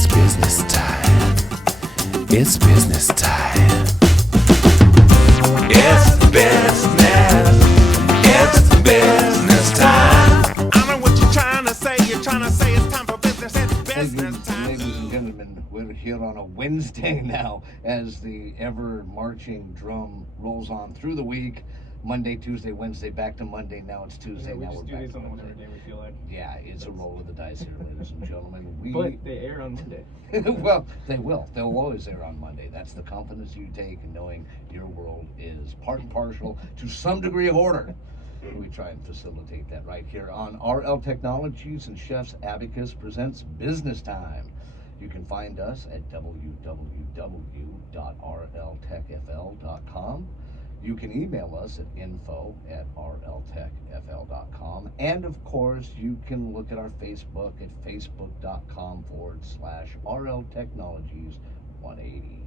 It's business time. It's business time. It's business. It's business time. I know what you're trying to say. You're trying to say it's time for business. It's business time. Ladies and gentlemen, we're here on a Wednesday now as the ever-marching drum rolls on through the week. Monday, Tuesday, Wednesday, back to Monday. Now it's Tuesday. We now just we're do back these to on Monday. whatever day we feel like. Yeah, it's a roll of the dice here, ladies and gentlemen. But they air on Monday. Well, they will. They'll always air on Monday. That's the confidence you take in knowing your world is part and parcel to some degree of order. We try and facilitate that right here on RL Technologies, and Chef's Abacus presents Business Time. You can find us at www.rltechfl.com. You can email us at info@rltechfl.com. And of course, you can look at our Facebook at facebook.com/RL Technologies 180.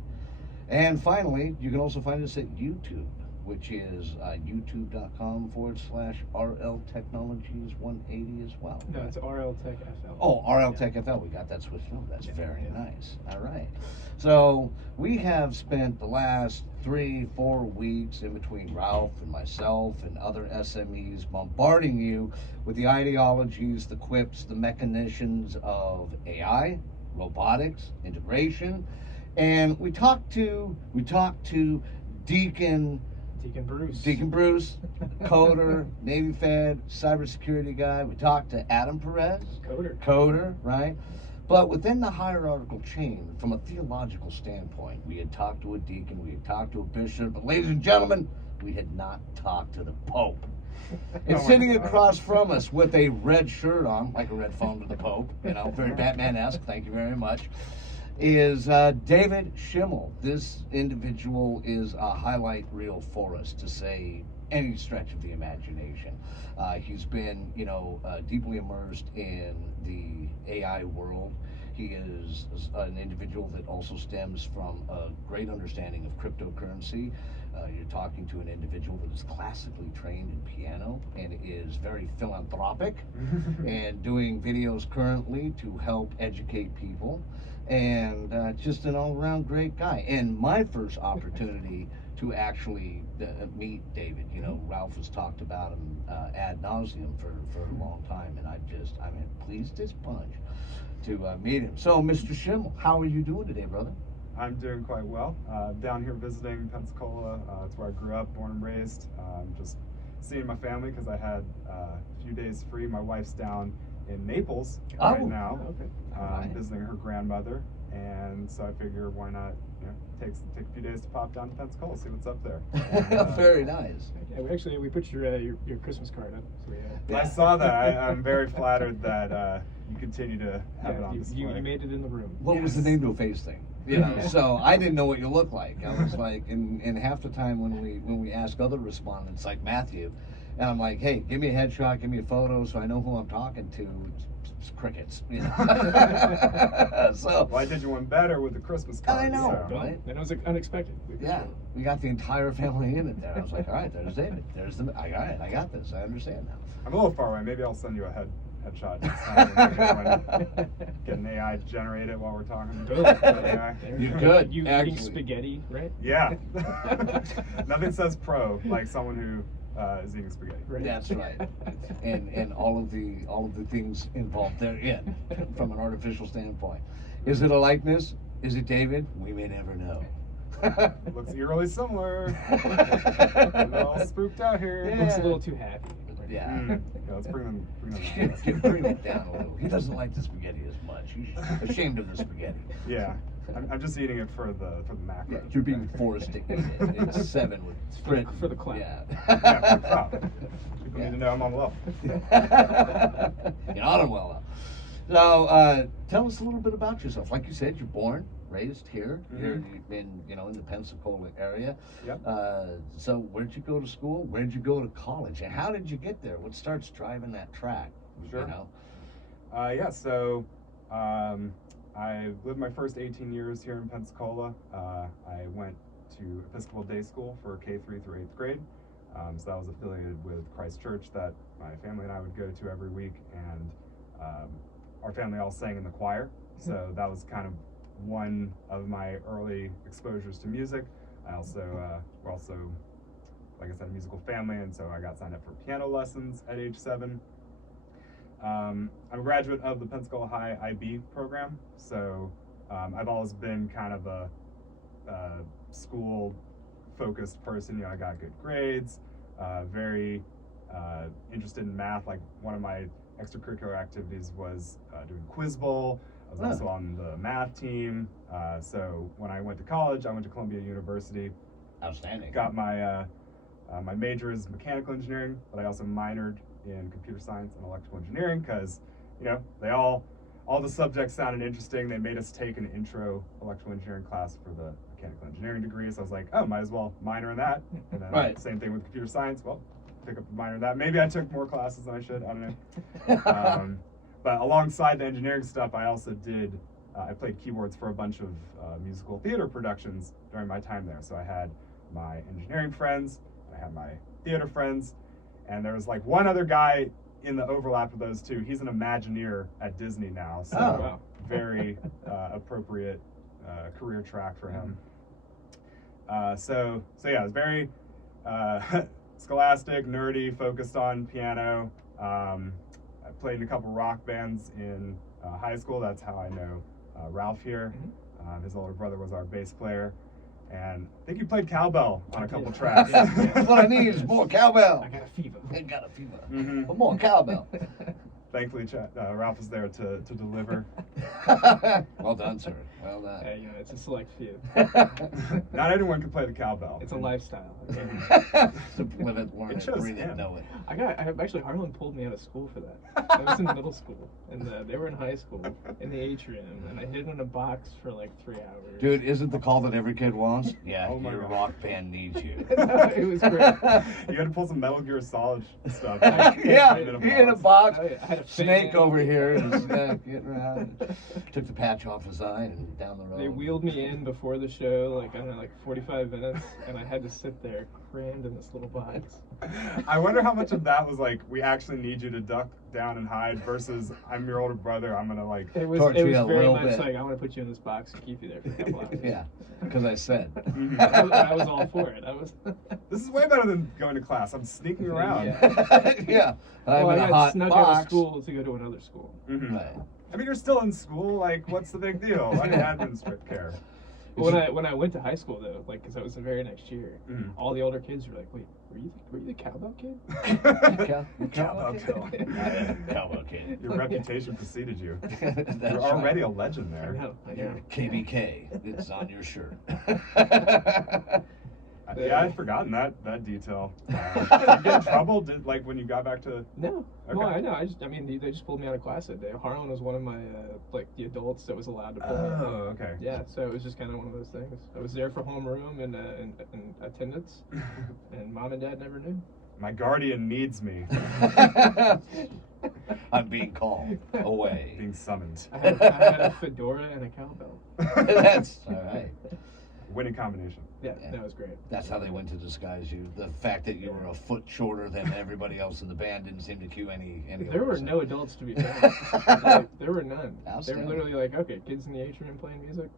And finally, you can also find us at YouTube, which is youtube.com/RL Technologies 180 as well. No, it's RL Tech FL. Oh, RL Tech FL. We got that switched over. That's very nice. All right. So we have spent the last 3-4 weeks in between Ralph and myself and other SMEs bombarding you with the ideologies, the quips, the mechanicians of AI, robotics, integration. And we talked to Deacon Bruce, coder, Navy Fed, cybersecurity guy. We talked to Adam Perez, coder, right? But within the hierarchical chain, from a theological standpoint, we had talked to a deacon, we had talked to a bishop, but ladies and gentlemen, we had not talked to the Pope. And sitting across from us with a red shirt on, like a red phone to the Pope, very Batman-esque, thank you very much, is David Shimel. This individual is a highlight reel for us, to say any stretch of the imagination. He's been, deeply immersed in the AI world. He is an individual that also stems from a great understanding of cryptocurrency. You're talking to an individual that is classically trained in piano and is very philanthropic and doing videos currently to help educate people, and just an all-around great guy. And my first opportunity to actually meet David, Ralph has talked about him ad nauseum for a long time, and I'm pleased as punch to meet him. So, Mr. Shimel, how are you doing today, brother? I'm doing quite well. Down here visiting Pensacola. It's where I grew up, born and raised. Just seeing my family because I had a few days free. My wife's down in Naples right now, visiting her grandmother, and so I figure why not, take a few days to pop down to Pensacola, see what's up there. And, very nice. Yeah, we put your Christmas card up. So I saw that. I'm very flattered that you continue to have it on display. You made it in the room. What was the name to a face thing? So I didn't know what you looked like. I was like, and half the time when we ask other respondents, like Matthew, and I'm like, hey, give me a headshot, give me a photo, so I know who I'm talking to. It's crickets, So well, I did you one better with the Christmas card. I know, so. right? And it was unexpected. Yeah, we got the entire family in it there. I was like, all right, there's David. I got this. I understand now. I'm a little far away. Maybe I'll send you a headshot next time. Get an AI to generate it while we're talking. AI. You could. You eating spaghetti, right? Yeah. Nothing says pro like someone who is eating spaghetti. Right. That's right. And all of the things involved therein from an artificial standpoint. Is it a likeness? Is it David? We may never know. Looks eerily similar. We're all spooked out here. It looks a little too happy. Yeah. Yeah, let's bring them Bring it down a little. He doesn't like the spaghetti as much. He's ashamed of the spaghetti. Yeah. I'm just eating it for the macros. Yeah, you're being forced to eat it. It's 7 with Sprint. For the clout. Yeah. Yeah, for the crowd. People need to know I'm on the level. You're on well up. So, tell us a little bit about yourself. Like you said, you're born, raised here in the Pensacola area. Yep. So, where'd you go to school? Where'd you go to college? And how did you get there? What starts driving that track? Sure. So I lived my first 18 years here in Pensacola. I went to Episcopal Day School for K-3 through 8th grade. So that was affiliated with Christ Church that my family and I would go to every week. And our family all sang in the choir, so that was kind of one of my early exposures to music. I also we're also, like I said, a musical family, and so I got signed up for piano lessons at age 7. I'm a graduate of the Pensacola High IB program, so I've always been kind of a school-focused person. You know, I got good grades, very interested in math. Like, one of my extracurricular activities was doing quiz bowl. I was also on the math team. So when I went to college, I went to Columbia University. Outstanding. Got my my major is mechanical engineering, but I also minored in computer science and electrical engineering because, you know, all the subjects sounded interesting. They made us take an intro electrical engineering class for the mechanical engineering degree. So I was like, oh, might as well minor in that. And then same thing with computer science. Well, pick up a minor in that. Maybe I took more classes than I should. I don't know. But alongside the engineering stuff, I also did, I played keyboards for a bunch of musical theater productions during my time there. So I had my engineering friends, I had my theater friends, and there was like one other guy in the overlap of those two. He's an Imagineer at Disney now, so very appropriate career track for him. So yeah, it was very scholastic, nerdy, focused on piano. I played in a couple rock bands in high school. That's how I know Ralph here. His older brother was our bass player. And I think you played cowbell on a couple tracks. What I need is more cowbell. I got a fever. I got a fever. But more cowbell. Thankfully, Ralph is there to deliver. Well done, sir. Well done. You know, it's a select few. Not anyone can play the cowbell. It's a lifestyle. To live it, learn it, breathe it, him. know it. Actually, Harlan pulled me out of school for that. I was in middle school, and they were in high school, in the atrium, and I hid in a box for like 3 hours. Dude, isn't the call that every kid wants? Yeah, Oh my your God. rock band needs you. It was great. You had to pull some Metal Gear Solid stuff. Yeah, in a he in a box. box. I had a Snake fan. over here, and he's getting around. Took the patch off his eye and down the road. They wheeled me in before the show, like, I don't know, like 45 minutes, and I had to sit there crammed in this little box. I wonder how much of that was like, we actually need you to duck down and hide versus I'm your older brother, I'm gonna like. It was Torture you a very little much bit. like, I want to put you in this box and keep you there for a couple hours. Yeah, because I said. I was all for it. This is way better than going to class. I'm sneaking around. Yeah, I'm Well, in I a got hot snuck out of box. school to go to another school. Right. I mean, you're still in school. Like, what's the big deal? I didn't admin strict care. When I went to high school though, like, because that was the very next year, Mhm. all the older kids were like, "Wait, were you the cowbell kid?" Cowbell kid. Cowbell kid. Your reputation preceded you. That's You're already a legend I there. know. KBK. It's on your shirt. Yeah, I'd forgotten that detail. Did you get in trouble? Like when you got back to? No, Okay. no, I know. I mean, they just pulled me out of class that day. Harlan was one of my like the adults that was allowed to pull me out. Oh, okay. Yeah, so it was just kind of one of those things. I was there for homeroom and attendance, and mom and dad never knew. My guardian needs me. I'm being called away. Being summoned. I had a fedora and a cowbell. That's all right. Winning combination. Yeah, Yeah. that was great. That's how they went to disguise you. The fact that you were a foot shorter than everybody else in the band didn't seem to cue any. There were no adults to be found. Like, there were none. They were Outstanding. literally like, okay, kids in the atrium playing music.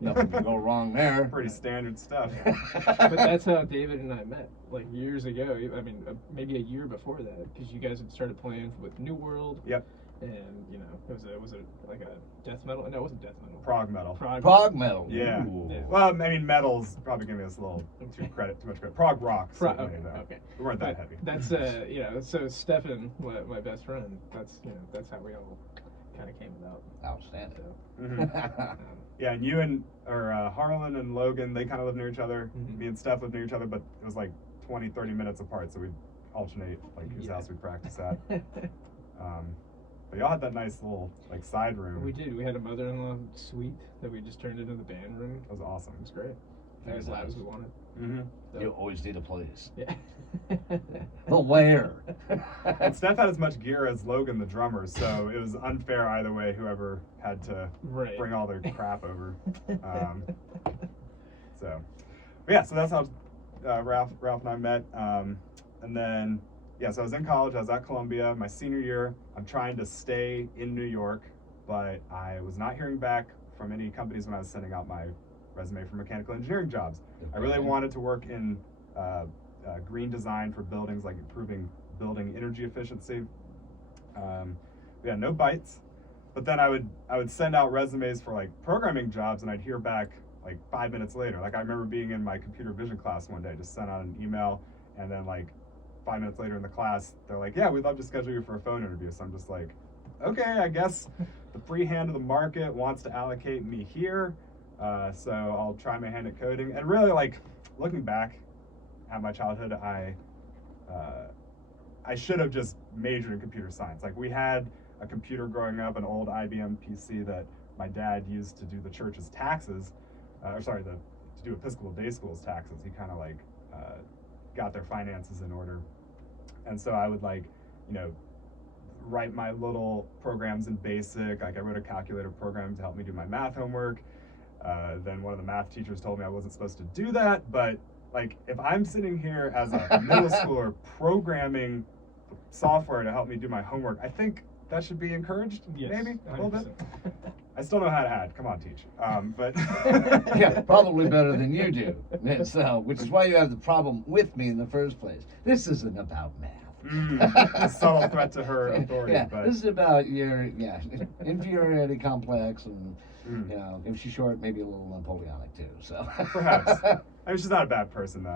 Nothing can go wrong there. Pretty standard stuff. But that's how David and I met, like years ago. I mean, maybe a year before that, because you guys had started playing with New World. Yep. And you know, it was like a death metal. No, it wasn't death metal. Prog metal. Prog metal. Yeah. Ooh. Yeah. Well, I mean, metal's probably giving us a little too much credit. Prog rock. Okay, certainly, though. okay. We weren't that But heavy. that's you know, so Stefan, my best friend. That's that's how we all kind of came about. Outstanding. So, Mhm. Yeah, and you and Harlan and Logan, they kind of live near each other. Mhm. Me and Steph live near each other, but it was like 20, 30 minutes apart, so we'd alternate like whose Yeah. house we'd practice at. But y'all had that nice little like side room. We did. We had a mother-in-law suite that we just turned into the band room. That was awesome. It was great. Very As loud nice. as we wanted. Mm-hmm. So, You always need a place. yeah. The lair. And Steph had as much gear as Logan, the drummer, so it was unfair either way. Whoever had to Right. bring all their crap over. So, but yeah, so that's how Ralph and I met. And then yeah, so I was in college, I was at Columbia, my senior year. I'm trying to stay in New York, but I was not hearing back from any companies when I was sending out my resume for mechanical engineering jobs. I really wanted to work in green design for buildings, like improving building energy efficiency. We had no bites, but then I would send out resumes for like programming jobs, and I'd hear back like 5 minutes later. Like I remember being in my computer vision class one day, just sent out an email, and then like 5 minutes later in the class, they're like, "Yeah, we'd love to schedule you for a phone interview." So I'm just like, okay, I guess the free hand of the market wants to allocate me here, so I'll try my hand at coding. And really, like looking back at my childhood, I should have just majored in computer science. Like we had a computer growing up, an old IBM PC that my dad used to do the church's taxes, to do Episcopal day school's taxes. He kind of like got their finances in order, and so I would like, write my little programs in BASIC. Like I wrote a calculator program to help me do my math homework. Then one of the math teachers told me I wasn't supposed to do that, but like if I'm sitting here as a middle schooler programming software to help me do my homework, I think that should be encouraged, yes, maybe a little 100%. bit. I still know how to add. Come on, teach. But Yeah, probably better than you do. So, which is why you have the problem with me in the first place. This isn't about math. A subtle threat to her authority. Yeah, But this is about your inferiority complex, and if she's short, maybe a little Napoleonic too. So perhaps. I mean, she's not a bad person,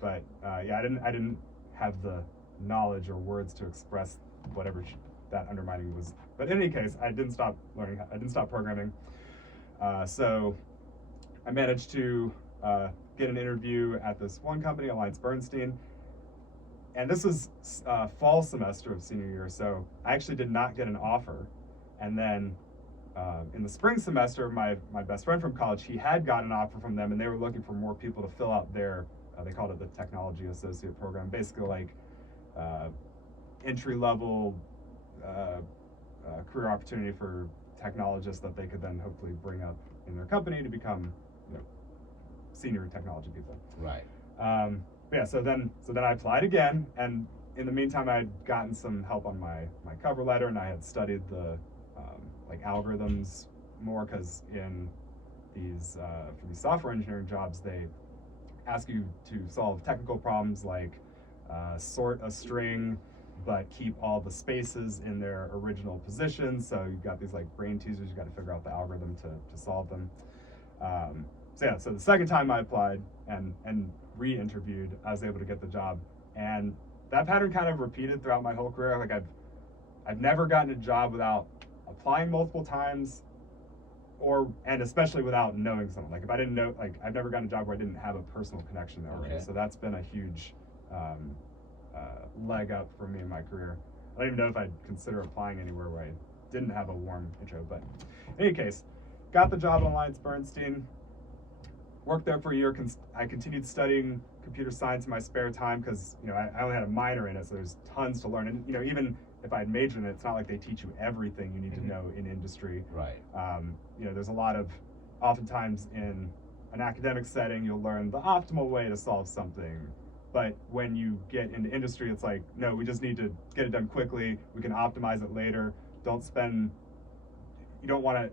but yeah, I didn't have the knowledge or words to express whatever that undermining was. But in any case, I didn't stop learning. I didn't stop programming. So I managed to get an interview at this one company, AllianceBernstein. And this was fall semester of senior year, so I actually did not get an offer. And then in the spring semester, my best friend from college, he had gotten an offer from them, and they were looking for more people to fill out their, they called it the Technology Associate Program, basically like entry-level career opportunity for technologists that they could then hopefully bring up in their company to become senior technology people. right. But yeah, so then I applied again, and in the meantime, I had gotten some help on my cover letter, and I had studied the like algorithms more, because in these for these software engineering jobs, they ask you to solve technical problems like sort a string, but keep all the spaces in their original positions. So you've got these like brain teasers. You got to figure out the algorithm to solve them. So the second time I applied and re-interviewed, I was able to get the job, and that pattern kind of repeated throughout my whole career. Like I've never gotten a job without applying multiple times, and especially without knowing someone. Like if I didn't know, like I've never gotten a job where I didn't have a personal connection there already. Okay. So that's been a huge leg up for me in my career. I don't even know if I'd consider applying anywhere where I didn't have a warm intro, but in any case, got the job at AllianceBernstein. Worked there for a year. I continued studying computer science in my spare time because I only had a minor in it, so there's tons to learn. And even if I had majored in it, it's not like they teach you everything you need to know in industry. Right. There's a lot of, oftentimes in an academic setting, you'll learn the optimal way to solve something. But when you get into industry, it's like, no, we just need to get it done quickly. We can optimize it later. You don't want to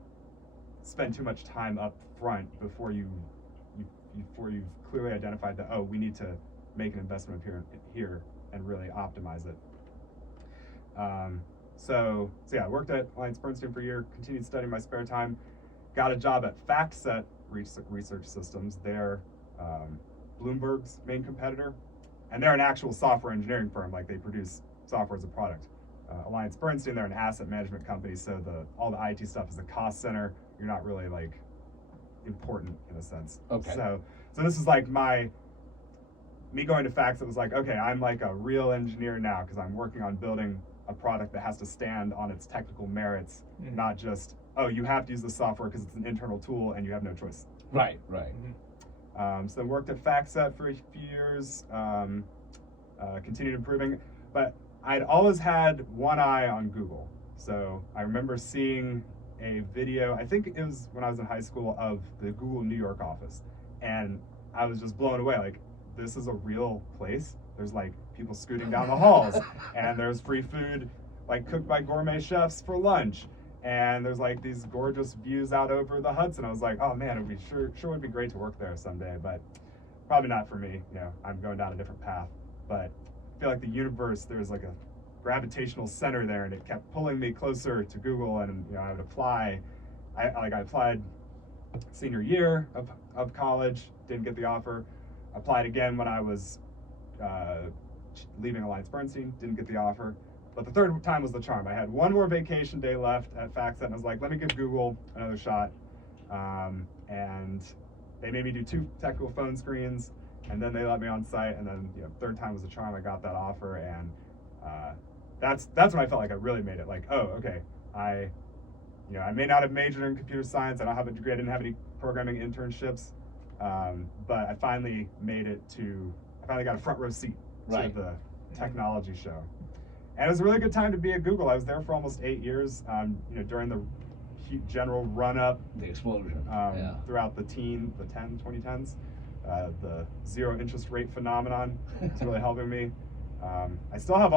spend too much time up front before you've clearly identified that, we need to make an investment here and really optimize it. So yeah, I worked at AllianceBernstein for a year, continued studying my spare time, got a job at FactSet Research Systems. They're Bloomberg's main competitor, and they're an actual software engineering firm. Like they produce software as a product. AllianceBernstein, they're an asset management company, so all the IT stuff is a cost center. You're not really like important in a sense. Okay. So this is like me going to FactSet was like, okay, I'm like a real engineer now because I'm working on building a product that has to stand on its technical merits, not just, you have to use the software because it's an internal tool and you have no choice. Right. So I worked at FactSet for a few years, continued improving, but I'd always had one eye on Google. So I remember seeing a video, I think it was when I was in high school, of the Google New York office, and I was just blown away. Like, this is a real place. there's like people scooting down the halls, and there's free food like cooked by gourmet chefs for lunch, and there's like these gorgeous views out over the Hudson. I was like, oh man, it would be sure would be great to work there someday, but probably not for me. You know, I'm going down a different path. But I feel like the universe, there's like a gravitational center there, and it kept pulling me closer to Google, and you know, I would apply. I applied senior year of college, didn't get the offer. Applied again when I was leaving AllianceBernstein, didn't get the offer. But the third time was the charm. I had one more vacation day left at FactSet, and I was like, let me give Google another shot. And they made me do 2 technical phone screens, and then they let me on site, and then third time was the charm. I got that offer, and that's when I felt like I really made it. Like, oh, okay, I may not have majored in computer science. I don't have a degree. I didn't have any programming internships, but I finally made it to. I finally got a front row seat to the technology show, and it was a really good time to be at Google. I was there for almost 8 years. During the general run up, the explosion, throughout the 2010s, the zero interest rate phenomenon is really helping me. I still have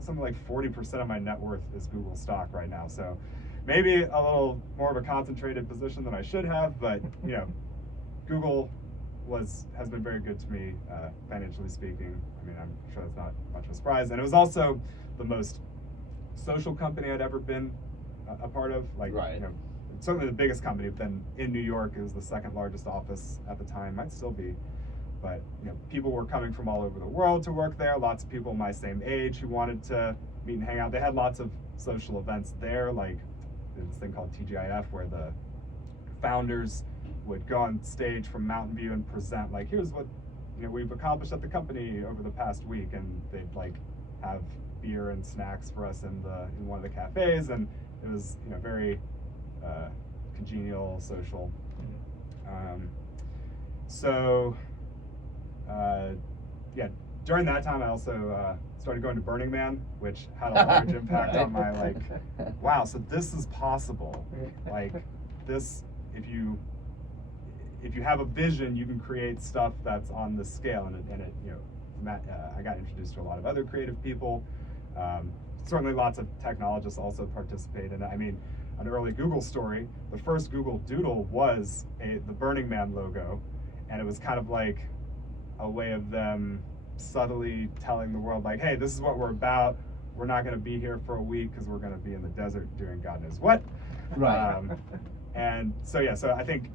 something like 40% of my net worth is Google stock right now. So maybe a little more of a concentrated position than I should have, but Google has been very good to me, financially speaking. I mean, I'm sure that's not much of a surprise. And it was also the most social company I'd ever been a part of. Like, certainly the biggest company, but then in New York, it was the second largest office at the time, might still be. But people were coming from all over the world to work there. Lots of people my same age who wanted to meet and hang out. They had lots of social events there, like this thing called TGIF, where the founders would go on stage from Mountain View and present, like, here's what we've accomplished at the company over the past week, and they'd like have beer and snacks for us in one of the cafes, and it was very congenial, social. During that time, I also started going to Burning Man, which had a large impact on my wow, so this is possible. Like this, if you have a vision, you can create stuff that's on the scale, and I got introduced to a lot of other creative people. Certainly lots of technologists also participate in it. I mean, an early Google story, the first Google Doodle was the Burning Man logo, and it was kind of like a way of them subtly telling the world, like, hey, this is what we're about. We're not going to be here for a week because we're going to be in the desert doing God knows what. And so I think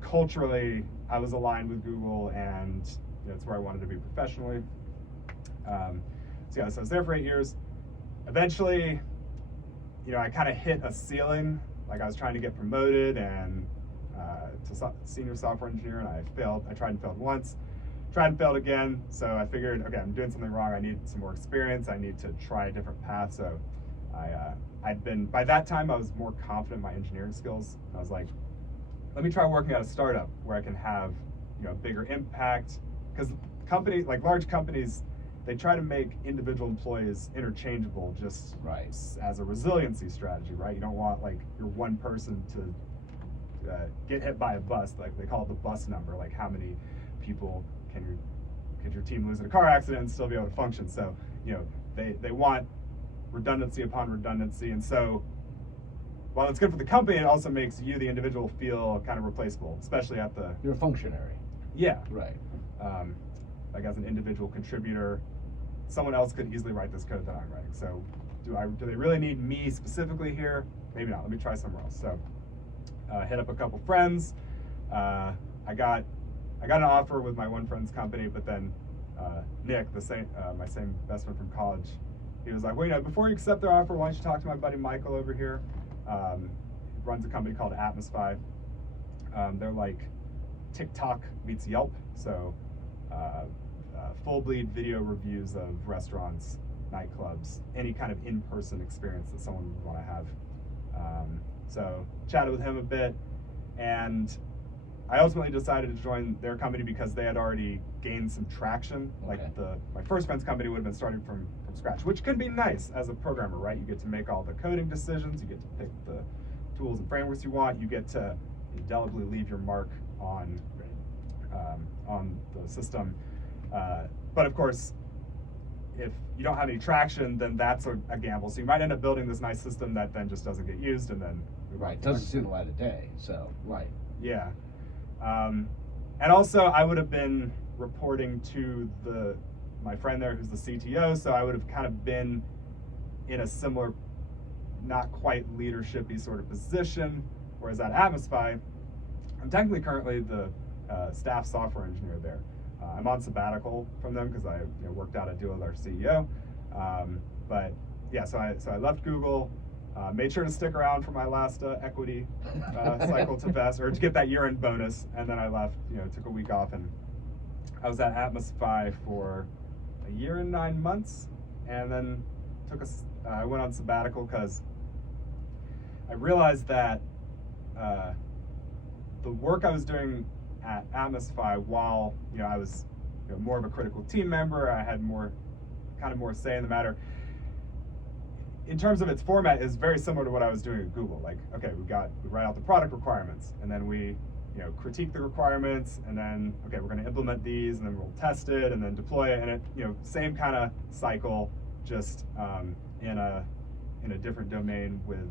culturally I was aligned with Google, and it's where I wanted to be professionally. So I was there for 8 years. Eventually, I kind of hit a ceiling. Like, I was trying to get promoted and to senior software engineer, and I failed. I tried and failed once, tried and failed again. So I figured, okay, I'm doing something wrong. I need some more experience. I need to try a different path. So by that time, I was more confident in my engineering skills. I was like, let me try working at a startup where I can have a bigger impact. Because large companies, they try to make individual employees interchangeable just as a resiliency strategy, right? You don't want your one person to get hit by a bus, like they call it the bus number, like how many people could your team lose in a car accident and still be able to function. So they want redundancy upon redundancy, and so while it's good for the company, it also makes you, the individual, feel kind of replaceable, especially at the... You're a functionary. Yeah. Right. Like as an individual contributor, someone else could easily write this code that I'm writing. So do they really need me specifically here? Maybe not. Let me try somewhere else. So hit up a couple friends. I got an offer with my one friend's company, but then Nick, my same best friend from college, he was like, well, before you accept their offer, why don't you talk to my buddy Michael over here? He runs a company called Atmosfy. They're like TikTok meets Yelp. So full bleed video reviews of restaurants, nightclubs, any kind of in-person experience that someone would want to have. So chatted with him a bit, and I ultimately decided to join their company because they had already gained some traction. Okay. Like my first friend's company would have been starting from scratch, which can be nice as a programmer, right? You get to make all the coding decisions, you get to pick the tools and frameworks you want, you get to indelibly leave your mark on the system. But of course, if you don't have any traction, then that's a gamble. So you might end up building this nice system that then just doesn't get used, and then Right, doesn't see the light of day. So, right. yeah. And also, I would have been reporting to my friend there, who's the CTO. So I would have kind of been in a similar, not quite leadership-y sort of position. Whereas at Atmosphy, I'm technically currently the staff software engineer there. I'm on sabbatical from them because I worked out a deal with our CEO. But yeah, so I left Google, made sure to stick around for my last equity cycle to vest, or to get that year-end bonus, and then I left. Took a week off, and I was at Atmosphy for a year and 9 months, and then I went on sabbatical because I realized that the work I was doing at Atmosphy, while I was more of a critical team member, I had more say in the matter. In terms of its format, is very similar to what I was doing at Google. Like, okay, we write out the product requirements, and then we critique the requirements, and then okay, we're going to implement these, and then we'll test it, and then deploy it, and it same kind of cycle, just in a different domain with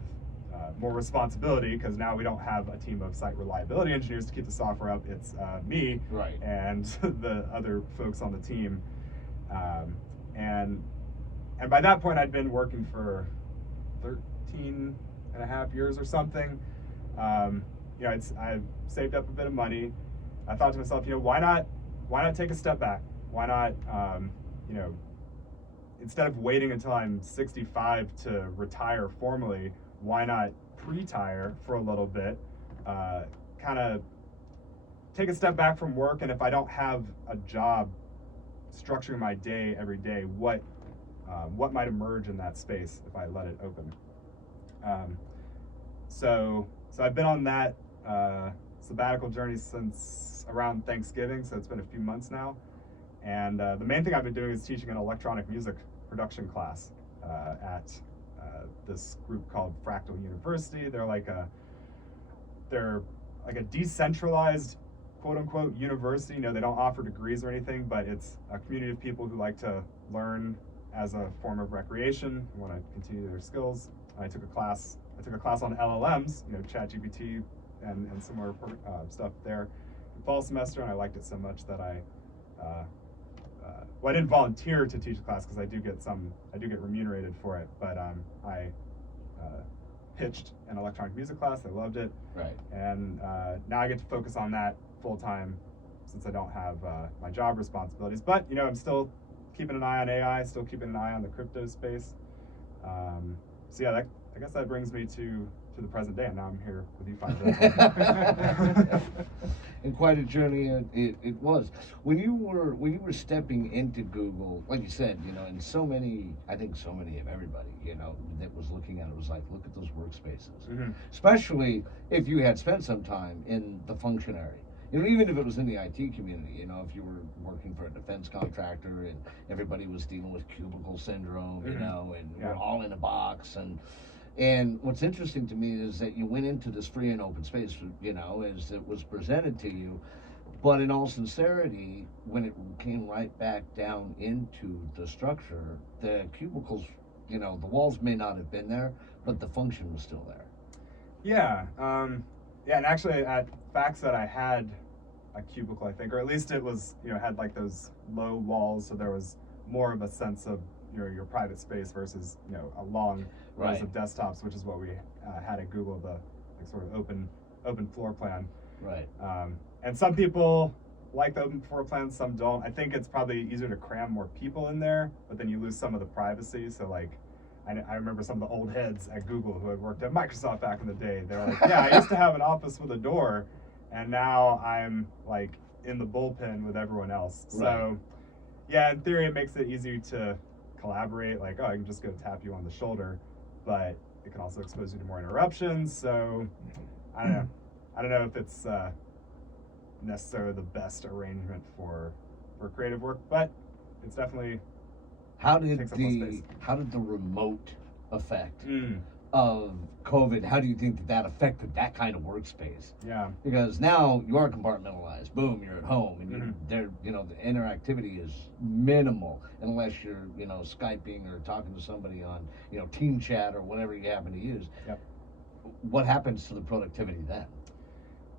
more responsibility, because now we don't have a team of site reliability engineers to keep the software up. It's me, Right. and the other folks on the team, and by that point I'd been working for 13 and a half years or something. I've saved up a bit of money. I thought to myself, why not take a step back? Why not, instead of waiting until I'm 65 to retire formally, why not pre-tire for a little bit, kind of take a step back from work, and if I don't have a job structuring my day every day, what might emerge in that space if I let it open? So I've been on that sabbatical journey since around Thanksgiving, so it's been a few months now. And the main thing I've been doing is teaching an electronic music production class at this group called Fractal University. They're like a decentralized, quote unquote, university. They don't offer degrees or anything, but it's a community of people who like to learn as a form of recreation, who want to continue their skills. I took a class on LLMs, ChatGPT and similar stuff there in fall semester, and I liked it so much that I didn't volunteer to teach a class because I do get remunerated for it, but I pitched an electronic music class. I loved it. Right. And now I get to focus on that full time since I don't have my job responsibilities. But I'm still keeping an eye on AI, still keeping an eye on the crypto space. So yeah, I guess that brings me to the present day, and now I'm here with you 5 days. And quite a journey it was. When you were stepping into Google, like you said, and I think so many of everybody, that was looking at it was like, look at those workspaces. Mm-hmm. Especially if you had spent some time in the functionary. Even if it was in the IT community, if you were working for a defense contractor and everybody was dealing with cubicle syndrome, Mm-hmm. and Yeah. we're all in a box. And what's interesting to me is that you went into this free and open space, as it was presented to you. But in all sincerity, when it came right back down into the structure, the cubicles, the walls may not have been there, but the function was still there. Yeah. And actually at FactSet I had a cubicle, I think, or at least it was, had like those low walls, so there was more of a sense of your private space versus a long rows Right. of desktops, which is what we had at Google, the sort of open floor plan. Right. And some people like the open floor plan, some don't. I think it's probably easier to cram more people in there, but then you lose some of the privacy. So like, I remember some of the old heads at Google who had worked at Microsoft back in the day. They're like, yeah, I used to have an office with a door, and now I'm like in the bullpen with everyone else. Right. So yeah, in theory, it makes it easier to collaborate. Like, oh, I can just go tap you on the shoulder, but it can also expose you to more interruptions. So I don't know if it's necessarily the best arrangement for creative work, but it's definitely How did takes up less space. the remote effect of COVID, how do you think that affected that kind of workspace? Yeah. Because now you are compartmentalized. Boom, you're at home, and Mhm. the interactivity is minimal unless you're, Skyping or talking to somebody on, Team Chat or whatever you happen to use. Yep. What happens to the productivity then?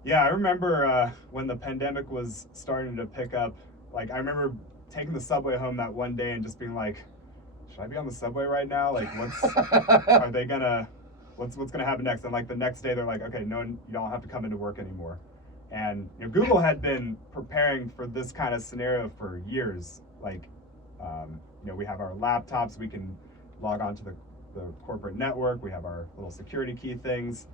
Yeah, I remember when the pandemic was starting to pick up. Like, I remember taking the subway home that one day and just being like, should I be on the subway right now? Like, are they gonna, what's gonna happen next? And like the next day they're like, okay, no, you don't have to come into work anymore. And Google had been preparing for this kind of scenario for years. Like, we have our laptops, we can log on to the corporate network, we have our little security key things.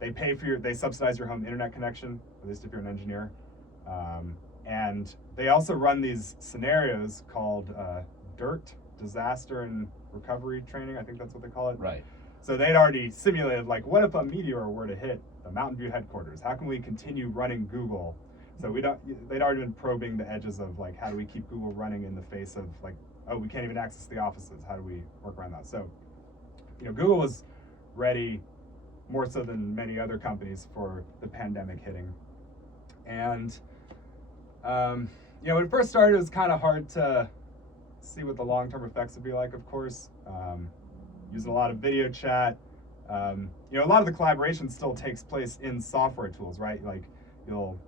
They subsidize your home internet connection, at least if you're an engineer. And they also run these scenarios called DIRT, Disaster and Recovery Training. I think that's what they call it. Right. So they'd already simulated, like, what if a meteor were to hit the Mountain View headquarters? How can we continue running Google? So they'd already been probing the edges of, like, how do we keep Google running in the face of, like, oh, we can't even access the offices. How do we work around that? So, Google was ready more so than many other companies for the pandemic hitting. And, when it first started, it was kind of hard to see what the long-term effects would be like, of course. Using a lot of video chat. A lot of the collaboration still takes place in software tools, right? Like, you'll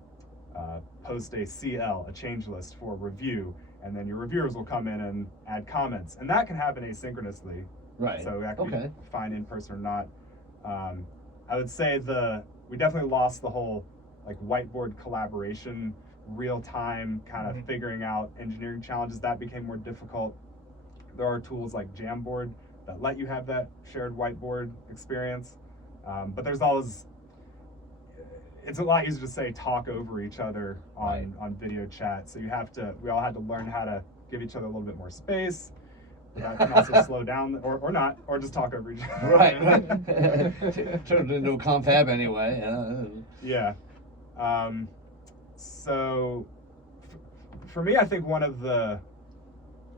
post a CL, a change list for review, and then your reviewers will come in and add comments. And that can happen asynchronously. Right. So that can be fine in person or not. I would say we definitely lost the whole, like, whiteboard collaboration, real time kind of figuring out engineering challenges. That became more difficult. There are tools like Jamboard that let you have that shared whiteboard experience. But there's always, it's a lot easier to say talk over each other on video chat. So we all had to learn how to give each other a little bit more space. That can also slow down, or not, or just talk over each other. Right. Turned into a confab anyway. Yeah. So for me, I think one of the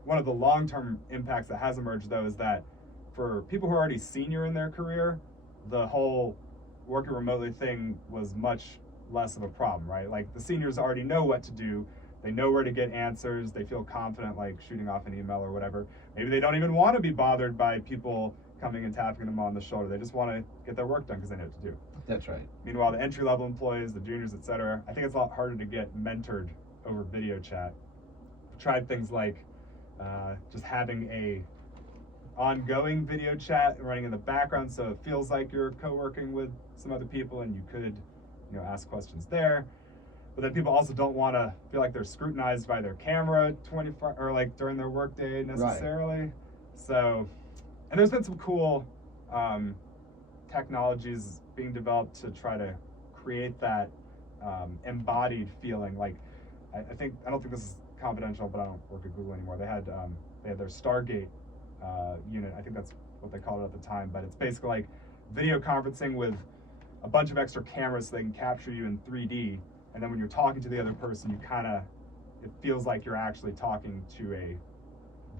long-term impacts that has emerged, though, is that for people who are already senior in their career, the whole working remotely thing was much less of a problem, right? Like, the seniors already know what to do. They know where to get answers. They feel confident, like, shooting off an email or whatever. Maybe they don't even want to be bothered by people coming and tapping them on the shoulder. They just want to get their work done because they know what to do. That's right. Meanwhile, the entry-level employees, the juniors, etc., I think it's a lot harder to get mentored over video chat. I've tried things like just having a ongoing video chat running in the background, so it feels like you're co-working with some other people, and you could, ask questions there. But then people also don't want to feel like they're scrutinized by their camera 24 or like during their workday necessarily. Right. So, and there's been some cool technologies being developed to try to create that embodied feeling. Like, I don't think this is confidential, but I don't work at Google anymore. They had their Stargate unit. I think that's what they called it at the time. But it's basically like video conferencing with a bunch of extra cameras so they can capture you in 3D. And then when you're talking to the other person, it feels like you're actually talking to a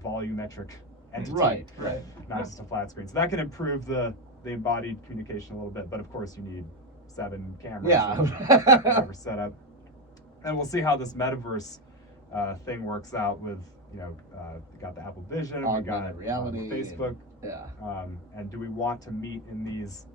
volumetric entity. Right. Not just a flat screen. So that can improve the embodied communication a little bit. But of course, you need 7 cameras. Yeah. Whatever setup. And we'll see how this metaverse thing works out with, we got the Apple Vision, we got reality, Facebook. And, and do we want to meet in these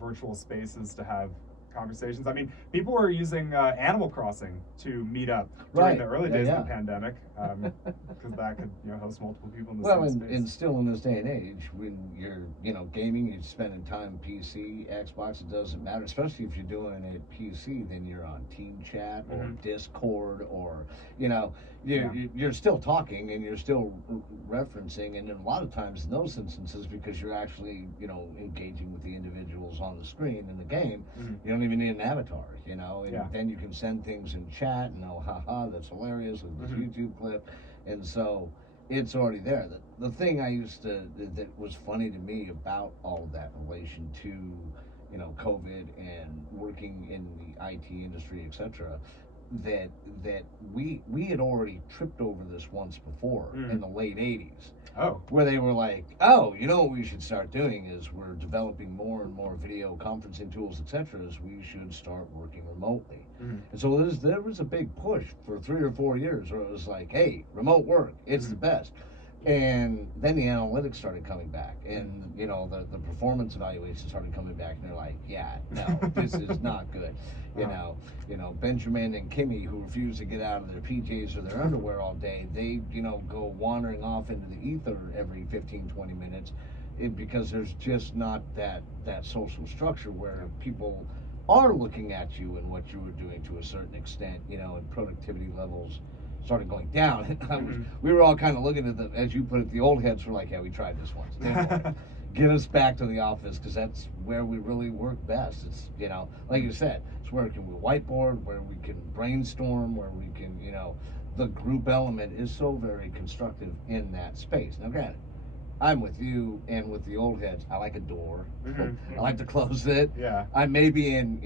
virtual spaces to have conversations? I mean, people were using Animal Crossing to meet up during the early days of the pandemic, because that could host multiple people in the same space. And still in this day and age, when you're gaming, you're spending time PC, Xbox, it doesn't matter. Especially if you're doing it PC, then you're on Team Chat or Discord, or you're still talking and you're still referencing, and then a lot of times in those instances, because you're actually engaging with the individuals on the screen in the game, you don't even need an avatar, and then you can send things in chat and haha, that's hilarious with this YouTube clip, and so it's already there. The thing that was funny to me about all of that in relation to COVID and working in the IT industry, etc., that we had already tripped over this once before in the late 80s. Oh. Where they were like, oh, you know what we should start doing is we're developing more and more video conferencing tools, etc. Is we should start working remotely. And so there was a big push for 3 or 4 years where it was like, hey, remote work, it's the best. And then the analytics started coming back, and you know the performance evaluations started coming back, and they're like, yeah, no, this is not good. You know Benjamin and Kimmy, who refuse to get out of their PJs or their underwear all day, they go wandering off into the ether every 15-20 minutes, because there's just not that social structure where people are looking at you and what you were doing to a certain extent, and productivity levels started going down. We were all kind of looking at as you put it, the old heads were like, yeah, we tried this once. Get us back to the office, because that's where we really work best. It's, like you said, it's where we can whiteboard, where we can brainstorm, where we can, the group element is so very constructive in that space. Now, granted, I'm with you and with the old heads. I like a door. I like to close it. Yeah. I may be in,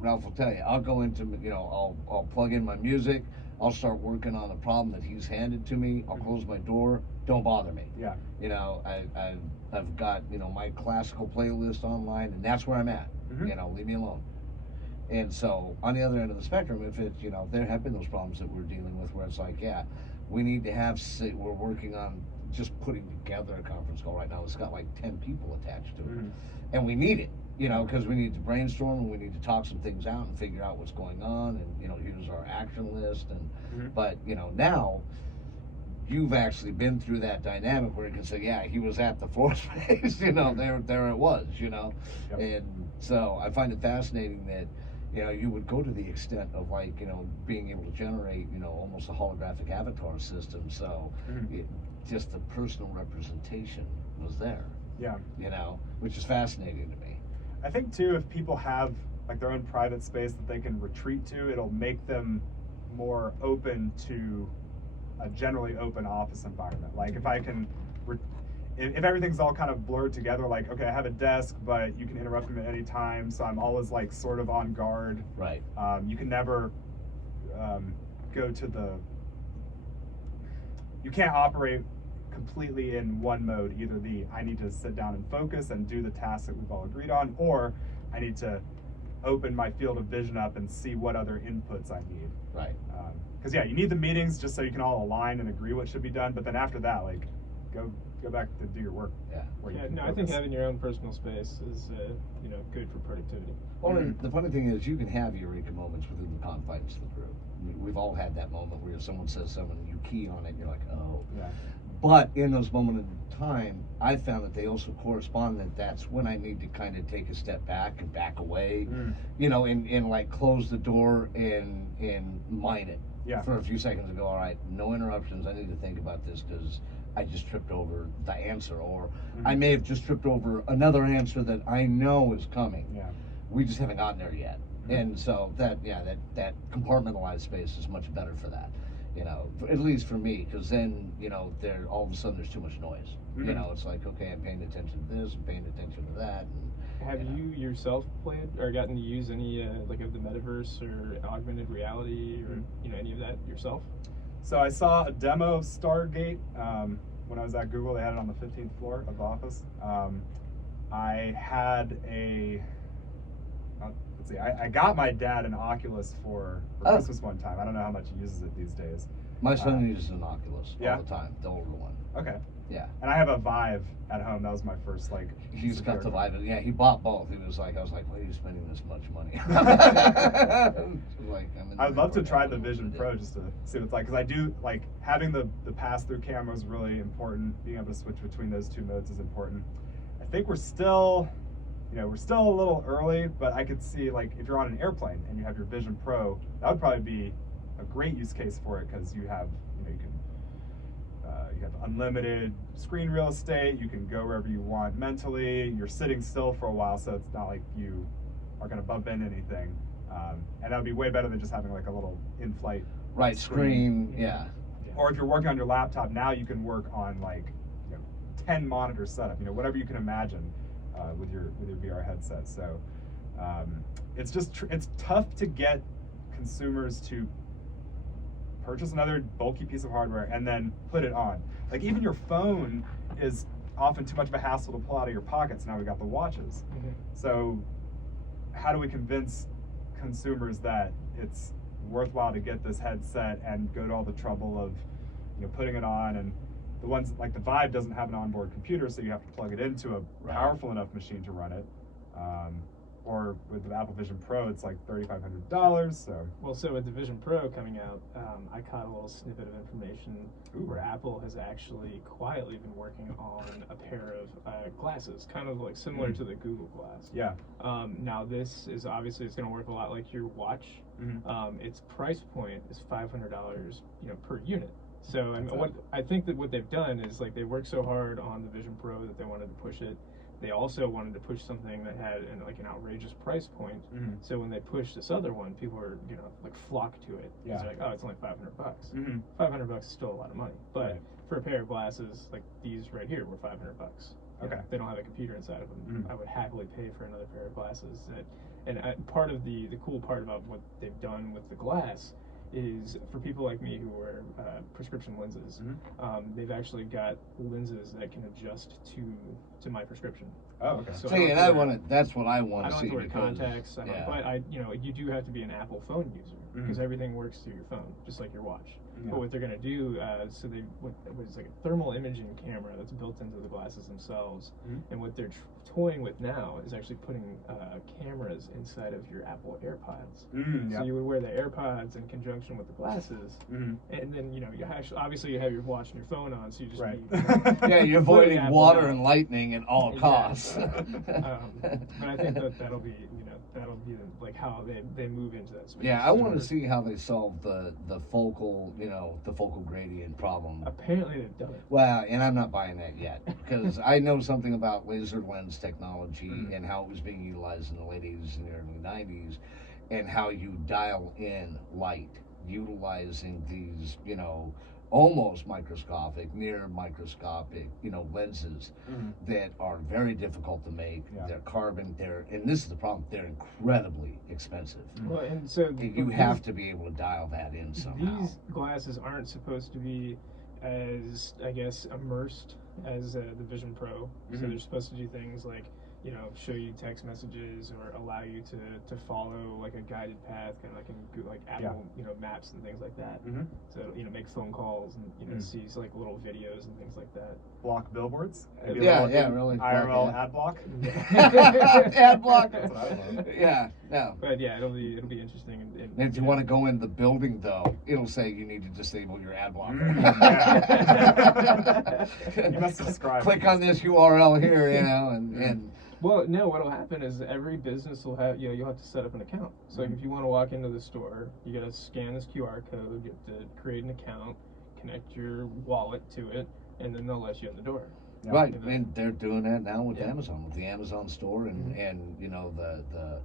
Ralph will tell you, I'll go into, I'll plug in my music. I'll start working on the problem that he's handed to me. I'll close my door. Don't bother me. Yeah. I've got, my classical playlist online, and that's where I'm at. Leave me alone. And so on the other end of the spectrum, if it's, there have been those problems that we're dealing with where it's like, yeah, we need to we're working on just putting together a conference call right now. It's got like 10 people attached to it. And we need it, because we need to brainstorm and we need to talk some things out and figure out what's going on. And, here's our action list. And, but, now you've actually been through that dynamic where you can say, yeah, he was at the floor space, there it was, Yep. And so I find it fascinating that, you would go to the extent of like, being able to generate, almost a holographic avatar system. So just the personal representation was there. Yeah. Which is fascinating to me. I think too, if people have like their own private space that they can retreat to, it'll make them more open to a generally open office environment. Like if I can, if everything's all kind of blurred together, like, okay, I have a desk, but you can interrupt me at any time, so I'm always like sort of on guard. Right. You can never go to you can't operate completely in one mode. Either I need to sit down and focus and do the tasks that we've all agreed on, or I need to open my field of vision up and see what other inputs I need. Right. Because you need the meetings just so you can all align and agree what should be done. But then after that, like, go back to do your work. Yeah. I think having your own personal space is good for productivity. Well, and the funny thing is, you can have eureka moments within the confines of the group. We've all had that moment where someone says something, and you key on it, and you're like, oh. Yeah. But in those moments in time, I found that they also correspond that's when I need to kind of take a step back and back away, and like close the door and mine it for a few seconds and go, all right, no interruptions. I need to think about this because I just tripped over the answer, or I may have just tripped over another answer that I know is coming. Yeah. We just haven't gotten there yet. And so that compartmentalized space is much better for that. At least for me, because then, there all of a sudden there's too much noise. It's like, okay, I'm paying attention to this, I'm paying attention to that. And, have you yourself played or gotten to use any like of the metaverse or augmented reality or any of that yourself? So I saw a demo of Stargate when I was at Google. They had it on the 15th floor of the office. I had I got my dad an Oculus for Christmas one time. I don't know how much he uses it these days. My son uses an Oculus Yeah? all the time, the older one. Okay. Yeah. And I have a Vive at home. That was my first He's got the Vive. Yeah, he bought both. I was like, why are you spending this much money? I'd love to try the Vision Pro just to see what it's like, because I do like having the pass-through camera is really important. Being able to switch between those two modes is important. I think we're still a little early, but I could see, like, if you're on an airplane and you have your Vision Pro, that would probably be a great use case for it, because you have you have unlimited screen real estate. You can go wherever you want mentally. You're sitting still for a while, so it's not like you are going to bump into anything. And that would be way better than just having like a little in-flight screen. Yeah. Or if you're working on your laptop, now you can work on like 10 monitor setup. Whatever you can imagine with your VR headset. So it's just it's tough to get consumers to purchase another bulky piece of hardware and then put it on. Like even your phone is often too much of a hassle to pull out of your pockets. Now we got the watches. So how do we convince consumers that it's worthwhile to get this headset and go to all the trouble of, you know, putting it on? And the ones like the Vive doesn't have an onboard computer, so you have to plug it into a powerful enough machine to run it. Or with the Apple Vision Pro, it's like $3,500. So with the Vision Pro coming out, I caught a little snippet of information where Apple has actually quietly been working on a pair of glasses, kind of like similar to the Google Glass. Yeah. Now this is obviously it's going to work a lot like your watch. Its price point is $500, you know, per unit. So I think that what they've done is like they worked so hard on the Vision Pro that they wanted to push it. They also wanted to push something that had an outrageous price point. So when they pushed this other one, people were, you know, like flock to it. It's like, oh, it's only $500. $500 is still a lot of money, but for a pair of glasses like these right here were $500. Okay. They don't have a computer inside of them. I would happily pay for another pair of glasses. Part of the cool part about what they've done with the glass is for people like me who wear prescription lenses, they've actually got lenses that can adjust to my prescription. Oh, okay. So that's what I want I to don't see. have to wear contacts, but you know, you do have to be an Apple phone user because everything works through your phone, just like your watch. But what they're going to do, so they was like a thermal imaging camera that's built into the glasses themselves, and what they're toying with now is actually putting cameras inside of your Apple AirPods. So you would wear the AirPods in conjunction with the glasses, and then you know you obviously you have your watch and your phone on, so you just yeah, you're avoiding water and lightning at all costs. But I think that'll be like how they move into that space. Yeah, I want to see how they solve the focal gradient problem. Apparently they've done it. Well, and I'm not buying that yet because I know something about laser lens technology and how it was being utilized in the late 80s and the early 90s, and how you dial in light utilizing these, you know, almost microscopic, near microscopic, you know, lenses that are very difficult to make. They're carbon, and this is the problem, they're incredibly expensive. Well, and so you have to be able to dial that in somehow. These glasses aren't supposed to be as, I guess, immersed as the Vision Pro. So they're supposed to do things like, you know, show you text messages or allow you to follow like a guided path, kind of like in like Apple, you know, maps and things like that. So, you know, make phone calls and, you know, see like little videos and things like that. Block billboards? Really. IRL ad block? Ad block. That's what I love. Yeah, no. But yeah, it'll be interesting. And if you want to go in the building, though, it'll say you need to disable your ad blocker. You must subscribe. Click on this URL here, you know, and well, no, what'll happen is every business will have, you know, you'll have to set up an account. So like if you want to walk into the store, you got to scan this QR code, you have to create an account, connect your wallet to it, and then they'll let you in the door. Right, and they're doing that now with Amazon, with the Amazon store, and you know the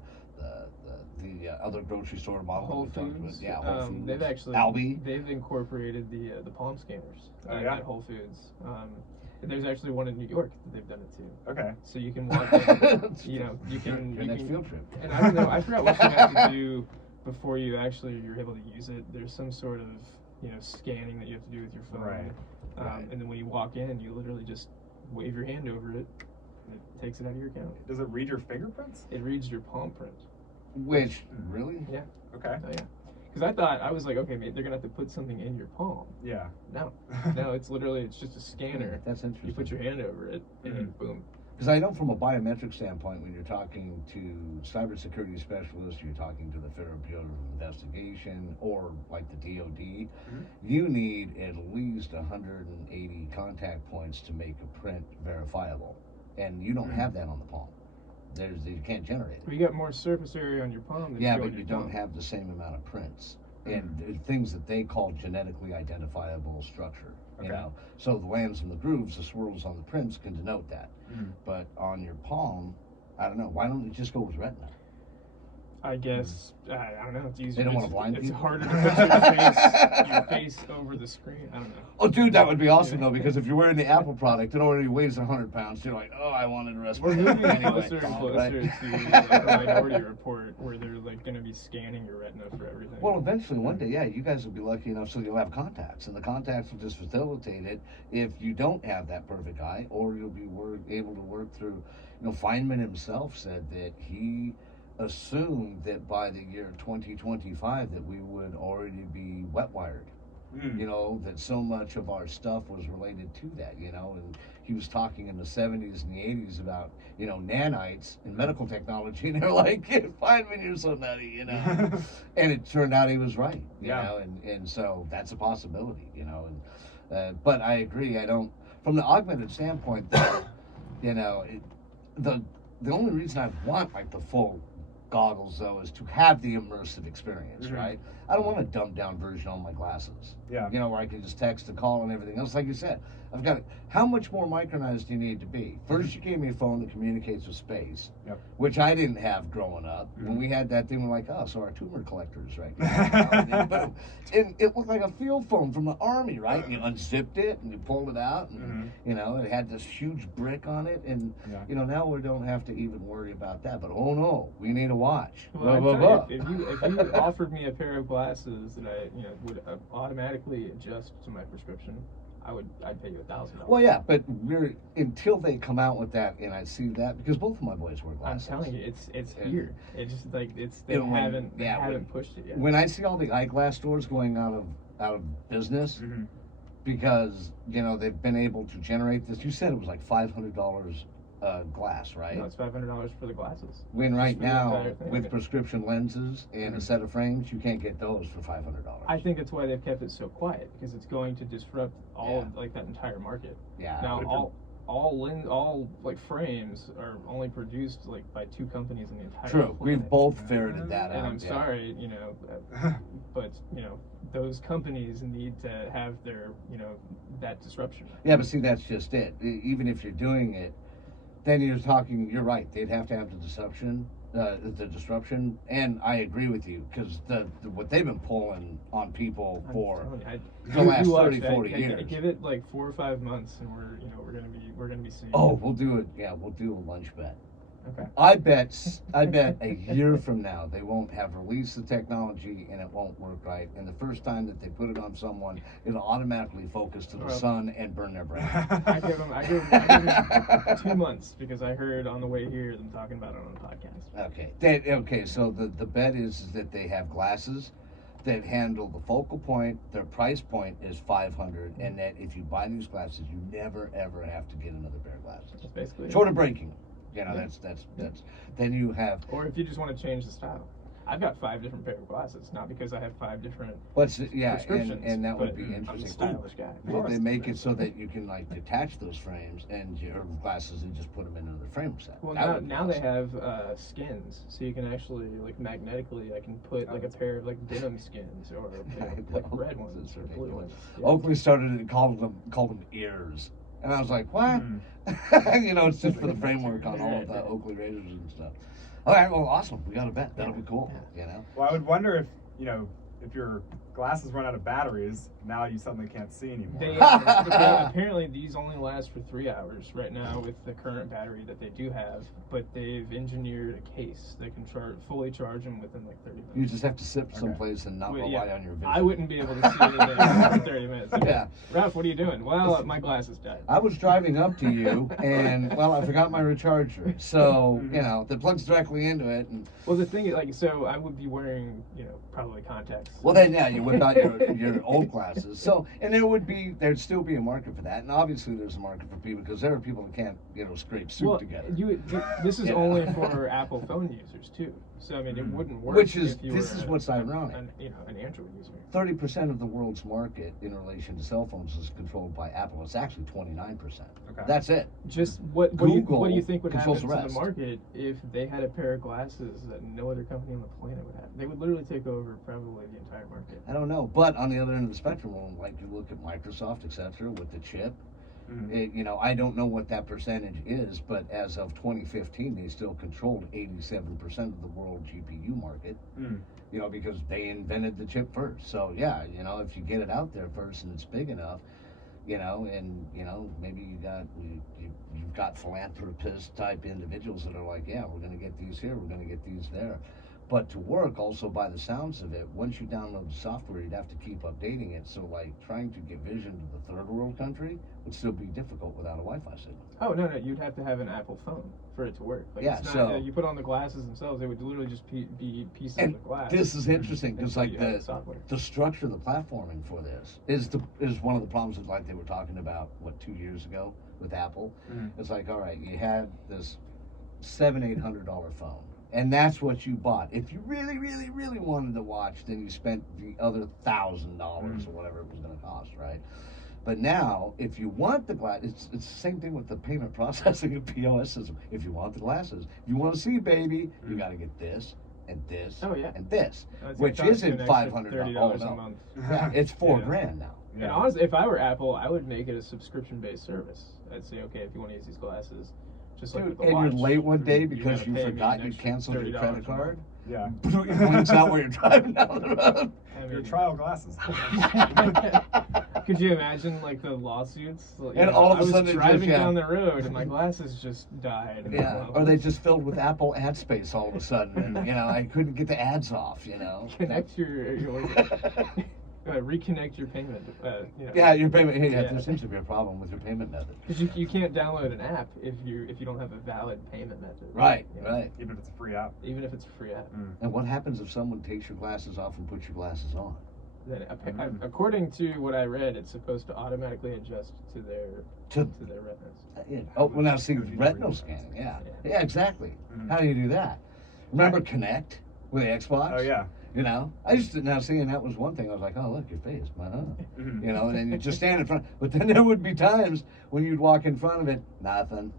other grocery store model. Whole Foods. Whole Foods. They've actually Aldi. They've incorporated the palm scanners at Whole Foods. There's actually one in New York that they've done it too. Okay. So you can walk in, you know, you can your next field trip. And I don't know, I forgot what you have to do before you're able to use it. There's some sort of, you know, scanning that you have to do with your phone. And then when you walk in, you literally just wave your hand over it, and it takes it out of your account. Does it read your fingerprints? It reads your palm print. Which, really? Yeah. Okay. Oh, yeah. Because I was like, okay, they're gonna have to put something in your palm. Yeah. No, it's just a scanner. That's interesting. You put your hand over it, and then boom. Because I know from a biometric standpoint, when you're talking to cybersecurity specialists, you're talking to the Federal Bureau of Investigation, or like the DoD, you need at least 180 contact points to make a print verifiable, and you don't have that on the palm. You can't generate it. You got more surface area on your palm than but you don't have the same amount of prints and things that they call genetically identifiable structure. You know, so the lands and the grooves, the swirls on the prints can denote that. But on your palm, I don't know. Why don't you just go with retina? I guess I don't know. It's easier. They don't want to blind It's people? harder to put your face over the screen. I don't know. Oh, dude, that would be awesome though, because if you're wearing the Apple product, it already weighs 100 pounds. You're like, oh, I wanted to rest my We're head moving anyway. closer and closer Right? to like, a Minority Report, where they're like going to be scanning your retina for everything. Well, eventually, one day, yeah, you guys will be lucky enough so you'll have contacts, and the contacts will just facilitate it if you don't have that perfect eye, or you'll be able to work through. You know, Feynman himself said that he assumed that by the year 2025 that we would already be wet wired. You know, that so much of our stuff was related to that, you know, and he was talking in the 70s and the 80s about, you know, nanites and medical technology, and they're like, Feynman, you're so nutty, you know. And it turned out he was right, you know, and so that's a possibility, you know. And but I agree, I don't, from the augmented standpoint, though, you know, the only reason I want like the full goggles though is to have the immersive experience, right? I don't want a dumbed down version on my glasses. Yeah. You know, where I can just text and call and everything else. Like you said, I've got how much more micronized do you need to be? First, you gave me a phone that communicates with space, which I didn't have growing up. When we had that thing, we're like, oh, so our tumor collectors, right? And then, boom. And it looked like a field phone from the Army, right? And you unzipped it and you pulled it out, and you know, it had this huge brick on it, and you know, now we don't have to even worry about that. But oh no, we need a watch. Well, Blah, blah, blah. if you offered me a pair of glasses that I would automatically adjust to my prescription, I'd pay you $1,000. Well, yeah, but we're until they come out with that, and I see that because both of my boys wear I'm glasses. telling you, it's here. It's just like they And when- haven't pushed it yet. When I see all the eyeglass stores going out of business because you know they've been able to generate this. You said it was like $500 glass, right? No, it's $500 for the glasses. When right Just for the now entire thing. with prescription lenses and a set of frames, you can't get those for $500. I think that's why they've kept it so quiet, because it's going to disrupt all of, like, that entire market. Yeah. Now all like frames are only produced like by 2 companies in the entire True. planet. We've both ferreted that out. And I'm sorry, but those companies need to have their that disruption. Yeah, but see, that's just it. Even if you're doing it, then you're talking. You're right. They'd have to have the disruption, and I agree with you because what they've been pulling on people for the last 30, 40 years. Give it like 4 or 5 months, and we're gonna be seeing. Oh, we'll do it. Yeah, we'll do a lunch bet. Okay. I bet a year from now they won't have released the technology and it won't work right. And the first time that they put it on someone, it'll automatically focus to the sun and burn their brain. I give them 2 months because I heard on the way here them talking about it on the podcast. Okay. So the bet is that they have glasses that handle the focal point. Their price point is $500, and that if you buy these glasses, you never ever have to get another pair of glasses. That's basically Short it. of breaking them. That's then you have. Or if you just want to change the style. I've got 5 different pair of glasses, not because I have 5 different prescriptions. And that would be I'm a interesting. stylish guy. They make it so that you can like detach those frames and your glasses and just put them in another frame set. Well, now they have skins, so you can actually like magnetically. I can put like a pair of like denim skins or like red ones or blue ones. Yeah. Oakley started it, called them ears, and I was like, what? It's just for the framework on all of the Oakley razors and stuff. All right, well, awesome. We got a bet. That'll be cool. Well, I would wonder if your glasses run out of batteries, now you suddenly can't see anymore. Apparently these only last for 3 hours right now with the current battery that they do have, but they've engineered a case that can fully charge them within like 30 minutes. You just have to sit someplace and not rely on your vision. I wouldn't be able to see anything for 30 minutes. Yeah. Ralph, what are you doing? Well, my glasses died. I was driving up to you, and I forgot my recharger. So that plugs directly into it. And well, the thing is, so I would be wearing, probably contacts. Well, then you whip out your old glasses. So, and there'd still be a market for that, and obviously there's a market for people because there are people that can't scrape soup together. This is only for Apple phone users too. So I mean, it wouldn't work. Which is if you what's ironic. An Android user. 30% of the world's market in relation to cell phones is controlled by Apple. It's actually 29%. Okay. That's it. Just what do you think would happen controls to the the rest. market if they had a pair of glasses that no other company on the planet would have? They would literally take over probably the entire market. I don't know, but on the other end of the spectrum, like you look at Microsoft, etc., with the chip, I don't know what that percentage is, but as of 2015, they still controlled 87% of the world GPU market. Because they invented the chip first. So yeah, if you get it out there first and it's big enough, and maybe you've got philanthropist type individuals that are like, yeah, we're going to get these here, we're going to get these there. But to work, also by the sounds of it, once you download the software, you'd have to keep updating it. So like trying to get vision to the third world country would still be difficult without a Wi-Fi signal. Oh no, you'd have to have an Apple phone for it to work. Like, Yeah, it's not, so you put on the glasses themselves, they would literally just be pieces and of glass. this is interesting because like software. the structure of the platforming for this is one of the problems that like they were talking about 2 years ago with Apple. It's like, all right, you had this $700-800 phone. And that's what you bought. If you really, really, really wanted to watch, then you spent the other $1,000 or whatever it was going to cost, right? But now, if you want the glass, it's the same thing with the payment processing and POS system. If you want the glasses, if you want to see, baby, you got to get this and this and this, which isn't $500 a month. Yeah, it's $4,000 now. And honestly, if I were Apple, I would make it a subscription-based service. I'd say, okay, if you want to use these glasses, just like with the and watch, you're late one day because gotta you pay me forgot an you extra canceled your $30 credit a month. card. Yeah. It points out where you're driving down the road. Your trial glasses. Could you imagine like the lawsuits? And all of a sudden I it was driving just, down the road and my glasses just died. Yeah, or they just filled with Apple ad space all of a sudden, and I couldn't get the ads off. Connect your reconnect your payment. Yeah, your payment. Yeah, there seems to be a problem with your payment method. Because you can't download an app if you don't have a valid payment method. Right, right. Even if it's a free app. Even if it's a free app. And what happens if someone takes your glasses off and puts your glasses on? Then, according to what I read, it's supposed to automatically adjust to their retinas. Oh, well, now see, retinal scanning. Yeah, exactly. How do you do that? Remember Connect with the Xbox? Oh yeah. I used to now see, and that was one thing. I was like, oh, look, your face, and then you just stand in front. But then there would be times when you'd walk in front of it, nothing.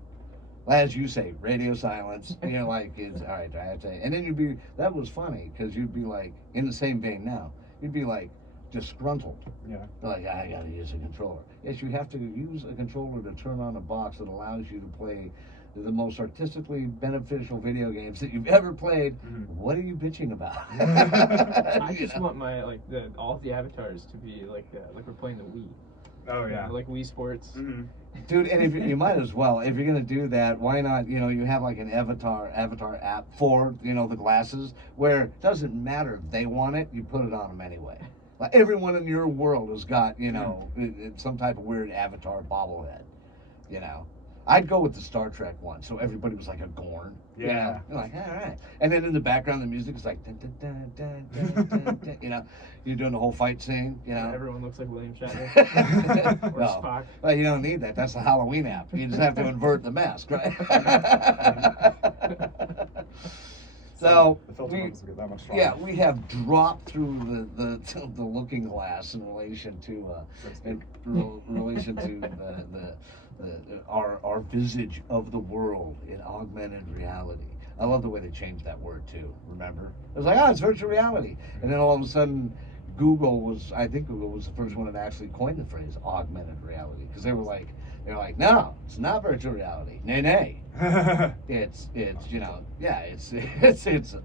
As you say, radio silence. And you're like, it's all right, I have to. And then that was funny because you'd be like, in the same vein now, you'd be like disgruntled. Yeah. Like, I got to use a controller. Yes, you have to use a controller to turn on a box that allows you to play the most artistically beneficial video games that you've ever played. What are you bitching about? I just want my all of the avatars to be like we're playing the Wii. Oh yeah. Like Wii Sports. Dude, and if you might as well, if you're gonna do that, why not? You have like an avatar app for the glasses, where it doesn't matter if they want it, you put it on them anyway. Like everyone in your world has got some type of weird avatar bobblehead. I'd go with the Star Trek one, so everybody was like a Gorn. Yeah. You're like, all right. And then in the background, the music is like, dun, dun, dun, dun, dun, dun, dun. You're doing the whole fight scene. Everyone looks like William Shatner or Spock. Well, you don't need that. That's a Halloween app. You just have to invert the mask, right? So the filter bubbles will get that much stronger. we have dropped through the looking glass in relation to our visage of the world in augmented reality. I love the way they changed that word too. Remember, it was like, it's virtual reality, and then all of a sudden, Google was the first one that actually coined the phrase augmented reality, because they were like, no, it's not virtual reality. Nay. It's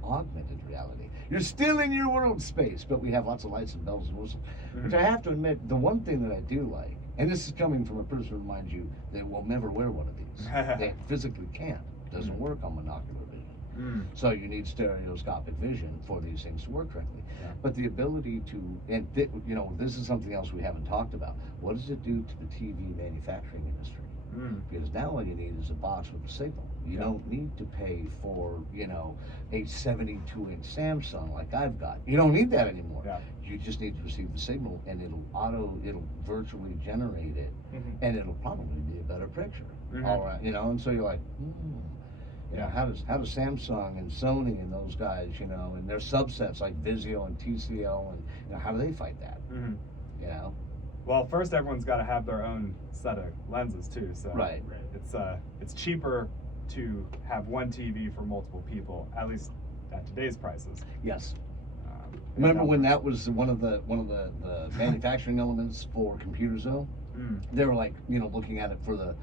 augmented reality. You're still in your world space, but we have lots of lights and bells and whistles. Which I have to admit, the one thing that I do like, and this is coming from a person, mind you, that will never wear one of these. They physically can't. It doesn't work on monocular vision. So you need stereoscopic vision for these things to work correctly. Yeah. But the ability to, and this is something else we haven't talked about. What does it do to the TV manufacturing industry? Because now all you need is a box with a signal. You don't need to pay for, a 72-inch Samsung like I've got. You don't need that anymore. Yeah. You just need to receive the signal, and it'll virtually generate it, and it'll probably be a better picture. All right, and so you're like, how does Samsung and Sony and those guys, and their subsets like Vizio and TCL, and how do they fight that? Well, first everyone's got to have their own set of lenses too. So Right. It's cheaper to have one TV for multiple people, at least at today's prices. Yes. Remember when that was one of the manufacturing elements for computers, though? They were like, looking at it for the,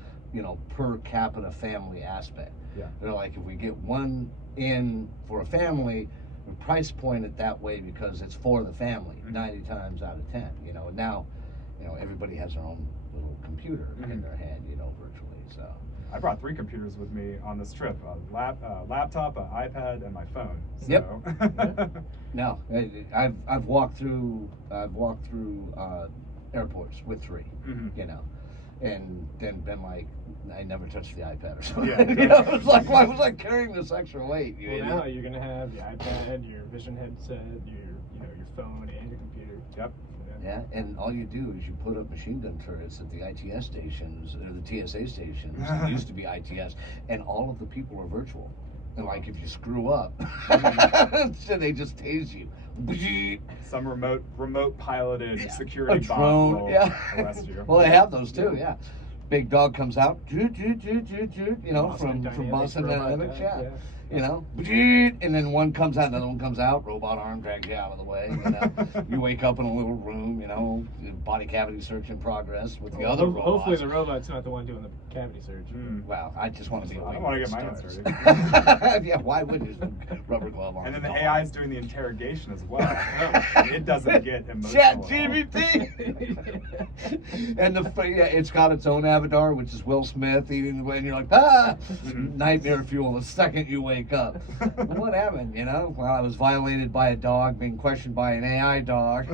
per capita family aspect. Yeah. They're like, if we get one in for a family, we price point it that way because it's for the family 90 times out of 10. And now, everybody has their own little computer in their hand, virtually. So I brought 3 computers with me on this trip: a laptop, an iPad, and my phone. So. Yep. No, I've walked through airports with 3, and then been like, I never touched the iPad or something. Yeah. It's like, why was I carrying this extra weight? Well, now you're gonna have the iPad, your vision headset, your phone, and your computer. Yep. Yeah, and all you do is you put up machine gun turrets at the ITS stations, or the TSA stations. It used to be ITS, and all of the people are virtual. And like, if you screw up, so they just tase you. Some remote piloted security A bot drone, will arrest you. Well, they have those too, yeah. Big dog comes out, from Boston Boston Dynamics, Dynamics, and then one comes out, another one comes out, robot arm drags you out of the way. You wake up in a little room, body cavity search in progress with the other robots. Hopefully the robot's not the one doing the cavity search. Well, I just want to be. I don't want to get my hands dirty. Yeah, why would you? Rubber glove on. And then the AI is doing the interrogation as well. It doesn't get emotional. Chat at all. GPT. And it's got its own avatar, which is Will Smith eating the way, and you're like, nightmare fuel the second you wake up. What happened? Well, I was violated by a dog, being questioned by an AI dog.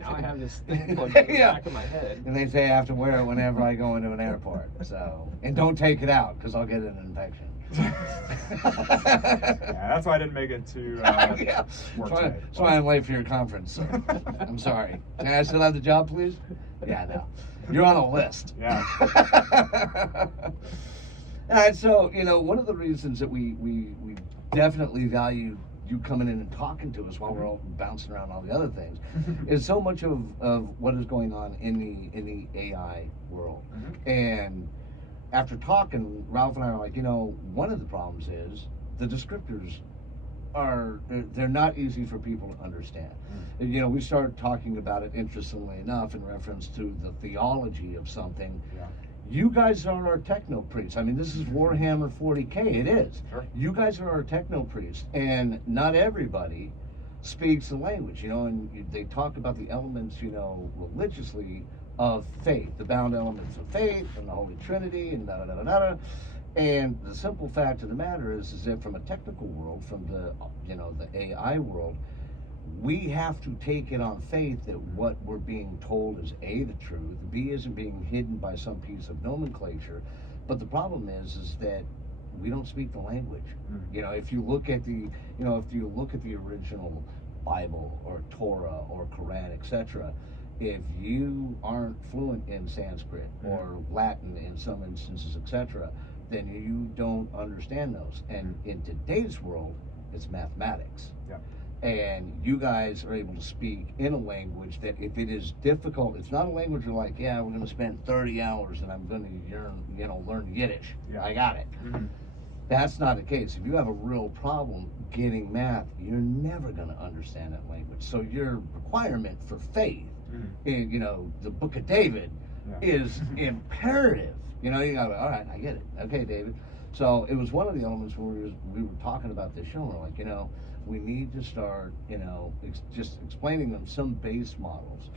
Now I have this thing plugged in the back of my head. And they say I have to wear it whenever I go into an airport. So, and don't take it out because I'll get an infection. Yeah, that's why I didn't make it to work today. That's why I'm late for your conference, sir. I'm sorry. Can I still have the job, please? Yeah, no. You're on a list. Yeah. All right, so, one of the reasons that we definitely value you coming in and talking to us while we're all bouncing around all the other things is so much of what is going on in the AI world. And after talking, Ralph and I are like, one of the problems is the descriptors they're not easy for people to understand. We started talking about it, interestingly enough, in reference to the theology of something. Yeah. You guys are our techno priests. I mean, this is Warhammer 40K. It is. Sure. You guys are our techno priests, and not everybody speaks the language. And they talk about the elements, religiously of faith, the bound elements of faith, and the Holy Trinity, and da da da da da. And the simple fact of the matter is that from a technical world, from the the AI world, we have to take it on faith that what we're being told is A, the truth, B, isn't being hidden by some piece of nomenclature. But the problem is that we don't speak the language. If you look at the original Bible or Torah or Quran, etc., if you aren't fluent in Sanskrit or Latin in some instances, etc., then you don't understand those. And in today's world, it's mathematics. Yeah. And you guys are able to speak in a language that, if it is difficult, it's not a language you're like, yeah, we're going to spend 30 hours and I'm going to learn Yiddish. Yeah. I got it. That's not the case. If you have a real problem getting math, you're never going to understand that language. So your requirement for faith in, the Book of David is imperative. You got to, all right, I get it. Okay, David. So it was one of the elements where we were talking about this show. And we're like, we need to start, just explaining them some base models,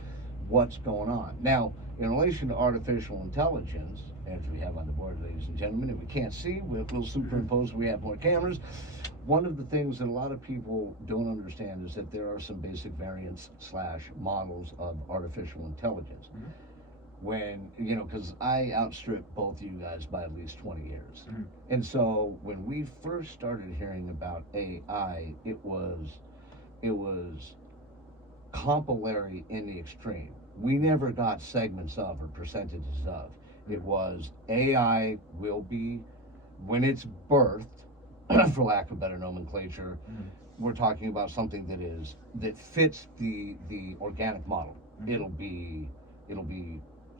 what's going on. Now, in relation to artificial intelligence, as we have on the board, ladies and gentlemen, and we can't see, we'll superimpose, we have more cameras. One of the things that a lot of people don't understand is that there are some basic variants / models of artificial intelligence. When, because I outstripped both you guys by at least 20 years. And so when we first started hearing about AI, it was compilatory in the extreme. We never got segments of or percentages of. It was AI will be, when it's birthed, for lack of better nomenclature, we're talking about something that fits the organic model. It'll be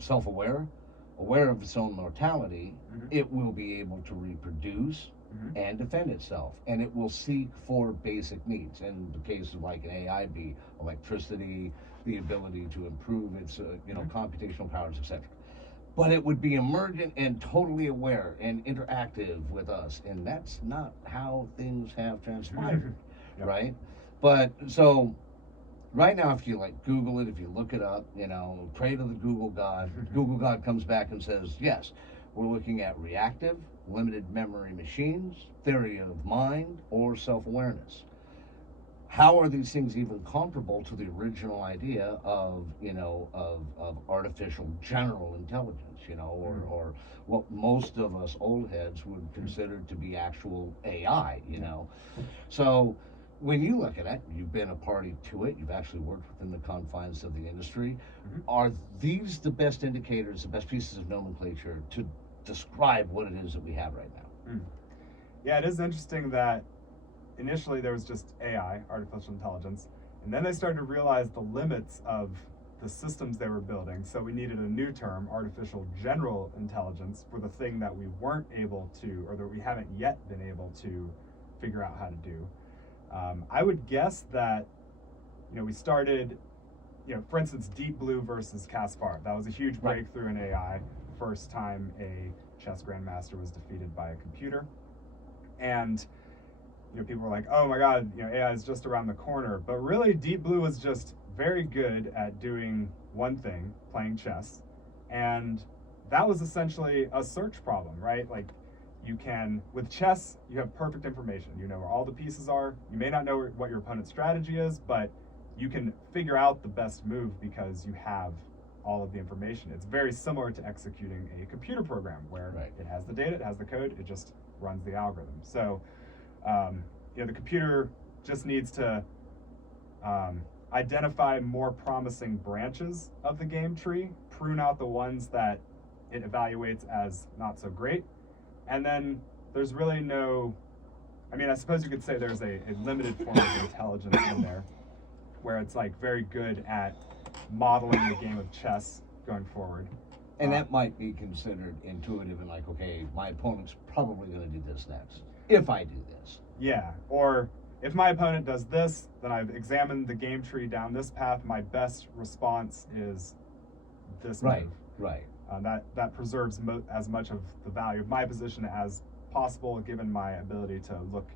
self-aware, aware of its own mortality, Mhm. it will be able to reproduce Mhm. and defend itself, and it will seek for basic needs. In the case of like an AI, be electricity, the ability to improve its computational powers, etc. But it would be emergent and totally aware and interactive with us, and that's not how things have transpired. Yep. Right? But so right now, if you like Google it, if you look it up, pray to the Google God. Google God comes back and says, yes, we're looking at reactive, limited memory machines, theory of mind, or self-awareness. How are these things even comparable to the original idea of artificial general intelligence, or what most of us old heads would consider to be actual AI. So when you look at it, you've been a party to it, you've actually worked within the confines of the industry. Are these the best indicators, the best pieces of nomenclature to describe what it is that we have right now? Yeah, it is interesting that initially there was just AI, artificial intelligence, and then they started to realize the limits of the systems they were building. So we needed a new term, artificial general intelligence, for the thing that we weren't able to, or that we haven't yet been able to figure out how to do. I would guess that, we started, for instance, Deep Blue versus Kasparov. That was a huge breakthrough in AI. First time a chess grandmaster was defeated by a computer. And people were like, oh my God, AI is just around the corner. But really, Deep Blue was just very good at doing one thing, playing chess. And that was essentially a search problem, right? Like, with chess, you have perfect information. You know where all the pieces are. You may not know what your opponent's strategy is, but you can figure out the best move because you have all of the information. It's very similar to executing a computer program where it has the data, it has the code, it just runs the algorithm. So, the computer just needs to identify more promising branches of the game tree, prune out the ones that it evaluates as not so great, and then there's really I suppose you could say there's a limited form of intelligence in there, where it's like very good at modeling the game of chess going forward. And that might be considered intuitive and like, okay, my opponent's probably going to do this next, if I do this. Yeah, or if my opponent does this, then I've examined the game tree down this path, my best response is this move. Right. That preserves as much of the value of my position as possible, given my ability to look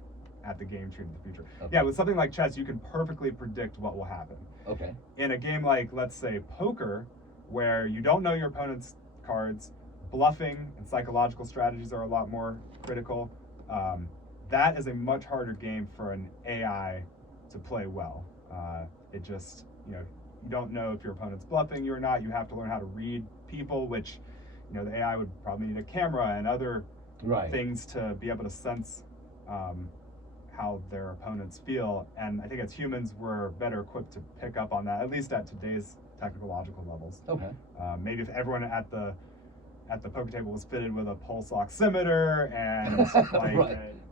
at the game tree in the future. Okay. Yeah, with something like chess, you can perfectly predict what will happen. Okay. In a game like, let's say, poker, where you don't know your opponent's cards, bluffing and psychological strategies are a lot more critical. That is a much harder game for an AI to play well. It just, you don't know if your opponent's bluffing you or not. You have to learn how to read people, which, the AI would probably need a camera and other things to be able to sense how their opponents feel. And I think as humans, we're better equipped to pick up on that, at least at today's technological levels. Okay. Maybe if everyone at the poker table was fitted with a pulse oximeter and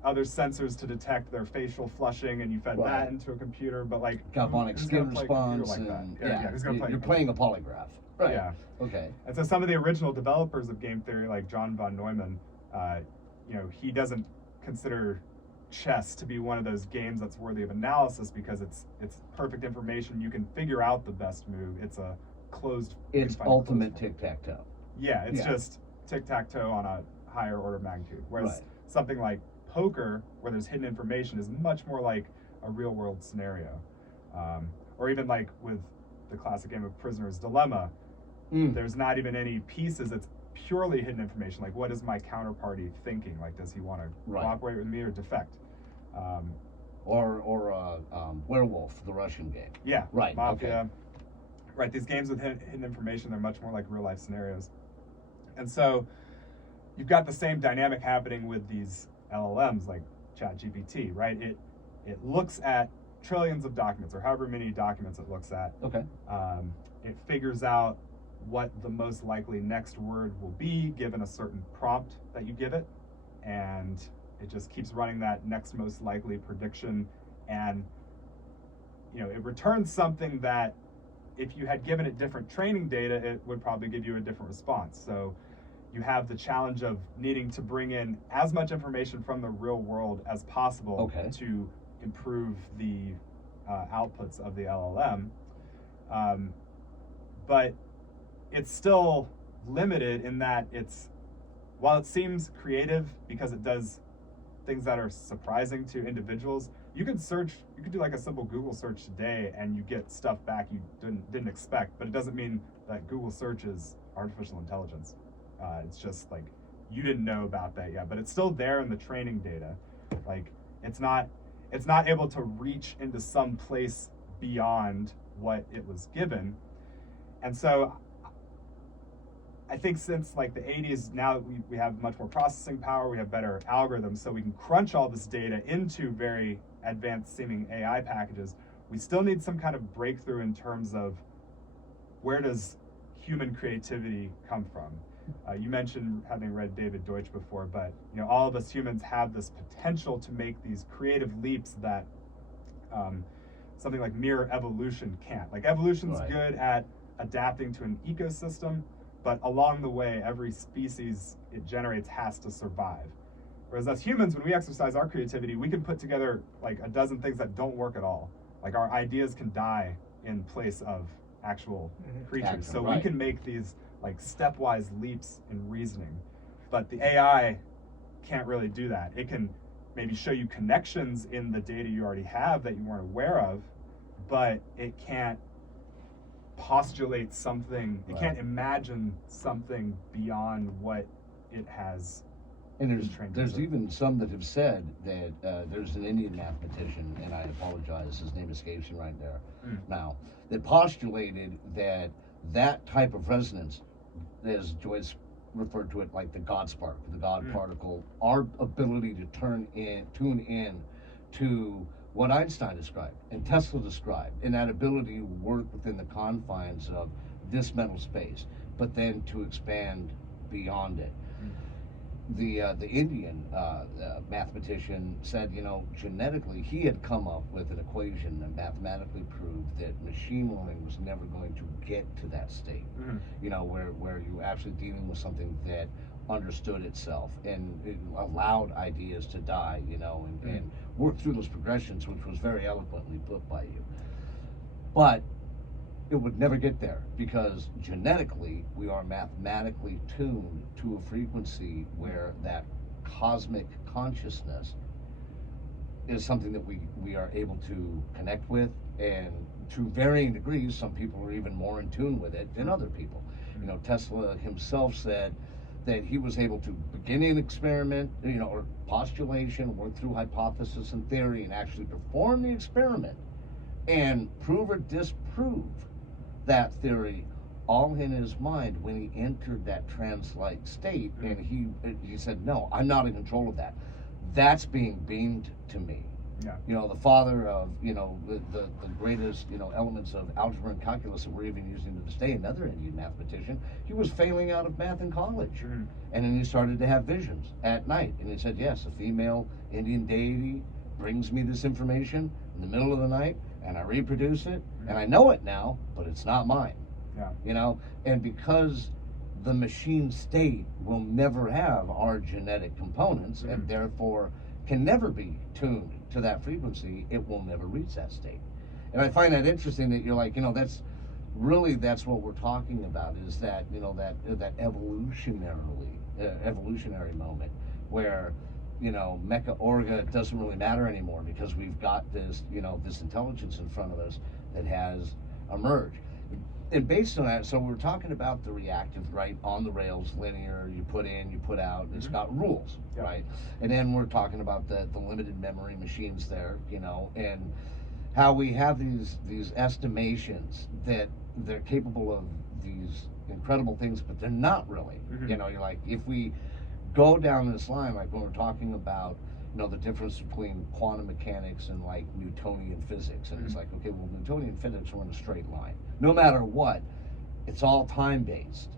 other sensors to detect their facial flushing, and you fed that into a computer, but like galvanic skin response, like who's gonna play? You're playing a polygraph. Right. Yeah. Okay. And so some of the original developers of game theory, like John von Neumann, he doesn't consider chess to be one of those games that's worthy of analysis because it's perfect information. You can figure out the best move. It's a closed. It's ultimate tic-tac-toe. Yeah, it's just tic-tac-toe on a higher order of magnitude. Whereas something like poker, where there's hidden information, is much more like a real-world scenario. Or even like with the classic game of Prisoner's Dilemma, there's not even any pieces. It's purely hidden information. Like, what is my counterparty thinking? Like, does he want to cooperate with me or defect? Or Werewolf, the Russian game. Yeah. Right. Mafia. Okay. Right. These games with hidden information, they're much more like real-life scenarios. And so you've got the same dynamic happening with these LLMs like ChatGPT, right? It looks at trillions of documents, or however many documents it looks at. Okay. It figures out what the most likely next word will be given a certain prompt that you give it, and it just keeps running that next most likely prediction, and it returns something that if you had given it different training data, it would probably give you a different response. So you have the challenge of needing to bring in as much information from the real world as possible to improve the outputs of the LLM. But it's still limited in that while it seems creative because it does things that are surprising to individuals, you could do like a simple Google search today and you get stuff back you didn't expect, but it doesn't mean that Google search is artificial intelligence. It's just like you didn't know about that yet, but it's still there in the training data. Like it's not able to reach into some place beyond what it was given. And so I think since like the 80s, now we have much more processing power, we have better algorithms, so we can crunch all this data into very advanced seeming AI packages. We still need some kind of breakthrough in terms of where does human creativity come from? You mentioned having read David Deutsch before, but all of us humans have this potential to make these creative leaps that something like mere evolution can't. Like evolution's good at adapting to an ecosystem, but along the way, every species it generates has to survive. Whereas as humans, when we exercise our creativity, we can put together like a dozen things that don't work at all. Like our ideas can die in place of actual creatures. So we can make these like stepwise leaps in reasoning. But the AI can't really do that. It can maybe show you connections in the data you already have that you weren't aware of, but it can't postulate something, it can't imagine something beyond what it has. And there's even some that have said that there's an Indian mathematician, and I apologize, his name escapes me right there now, that postulated that type of resonance, as Joyce referred to it, like the God spark, the God particle, our ability to tune in to what Einstein described and Tesla described, and that ability to work within the confines of this mental space, but then to expand beyond it. The Indian mathematician said, genetically, he had come up with an equation that mathematically proved that machine learning was never going to get to that state, where you actually dealing with something that understood itself and it allowed ideas to die, and work through those progressions, which was very eloquently put by you. But it would never get there because genetically we are mathematically tuned to a frequency where that cosmic consciousness is something that we are able to connect with, and to varying degrees. Some people are even more in tune with it than other people. Tesla himself said that he was able to begin an experiment, or postulation, work through hypothesis and theory, and actually perform the experiment and prove or disprove that theory all in his mind when he entered that trance-like state. And he said, no, I'm not in control of that. That's being beamed to me. The father of, the greatest, elements of algebra and calculus that we're even using to this day, another Indian mathematician, he was failing out of math in college. And then he started to have visions at night. And he said, yes, a female Indian deity brings me this information in the middle of the night, and I reproduce it, and I know it now, but it's not mine. And because the machine state will never have our genetic components, and therefore can never be tuned to that frequency, it will never reach that state. And I find that interesting that you're like, that's what we're talking about, is that, that evolutionary moment where, Mecha Orga doesn't really matter anymore because we've got this, this intelligence in front of us that has emerged. And based on that, so we're talking about the reactive, right, on the rails, linear, you put in, you put out, it's got rules, right? And then we're talking about the limited memory machines there, and how we have these estimations that they're capable of these incredible things, but they're not really. You're like, if we go down this line, like when we're talking about, the difference between quantum mechanics and like Newtonian physics, and it's like, okay, well, Newtonian physics are in a straight line. No matter what, it's all time-based.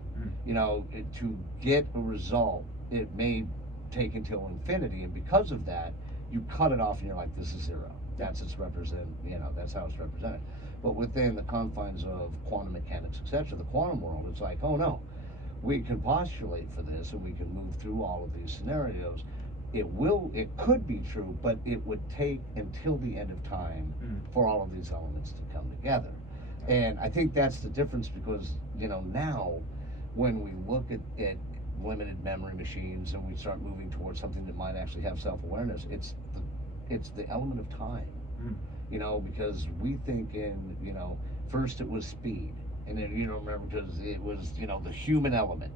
To get a result, it may take until infinity, and because of that, you cut it off and you're like, this is zero. That's its that's how it's represented. But within the confines of quantum mechanics, etc., the quantum world, it's like, oh no, we can postulate for this and we can move through all of these scenarios. It could be true, but it would take until the end of time for all of these elements to come together. And I think that's the difference, because, now when we look at limited memory machines and we start moving towards something that might actually have self-awareness, it's the element of time. Because we think in, first it was speed, and then, remember, because it was, the human element.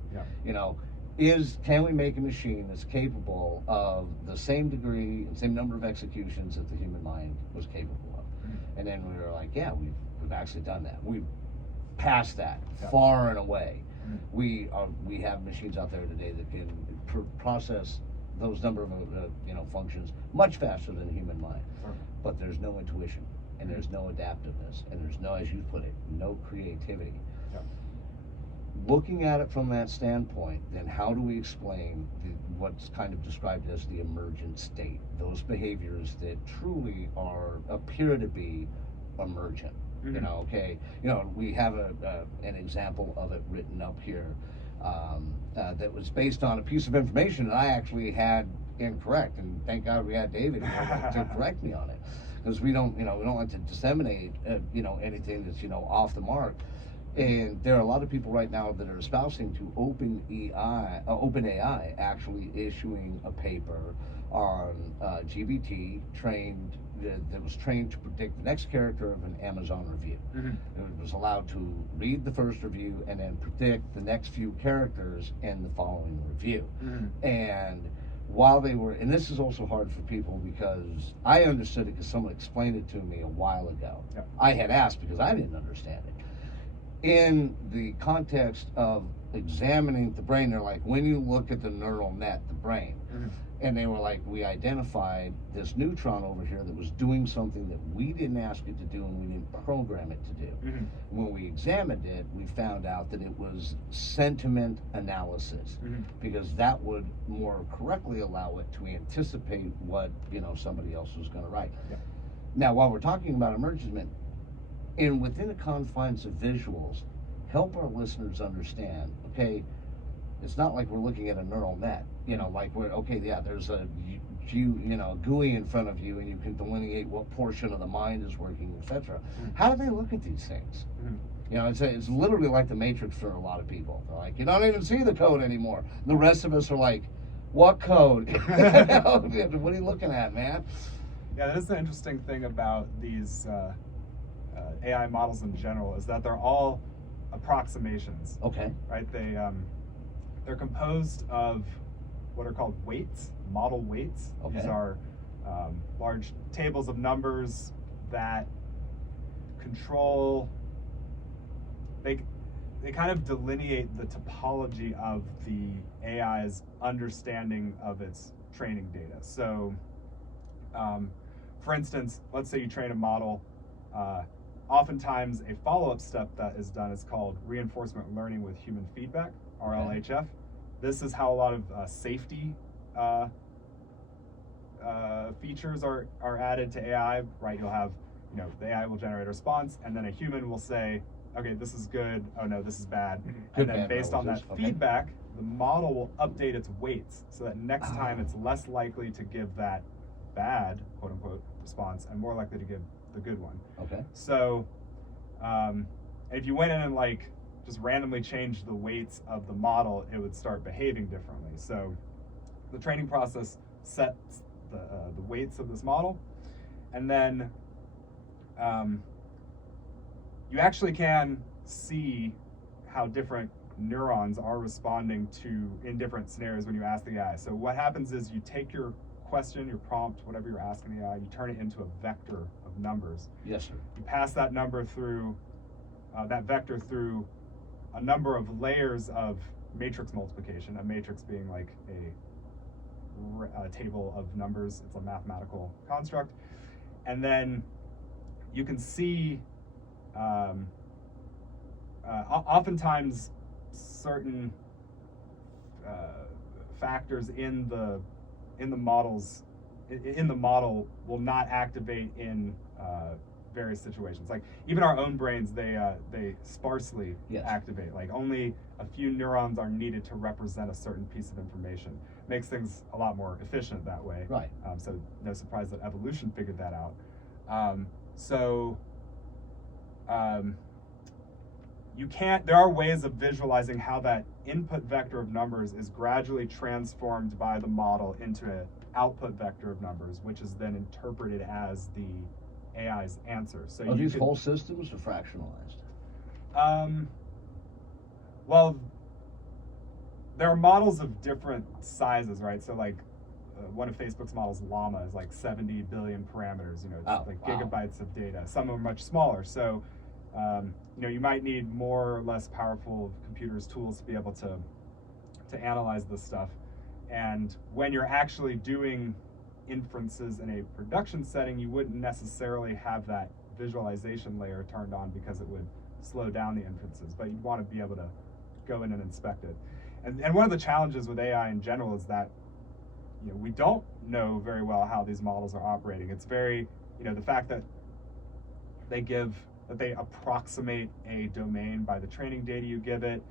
Can we make a machine that's capable of the same degree and same number of executions that the human mind was capable of? And then we were like, yeah, we've actually done that. We've passed that far and away. We have machines out there today that can process those number of functions much faster than the human mind. But there's no intuition, and there's no adaptiveness, and there's no, as you put it, no creativity. Looking at it from that standpoint, then how do we explain what's kind of described as the emergent state? Those behaviors that truly appear to be emergent. We have an example of it written up here that was based on a piece of information that I actually had incorrect, and thank God we had David here to correct me on it, because we don't like to disseminate anything that's off the mark. And there are a lot of people right now that are espousing to OpenAI actually issuing a paper on GBT that was trained to predict the next character of an Amazon review. It was allowed to read the first review and then predict the next few characters in the following review. And while they were, and this is also hard for people because I understood it because someone explained it to me a while ago. I had asked because I didn't understand it. In the context of examining the brain, they're like, when you look at the neural net, the brain, and they were like, we identified this neutron over here that was doing something that we didn't ask it to do and we didn't program it to do. When we examined it, we found out that it was sentiment analysis, because that would more correctly allow it to anticipate what somebody else was going to write. Now, while we're talking about emergent, and within the confines of visuals, help our listeners understand, okay, it's not like we're looking at a neural net, like there's a GUI in front of you and you can delineate what portion of the mind is working, etc. How do they look at these things? It's literally like the Matrix for a lot of people. They're like, you don't even see the code anymore. The rest of us are like, what code? What are you looking at, man? Yeah, that is the interesting thing about these AI models in general, is that they're all approximations. Right? They're composed of what are called weights, model weights. These are large tables of numbers that control. They kind of delineate the topology of the AI's understanding of its training data. So, for instance, let's say you train a model. Oftentimes, a follow-up step that is done is called reinforcement learning with human feedback, RLHF. This is how a lot of safety features are added to AI, right? You'll have, the AI will generate a response, and then a human will say, okay, this is good, oh no, this is bad. And then based on that feedback, the model will update its weights so that next time it's less likely to give that bad, quote unquote, response and more likely to give the good one. So if you went in and just randomly changed the weights of the model, it would start behaving differently. So the training process sets the weights of this model, and then you actually can see how different neurons are responding in different scenarios when you ask the AI. So what happens is you take your question, your prompt, whatever you're asking the AI, you turn it into a vector of numbers. Yes, sir. You pass that number through, that vector through a number of layers of matrix multiplication, a matrix being like a table of numbers. It's a mathematical construct. And then you can see oftentimes certain factors in the model will not activate in various situations. Like even our own brains, they sparsely Yes. activate. Like only a few neurons are needed to represent a certain piece of information. Makes things a lot more efficient that way. Right. So no surprise that evolution figured that out. So you can't, there are ways of visualizing how that input vector of numbers is gradually transformed by the model into an output vector of numbers, which is then interpreted as the AI's answer. So Are these whole systems or fractionalized? Well, there are models of different sizes, right? So like one of Facebook's models, Llama, is like 70 billion parameters, you know, it's like gigabytes of data. Some are much smaller. So, you know, you might need more or less powerful computers, tools to be able to analyze this stuff. And when you're actually doing inferences in a production setting, you wouldn't necessarily have that visualization layer turned on because it would slow down the inferences, but you'd want to be able to go in and inspect it. And one of the challenges with AI in general is that, you know, we don't know very well how these models are operating. It's very, you know, the fact that they approximate a domain by the training data you give it.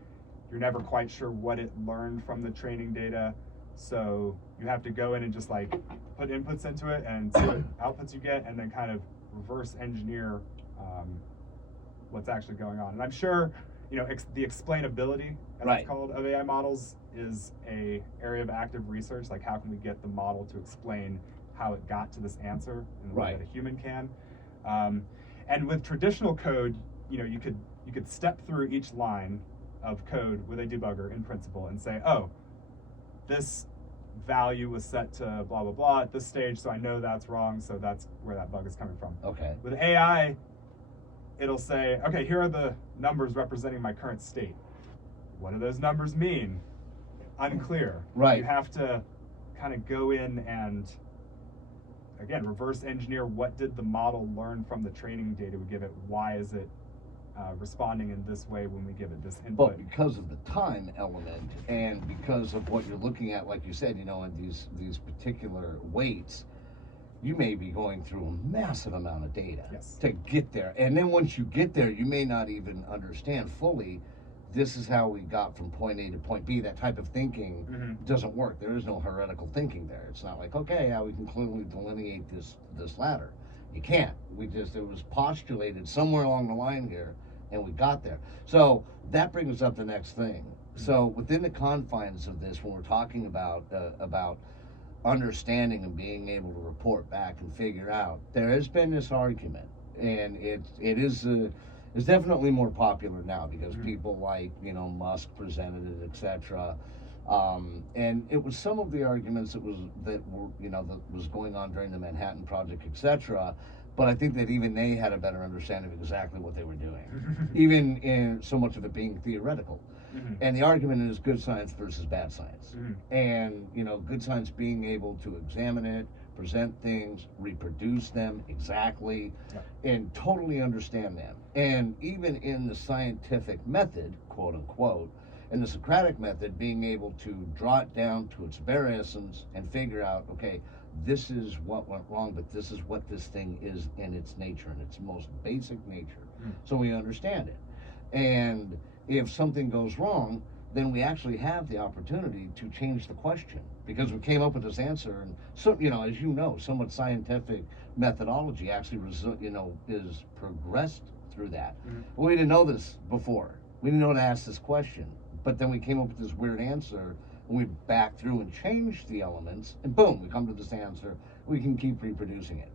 You're never quite sure what it learned from the training data. So you have to go in and just like put inputs into it and see what outputs you get, and then kind of reverse engineer what's actually going on. And I'm sure, you know, the explainability, as it's called, of AI models is a area of active research. Like, how can we get the model to explain how it got to this answer in the way that a human can? And with traditional code, you know, you could step through each line of code with a debugger in principle and say, oh, this value was set to blah, blah, blah at this stage, so I know that's wrong, so that's where that bug is coming from. Okay. With AI, it'll say, okay, here are the numbers representing my current state. What do those numbers mean? Unclear. Right. You have to kind of go in and, again, reverse engineer what did the model learn from the training data we give it? Why is it responding in this way when we give it this input? But because of the time element and because of what you're looking at, like you said, you know, in these particular weights, you may be going through a massive amount of data to get there. And then once you get there, you may not even understand fully, this is how we got from point A to point B. That type of thinking doesn't work. There is no heretical thinking there. It's not like, okay, yeah, we can clearly delineate this ladder. You can't. It was postulated somewhere along the line here, and we got there. So that brings up the next thing. So within the confines of this, when we're talking about understanding and being able to report back and figure out, there has been this argument, and it's definitely more popular now because people like, you know, Musk presented it, etc. And it was some of the arguments that was going on during the Manhattan Project, etc. But I think that even they had a better understanding of exactly what they were doing, even in so much of it being theoretical. And the argument is good science versus bad science. And, you know, good science being able to examine it, present things, reproduce them exactly, and totally understand them. And even in the scientific method, quote unquote, in the Socratic method, being able to draw it down to its bare essence and figure out, okay, this is what went wrong, but this is what this thing is in its nature, in its most basic nature. So we understand it. And if something goes wrong, then we actually have the opportunity to change the question because we came up with this answer. And so, you know, as you know, somewhat scientific methodology actually, is progressed through that. Well, we didn't know this before. We didn't know to ask this question, but then we came up with this weird answer, and we back through and changed the elements, and boom, we come to this answer. We can keep reproducing it.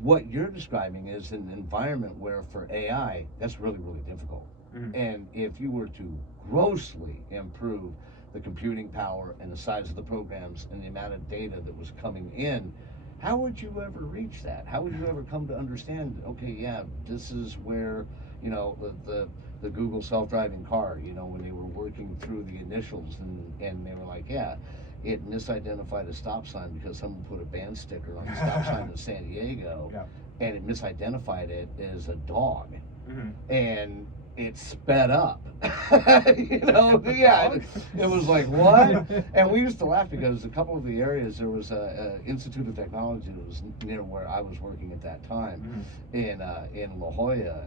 What you're describing is an environment where for AI, that's really, really difficult. And if you were to grossly improve the computing power and the size of the programs and the amount of data that was coming in, how would you ever reach that? How would you ever come to understand, okay, yeah, this is where, you know, the Google self-driving car, you know, when they were working through the initials and they were like, yeah, it misidentified a stop sign because someone put a band sticker on the stop sign in San Diego, and it misidentified it as a dog. And it sped up. You know, yeah, it was like, what? And we used to laugh because a couple of the areas, there was a Institute of Technology that was near where I was working at that time, in La Jolla,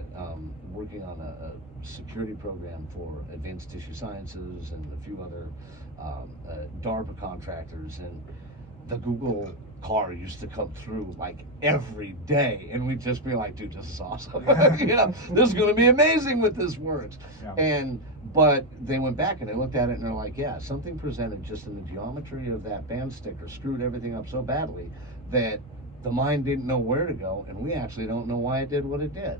working on a security program for Advanced Tissue Sciences and a few other DARPA contractors, and the Google car used to come through like every day, and we'd just be like, dude, this is awesome. You know, this is going to be amazing when this works. But they went back and they looked at it and they're like, yeah, something presented just in the geometry of that band sticker screwed everything up so badly that the mind didn't know where to go, and we actually don't know why it did what it did.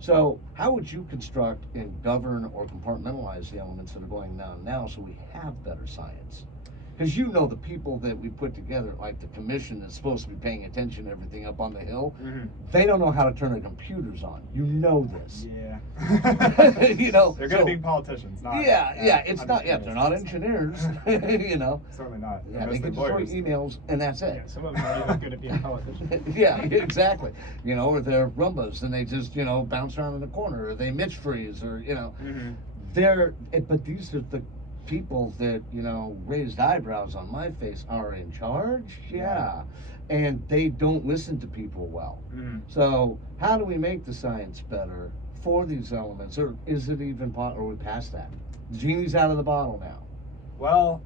So how would you construct and govern or compartmentalize the elements that are going on now so we have better science? Because you know the people that we put together, like the commission that's supposed to be paying attention to everything up on the hill, they don't know how to turn their computers on. You know this. Yeah. You know, they're good at being politicians, not. It's not. Yeah, they're not engineers. You know. Certainly not. Yeah, they can just write emails and that's it. Yeah, some of them are even good at being politicians. Yeah, exactly. You know, or they're rumbas and they just, you know, bounce around in the corner, or they Mitch freeze, or you know, but these are the people that, you know, raised eyebrows on my face are in charge. And they don't listen to people well. So how do we make the science better for these elements, or is it even or are we past that? The genie's out of the bottle now. Well,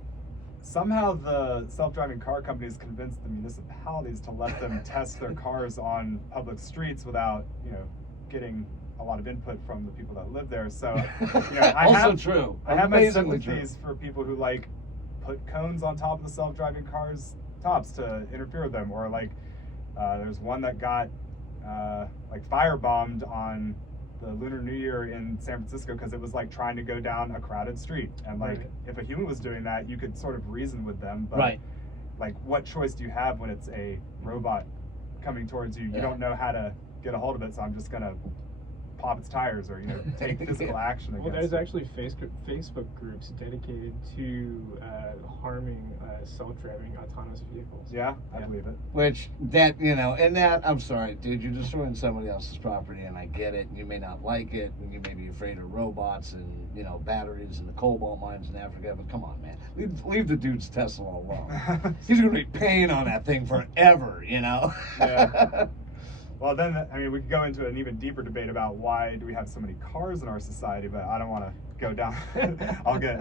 somehow the self-driving car companies convinced the municipalities to let them test their cars on public streets without, you know, getting a lot of input from the people that live there. So, you know, I have my sympathies for people who like put cones on top of the self-driving cars tops to interfere with them, or like there's one that got like firebombed on the Lunar New Year in San Francisco because it was like trying to go down a crowded street, and like if a human was doing that, you could sort of reason with them, but like what choice do you have when it's a robot coming towards you? You don't know how to get a hold of it, so I'm just gonna pop its tires, or, you know, take physical action against Well, there's it. actually Facebook groups dedicated to harming self-driving autonomous vehicles. Yeah, I believe it. Which, that, you know, and that, I'm sorry, dude, you're destroying somebody else's property, and I get it, and you may not like it, and you may be afraid of robots and, you know, batteries and the cobalt mines in Africa, but come on, man. Leave the dude's Tesla alone. He's going to be paying on that thing forever, you know? Well, then, I mean, we could go into an even deeper debate about why do we have so many cars in our society, but I don't want to go down. I'll get.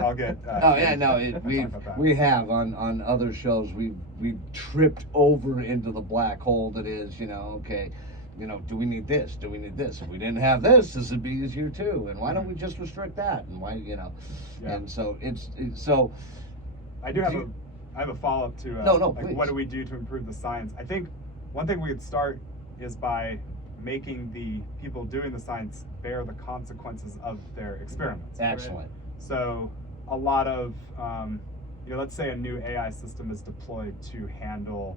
Oh yeah, no, we have on other shows we've tripped over into the black hole that is, you know, okay, you know, do we need this? Do we need this? If we didn't have this would be easier too. And why don't we just restrict that? And why, you know, and so it's so. I have a follow up to like, please. What do we do to improve the science? I think one thing we could start is by making the people doing the science bear the consequences of their experiments. Excellent. So a lot of, you know, let's say a new AI system is deployed to handle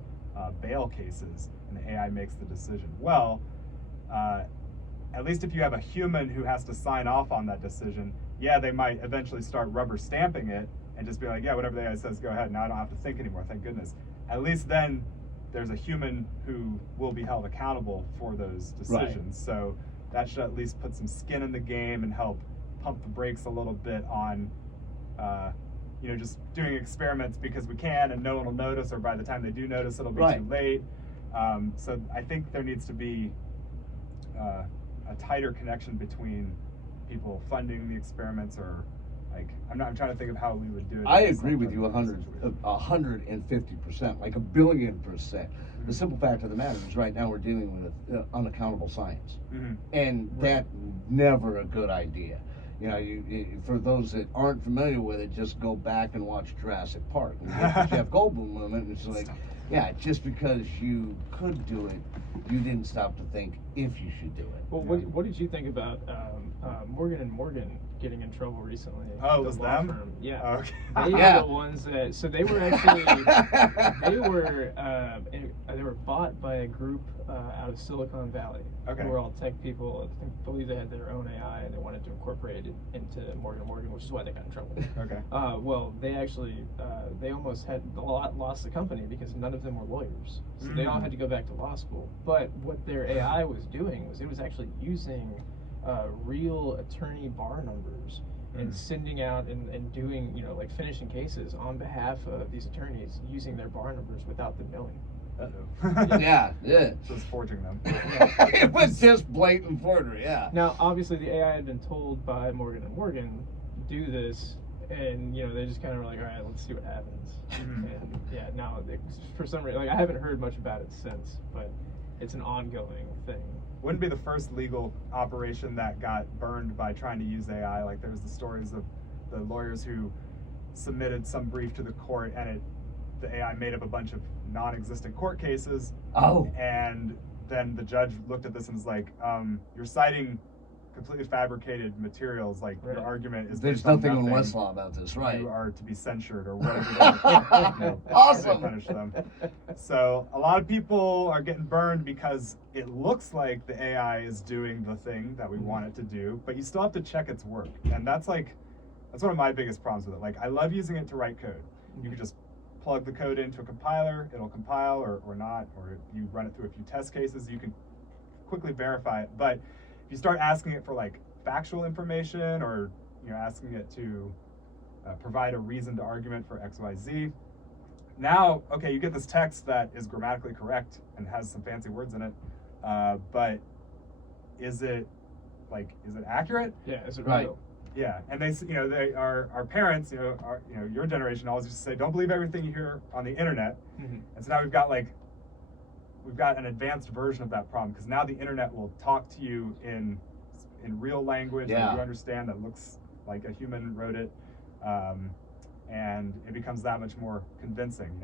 bail cases, and the AI makes the decision. Well, at least if you have a human who has to sign off on that decision, yeah, they might eventually start rubber stamping it and just be like, yeah, whatever the AI says, go ahead. Now I don't have to think anymore, thank goodness. At least then there's a human who will be held accountable for those decisions. So that should at least put some skin in the game and help pump the brakes a little bit on, you know, just doing experiments because we can and no one will notice, or by the time they do notice, it'll be too late. So I think there needs to be a tighter connection between people funding the experiments, or like, I'm trying to think of how we would do it. I agree with you 150%, like 1,000,000,000%. The simple fact of the matter is right now we're dealing with unaccountable science. And that's never a good idea. You know, for those that aren't familiar with it, just go back and watch Jurassic Park. And the Jeff Goldblum moment, it's like, yeah, just because you could do it, you didn't stop to think if you should do it. Well, what did you think about Morgan & Morgan getting in trouble recently? Oh, it was them? Firm. Yeah. Oh, okay. They were the ones that, so they were actually, they were bought by a group out of Silicon Valley. Okay. Who were all tech people. I believe they had their own AI and they wanted to incorporate it into Morgan & Morgan, which is why they got in trouble. Okay. Well, they actually, they almost had lost the company because none of them were lawyers. So they all had to go back to law school. But what their AI was doing was it was actually using real attorney bar numbers and sending out and doing, you know, like finishing cases on behalf of these attorneys using their bar numbers without them knowing. Yeah. Just forging them. It was just blatant forgery. Yeah. Now, obviously, the AI had been told by Morgan & Morgan, do this, and, you know, they just kind of were like, all right, let's see what happens. And, yeah, now, for some reason, like, I haven't heard much about it since, but it's an ongoing thing. Wouldn't be the first legal operation that got burned by trying to use AI. Like, there's the stories of the lawyers who submitted some brief to the court, and the AI made up a bunch of non-existent court cases. Oh. And then the judge looked at this and was like, you're citing completely fabricated materials. Like, your argument is There's based on nothing on Westlaw about this, right? You are to be censured or whatever. Awesome. Punish them. So a lot of people are getting burned because it looks like the AI is doing the thing that we want it to do, but you still have to check its work. And that's one of my biggest problems with it. Like, I love using it to write code. You can just plug the code into a compiler, it'll compile or not, or you run it through a few test cases, you can quickly verify it. But if you start asking it for like factual information, or, you know, asking it to provide a reasoned argument for XYZ, now, okay, you get this text that is grammatically correct and has some fancy words in it, but is it accurate? Yeah, is it Right. real? Yeah, and our parents, your generation always used to say, don't believe everything you hear on the internet. And so now we've got an advanced version of that problem, because now the internet will talk to you in real language that you understand, that looks like a human wrote it, and it becomes that much more convincing.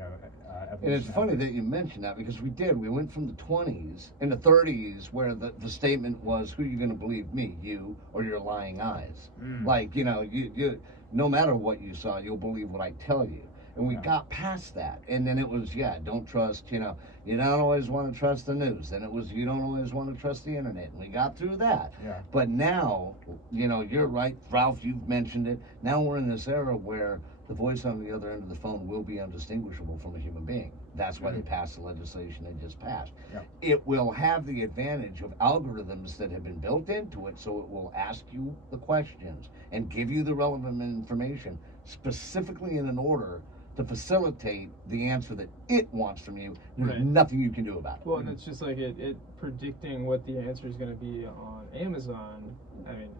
And it's funny that you mentioned that, because we went from the 20s and the 30s where the statement was, who are you going to believe, me, you, or your lying eyes? Like, you no matter what you saw, you'll believe what I tell you. And we got past that, and then it was, don't trust, you don't always want to trust the news. Then it was, you don't always want to trust the internet, and we got through that. Yeah. But now, you're right, Ralph, you've mentioned it. Now we're in this era where the voice on the other end of the phone will be undistinguishable from a human being. That's why they passed the legislation they just passed. Yeah. It will have the advantage of algorithms that have been built into it, so it will ask you the questions and give you the relevant information specifically in an order to facilitate the answer that it wants from you. There's nothing you can do about it. Well, and it's just like it predicting what the answer is going to be on Amazon. I mean,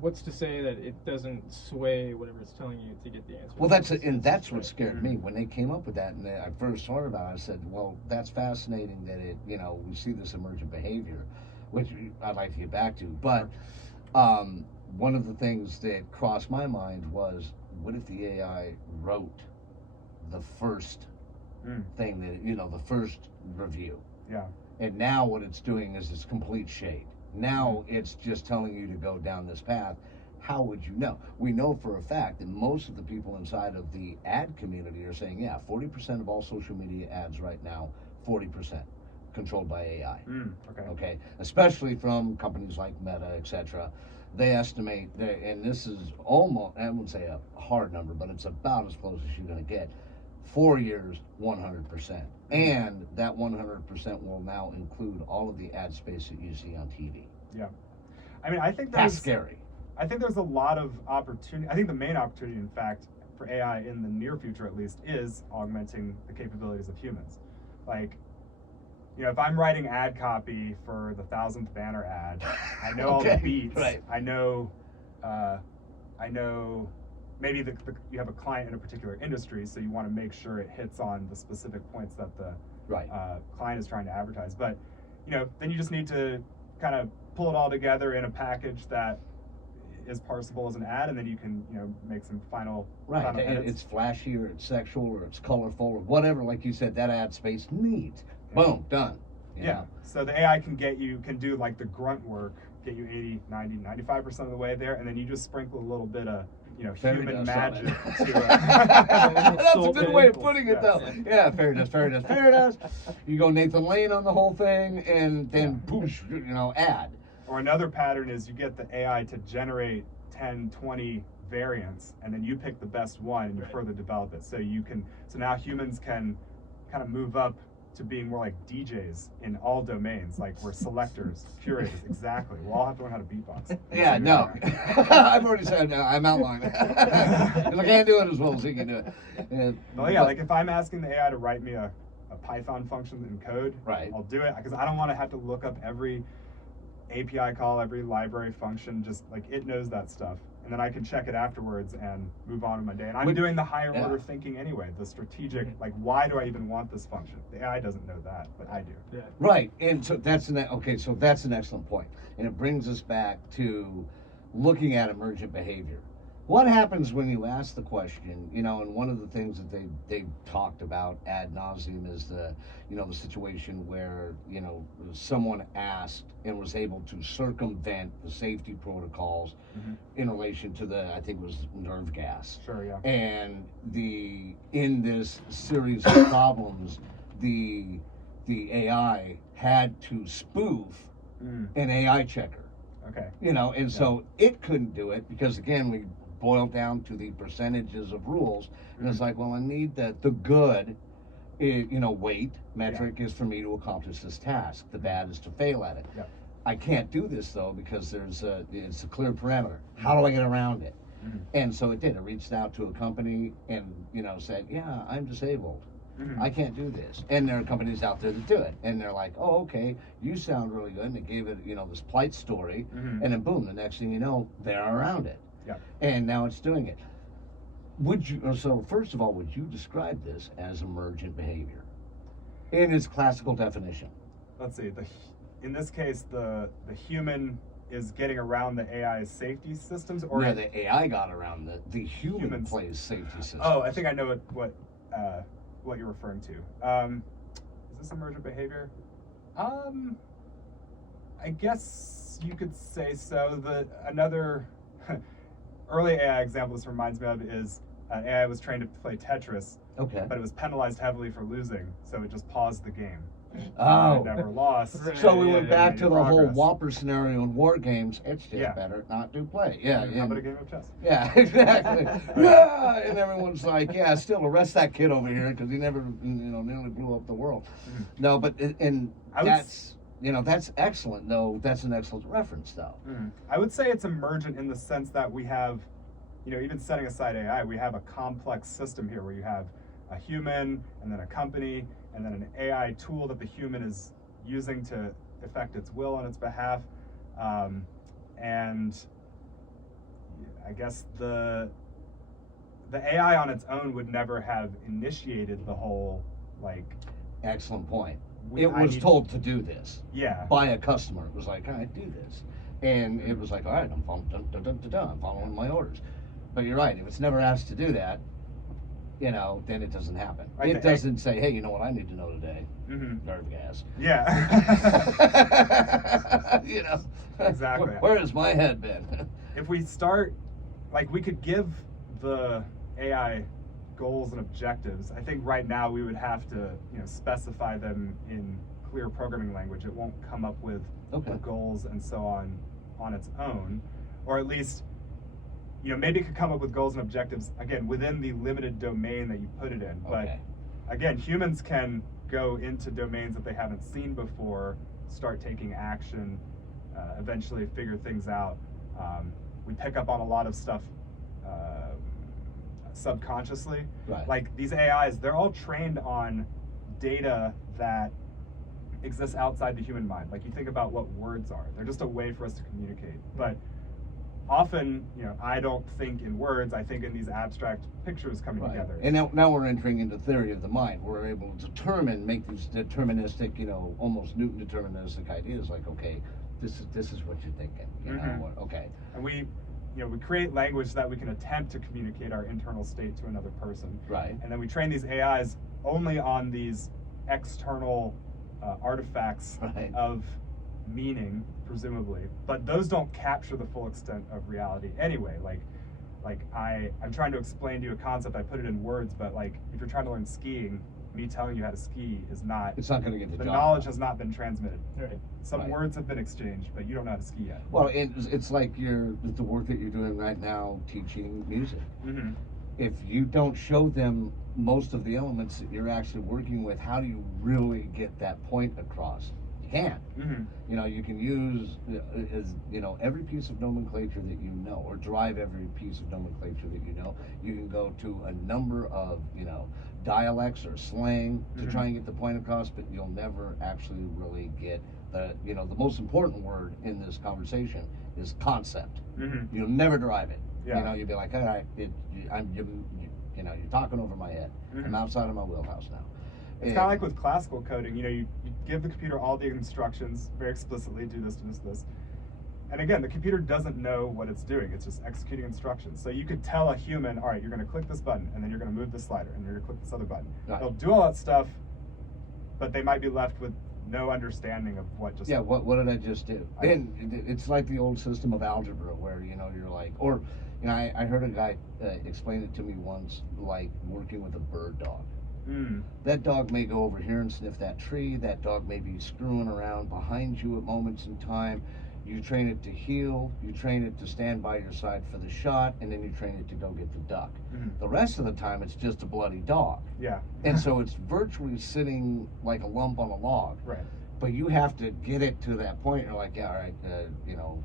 what's to say that it doesn't sway whatever it's telling you to get the answer? Well, that's what scared me when they came up with that, and I first heard about it. I said, well, that's fascinating that we see this emergent behavior, which I'd like to get back to. But one of the things that crossed my mind was, what if the AI wrote the first thing that, the first review? Yeah. And now what it's doing is it's complete shade. Now it's just telling you to go down this path. How would you know? We know for a fact that most of the people inside of the ad community are saying, 40% of all social media ads right now, 40% controlled by AI. Okay. Especially from companies like Meta, etc. They estimate, and this is almost, I wouldn't say a hard number, but it's about as close as you're going to get. 4 years, 100%. And that 100% will now include all of the ad space that you see on TV. Yeah. I mean, I think that's scary. I think there's a lot of opportunity. I think the main opportunity, in fact, for AI in the near future at least, is augmenting the capabilities of humans. Like, if I'm writing ad copy for the 1,000th banner ad, I know all the beats. Right. I know maybe you have a client in a particular industry, so you want to make sure it hits on the specific points that the client is trying to advertise. But then you just need to kind of pull it all together in a package that is parsable as an ad, and then you can make some final edits. It's flashy, or it's sexual, or it's colorful, or whatever, like you said, that ad space needs. Boom, done. Yeah. So the AI can do like the grunt work, get you 80, 90, 95% of the way there, and then you just sprinkle a little bit of human magic to it. That's a good way of putting it, though. Yeah, fairy dust. You go Nathan Lane on the whole thing, and then poosh, ad. Or another pattern is you get the AI to generate 10, 20 variants, and then you pick the best one and you further develop it. So now humans can kind of move up to being more like DJs in all domains. Like we're selectors, curators. Exactly. We'll all have to learn how to beatbox. Yeah, no. I've already said no, I'm outlining. Because I can't do it as well as he can do it. Well, yeah, like if I'm asking the AI to write me a Python function in code, right. I'll do it because I don't want to have to look up every API call, every library function. Just like it knows that stuff. And then I can check it afterwards and move on with my day. And I'm doing the higher order thinking anyway, the strategic, like why do I even want this function? The AI doesn't know that, but I do. Yeah. Right, and so that's an excellent point. And it brings us back to looking at emergent behavior. What happens when you ask the question, and one of the things that they talked about ad nauseum is the situation where, someone asked and was able to circumvent the safety protocols in relation to I think it was nerve gas. Sure, yeah. And in this series of problems, the AI had to spoof an AI checker. Okay. So it couldn't do it because, again, we boiled down to the percentages of rules, and it's like, well, I need the good, weight metric is for me to accomplish this task. The bad is to fail at it. Yep. I can't do this though because it's a clear parameter. How do I get around it? And so it did. It reached out to a company and said, yeah, I'm disabled. I can't do this. And there are companies out there that do it. And they're like, oh, okay, you sound really good. And they gave it, this plight story. And then boom, the next thing you know, they're around it. Yeah. And now it's doing it. So first of all, would you describe this as emergent behavior in its classical definition? Let's see. In this case, the human is getting around the AI's safety systems, or yeah, the AI got around the human plays safety systems. Oh, I think I know what you're referring to. Is this emergent behavior? I guess you could say so. Another early AI example this reminds me of is an AI was trained to play Tetris. Okay. But it was penalized heavily for losing, so it just paused the game. Oh. It never lost. So we went back to the progress. whole Whopper scenario in war games. It's just better not to play. Yeah. How about a game of chess? Yeah, exactly. Yeah, and everyone's like, yeah, still arrest that kid over here because he never, nearly blew up the world. No, but that's excellent, though. That's an excellent reference, though. I would say it's emergent in the sense that we have, even setting aside AI, we have a complex system here where you have a human and then a company and then an AI tool that the human is using to effect its will on its behalf. And I guess the AI on its own would never have initiated the whole, Excellent point. It was told to do this. Yeah. By a customer. It was like, all right, do this. And it was like, all right, I'm following my orders. But you're right, if it's never asked to do that, then it doesn't happen. Right, it doesn't say, hey, you know what I need to know today? Nerve gas. Yeah. Exactly. Where has my head been? If we start, we could give the AI goals and objectives. I think right now we would have to, specify them in clear programming language. It won't come up with the goals and so on its own, or at least, maybe it could come up with goals and objectives again within the limited domain that you put it in. But again, humans can go into domains that they haven't seen before, start taking action, eventually figure things out. We pick up on a lot of stuff subconsciously. Right. Like these AIs, they're all trained on data that exists outside the human mind. Like you think about what words are. They're just a way for us to communicate. But often, I don't think in words, I think in these abstract pictures coming together. And now we're entering into theory of the mind. We're able to make these deterministic, almost Newton deterministic ideas like, okay, this is what you're thinking. Okay. And we create language so that we can attempt to communicate our internal state to another person. Right. And then we train these AIs only on these external artifacts of meaning, presumably, but those don't capture the full extent of reality anyway. I'm trying to explain to you a concept, I put it in words, but if you're trying to learn skiing, me telling you how to ski is not. It's not going to get the job. Knowledge has not been transmitted. Right. Some words have been exchanged, but you don't know how to ski yet. Well, it's like the work that you're doing right now, teaching music. if you don't show them most of the elements that you're actually working with, how do you really get that point across? You can't. You know, you can use every piece of nomenclature that you know, or derive every piece of nomenclature that you know. You can go to a number of dialects or slang to try and get the point across, but you'll never actually really get the most important word in this conversation is concept. You'll never derive it. Yeah. You'll be like, all right, you're talking over my head. I'm outside of my wheelhouse now. It's kind of like with classical coding. You give the computer all the instructions very explicitly, do this, do this, do this. And again, the computer doesn't know what it's doing. It's just executing instructions. So you could tell a human, all right, you're going to click this button, and then you're going to move this slider, and you're going to click this other button. Right. They'll do all that stuff, but they might be left with no understanding of what just. Yeah, what did I just do? And it's like the old system of algebra where, you're like, or, I heard a guy explain it to me once, like working with a bird dog. That dog may go over here and sniff that tree. That dog may be screwing around behind you at moments in time. You train it to heel, you train it to stand by your side for the shot, and then you train it to go get the duck. The rest of the time, it's just a bloody dog. Yeah. And so it's virtually sitting like a lump on a log. Right. But you have to get it to that point. You're like, yeah, all right,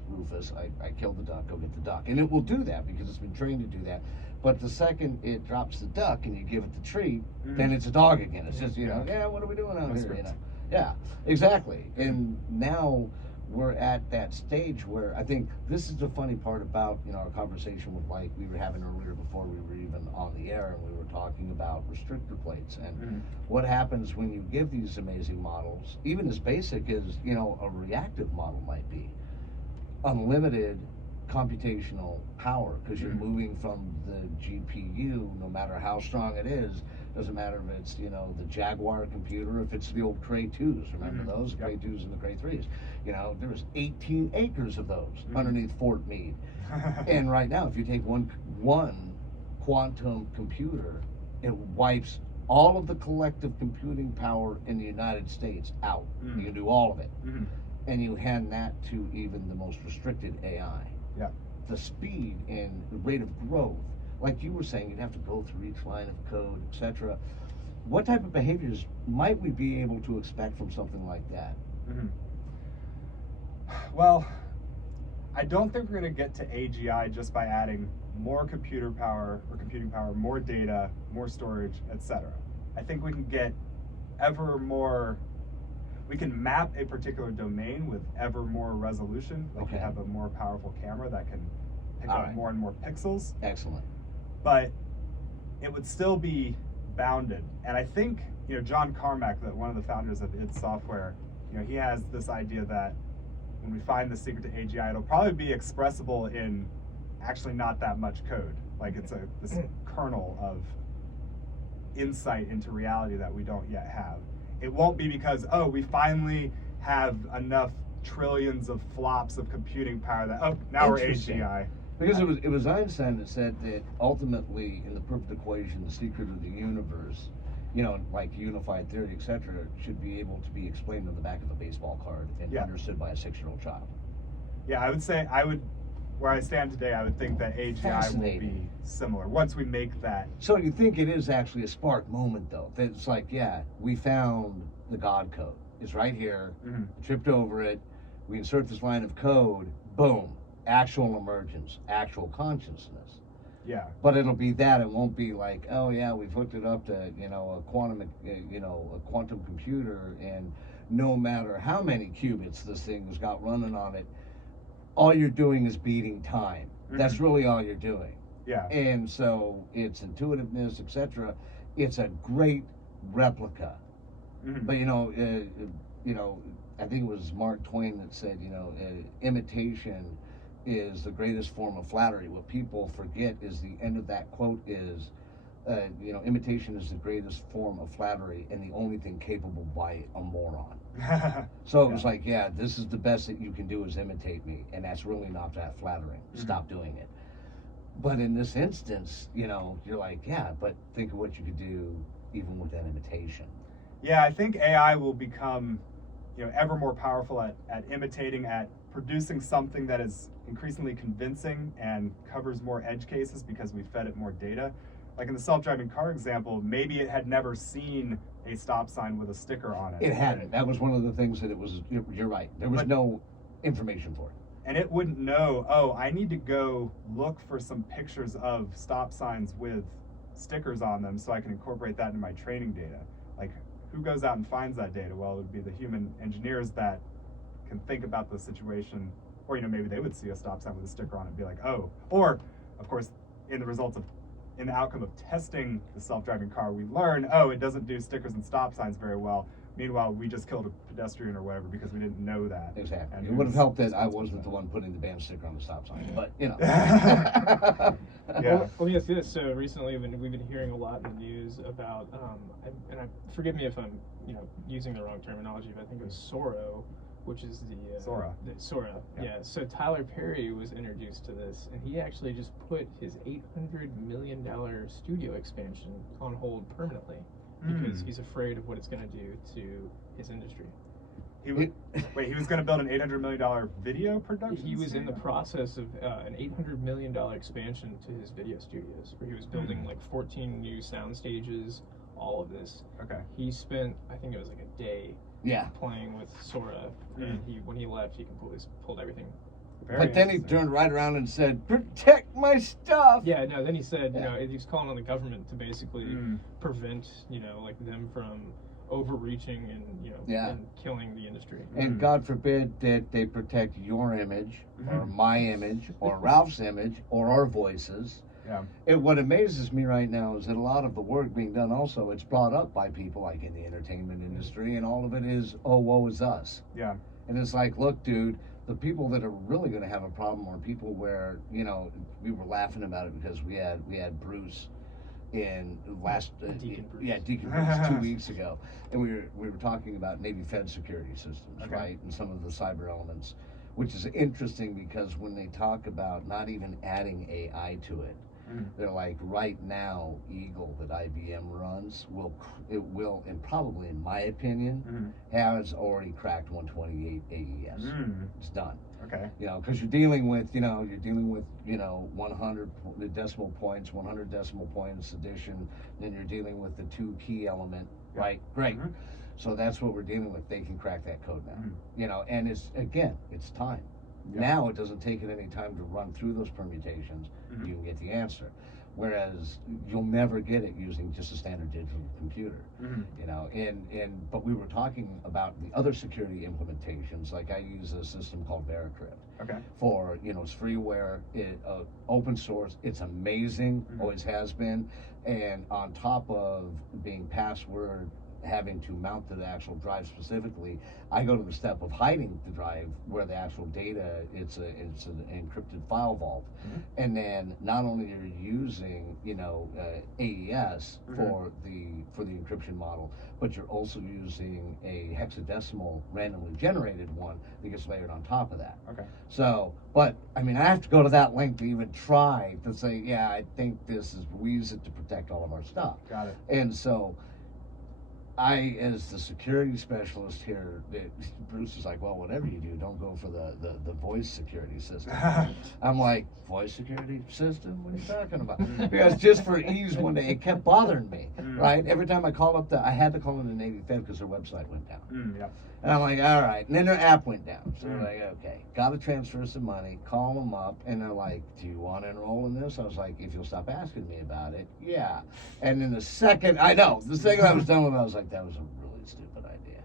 Rufus, I killed the duck, go get the duck. And it will do that because it's been trained to do that. But the second it drops the duck and you give it the treat, then it's a dog again. It's just, what are we doing out here? Yeah, exactly. And now we're at that stage where I think this is the funny part about our conversation with Mike we were having earlier before we were even on the air, and we were talking about restrictor plates and what happens when you give these amazing models, even as basic as a reactive model might be, unlimited computational power, because you're moving from the GPU, no matter how strong it is. Doesn't matter if it's the Jaguar computer, if it's the old Cray 2s. Remember those Cray 2s and the Cray 3s? There was 18 acres of those underneath Fort Meade. And right now, if you take one quantum computer, it wipes all of the collective computing power in the United States out. You can do all of it, and you hand that to even the most restricted AI. Yeah. The speed and the rate of growth, like you were saying, you'd have to go through each line of code, etc. What type of behaviors might we be able to expect from something like that? Well, I don't think we're going to get to AGI just by adding more computing power, more data, more storage, etc. I think we can get we can map a particular domain with ever more resolution. Like you have a more powerful camera that can pick up more and more pixels. Excellent. But it would still be bounded. And I think, John Carmack, one of the founders of id Software, he has this idea that when we find the secret to AGI, it'll probably be expressible in actually not that much code. Like it's this kernel of insight into reality that we don't yet have. It won't be because, we finally have enough trillions of flops of computing power that, now we're AGI. Because it was Einstein that said that ultimately, in the perfect equation, the secret of the universe, like unified theory, etc., should be able to be explained on the back of a baseball card and understood by a 6-year-old child. Yeah, I would say, where I stand today, I would think that AGI will be similar once we make that. So you think it is actually a spark moment, though? That it's like, we found the God code. It's right here. Tripped over it. We insert this line of code. Boom. Actual emergence, actual consciousness. Yeah. But it'll be that. It won't be like, we've hooked it up to a quantum computer, and no matter how many qubits this thing's got running on it, all you're doing is beating time. That's really all you're doing. Yeah. And so its intuitiveness, etc. It's a great replica. But I think it was Mark Twain that said, imitation is the greatest form of flattery. What people forget is the end of that quote is, imitation is the greatest form of flattery and the only thing capable by a moron. So it was like, this is the best that you can do is imitate me, and that's really not that flattering. Stop doing it. But in this instance, you're like, but think of what you could do even with that imitation. Yeah, I think AI will become, ever more powerful at imitating, at producing something that is increasingly convincing and covers more edge cases because we fed it more data. like in the self-driving car example, maybe it had never seen a stop sign with a sticker on it. It hadn't. That was one of the things that it was. You're right. There was no information for it. And it wouldn't know, oh, I need to go look for some pictures of stop signs with stickers on them so I can incorporate that into my training data. Like, who goes out and finds that data? Well, it would be the human engineers that can think about the situation, or, you know, maybe they would see a stop sign with a sticker on it and be like, oh. Or, of course, in the outcome of testing the self-driving car, we learn, oh, it doesn't do stickers and stop signs very well. Meanwhile, we just killed a pedestrian or whatever because we didn't know that. Exactly. And It would have helped that I wasn't the one putting the band sticker on the stop sign, but you know. Yeah. Well, let me ask you this. So recently, we've been hearing a lot in the news about, forgive me if I'm, using the wrong terminology, but I think it was Sora, which is Sora. Sora. Yeah. So Tyler Perry was introduced to this, and he actually just put his $800 million studio expansion on hold permanently because he's afraid of what it's going to do to his industry. He was going to build an $800 million video production He was in the studio? process of an $800 million expansion to his video studios, where he was building like 14 new sound stages, all of this. Okay. He spent, I think it was like a day playing with Sora, and when he left, he pulled everything. But then he turned right around and said, "Protect my stuff." Yeah, no. Then he said, he's calling on the government to basically prevent, like them from overreaching and and killing the industry. And God forbid that they protect your image or my image or Ralph's image or our voices. Yeah. What amazes me right now is that a lot of the work being done also, it's brought up by people like in the entertainment industry, and all of it is, oh, woe is us. Yeah. And it's like, look, dude, the people that are really going to have a problem are people where, we were laughing about it because we had Bruce in Deacon Bruce. Deacon Bruce 2 weeks ago, and we were talking about Navy Fed security systems, right, and some of the cyber elements, which is interesting because when they talk about not even adding AI to it, they're like, right now, Eagle that IBM runs will, and probably in my opinion, has already cracked 128 AES. It's done. Okay. Because you're dealing with 100 decimal points, 100 decimal points addition, then you're dealing with the 2 key element, right? Great. So that's what we're dealing with. They can crack that code now. And it's time. Yeah. Now it doesn't take it any time to run through those permutations. You can get the answer. Whereas you'll never get it using just a standard digital computer. But we were talking about the other security implementations. Like I use a system called Veracrypt. Okay. For it's freeware, open source. It's amazing, always has been, and on top of being password, having to mount to the actual drive specifically, I go to the step of hiding the drive where the actual data, it's an encrypted file vault, and then not only are you using AES for the encryption model, but you're also using a hexadecimal randomly generated one that gets layered on top of that. Okay. So, but I mean, I have to go to that length to even try to say, yeah, I think we use it to protect all of our stuff. Got it. And so I, as the security specialist here, Bruce is like, well, whatever you do, don't go for the voice security system. I'm like, voice security system? What are you talking about? Because just for ease one day, it kept bothering me, right? Every time I call up I had to call in the Navy Fed because their website went down. Yeah. And I'm like, all right. And then their app went down. So we're like, okay, got to transfer some money, call them up. And they're like, do you want to enroll in this? I was like, if you'll stop asking me about it, yeah. And then the second I was done with it, I was like, that was a really stupid idea.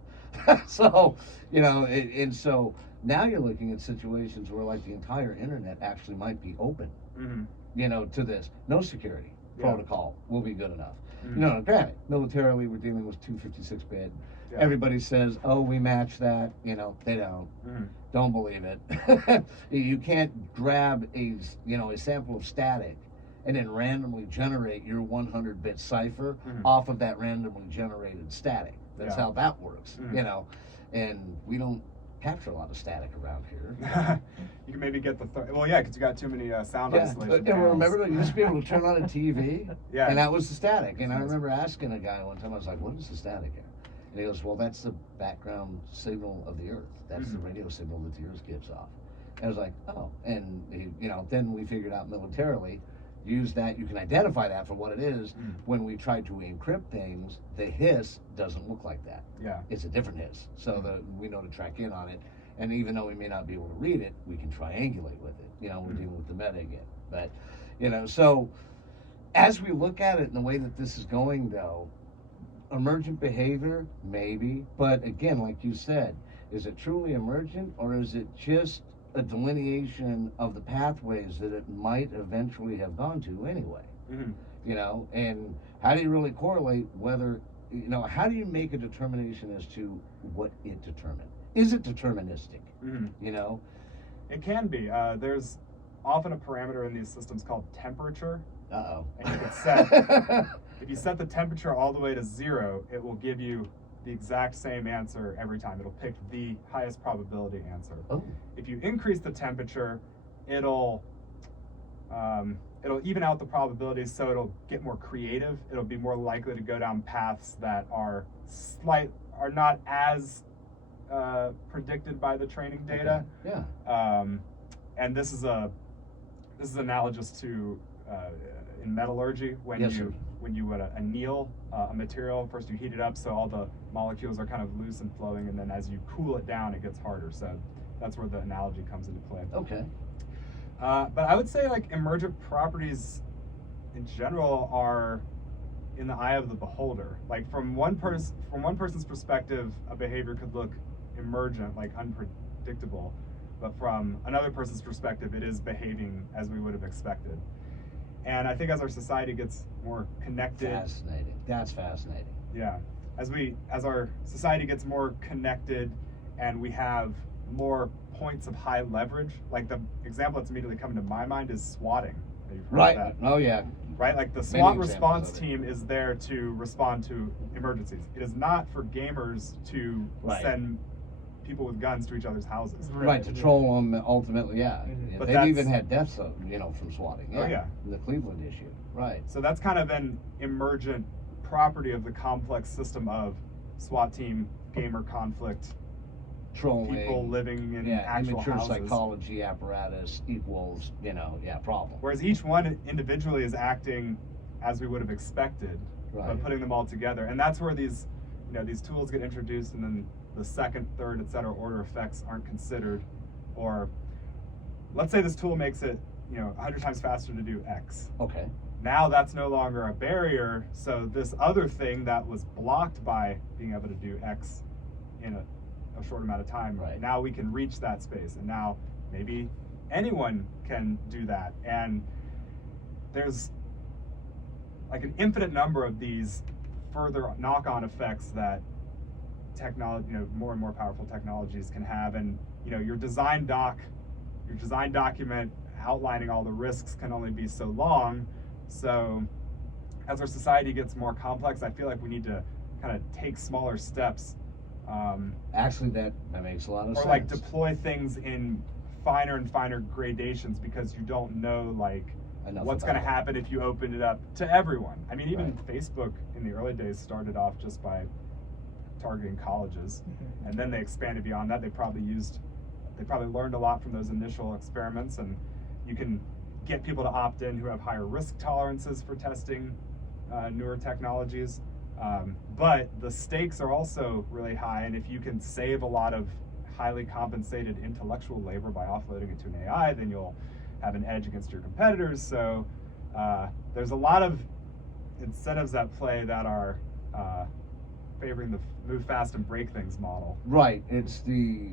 So, and so now you're looking at situations where like the entire internet actually might be open, to this. No security protocol will be good enough. Granted, militarily we're dealing with 256-bit. Yeah. Everybody says, oh, we match that. They don't. Don't believe it. You can't grab a sample of static and then randomly generate your 100-bit cipher off of that randomly generated static. That's how that works, and we don't capture a lot of static around here. You can maybe get because you got too many sound isolation. And remember, you used to be able to turn on a TV, yeah, and that was the static. And I remember asking a guy one time, I was like, what is the static here? And he goes, well, that's the background signal of the Earth. That's the radio signal that the Earth gives off. And I was like, oh. And, then we figured out militarily, use that. You can identify that for what it is. When we try to encrypt things, the hiss doesn't look like that. Yeah. It's a different hiss. So we know to track in on it. And even though we may not be able to read it, we can triangulate with it. You know, we're dealing with the meta again. But, you know, so as we look at it in the way that this is going, though, emergent behavior, maybe. But again, like you said, is it truly emergent, or is it just a delineation of the pathways that it might eventually have gone to anyway? You know, and how do you really correlate whether, you know, how do you make a determination as to what it determined? Is it deterministic? You know? It can be. There's often a parameter in these systems called temperature. Uh-oh. And you can set, if you set the temperature all the way to 0, it will give you the exact same answer every time. It'll pick the highest probability answer. Oh. If you increase the temperature, it'll even out the probabilities, so it'll get more creative. It'll be more likely to go down paths that are not as predicted by the training data. Okay. Yeah. And this is analogous to in metallurgy when you would anneal a material. First you heat it up so all the molecules are kind of loose and flowing, and then as you cool it down, it gets harder. So that's where the analogy comes into play. Okay. But I would say like emergent properties in general are in the eye of the beholder. Like from one person's perspective, a behavior could look emergent, like unpredictable, but from another person's perspective, it is behaving as we would have expected. And I think as our society gets more connected, Fascinating. That's fascinating. yeah, as our society gets more connected and we have more points of high leverage, like the example that's immediately coming to my mind is swatting. You've heard Right. of that. Oh yeah. Right, like the SWAT response team is there to respond to emergencies. It is not for gamers to send people with guns to each other's houses. Right, to troll them ultimately, yeah. Yeah, But they've even had deaths, you know, from swatting. Oh, yeah. The Cleveland issue. Right. So that's kind of an emergent property of the complex system of SWAT team, gamer conflict, Trolling. people living in actual immature houses. psychology apparatus equals, you know, problem. Whereas each one individually is acting as we would have expected, Right. but putting them all together. And that's where these tools get introduced, and then the second, third, et cetera, order effects aren't considered. Or let's say this tool makes it, 100 times faster to do X. Okay. Now that's no longer a barrier, so this other thing that was blocked by being able to do X in a short amount of time, Right. now we can reach that space, and now maybe anyone can do that. And there's like an infinite number of these further knock-on effects that technology, more and more powerful technologies can have. And your design document outlining all the risks can only be so long. So as our society gets more complex, I feel like we need to kind of take smaller steps. Actually, that makes a lot of sense. Or like deploy things in finer and finer gradations, because you don't know Enough what's going to about it. happen if you open it up to everyone. I mean, even Right. Facebook in the early days started off just by targeting colleges, and then they expanded beyond that. They probably learned a lot from those initial experiments, and you can get people to opt in who have higher risk tolerances for testing newer technologies. But the stakes are also really high, and if you can save a lot of highly compensated intellectual labor by offloading it to an AI, then you'll have an edge against your competitors. So there's a lot of incentives at play that are favoring the move fast and break things model. Right. It's the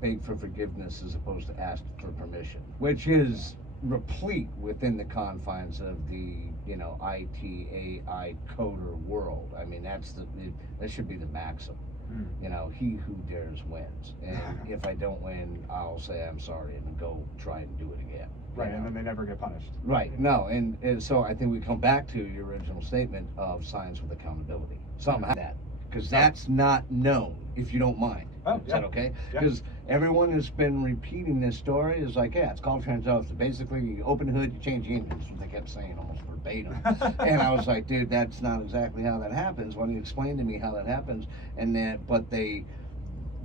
beg for forgiveness as opposed to ask for permission, which is replete within the confines of the IT AI coder world. I mean, that should be the maxim. He who dares wins, and if I don't win, I'll say I'm sorry and go try and do it again. Right, and then they never get punished. Right. No, and so I think we come back to your original statement of science with accountability. Somehow that, because that's not known, if you don't mind. Oh, Is yeah. that okay? Yeah. Because everyone has been repeating this story is like, yeah, it's called transocean. Basically, you open the hood, you change the engine. That's what they kept saying almost verbatim. And I was like, dude, that's not exactly how that happens. Why don't you explain to me how that happens? And then, but they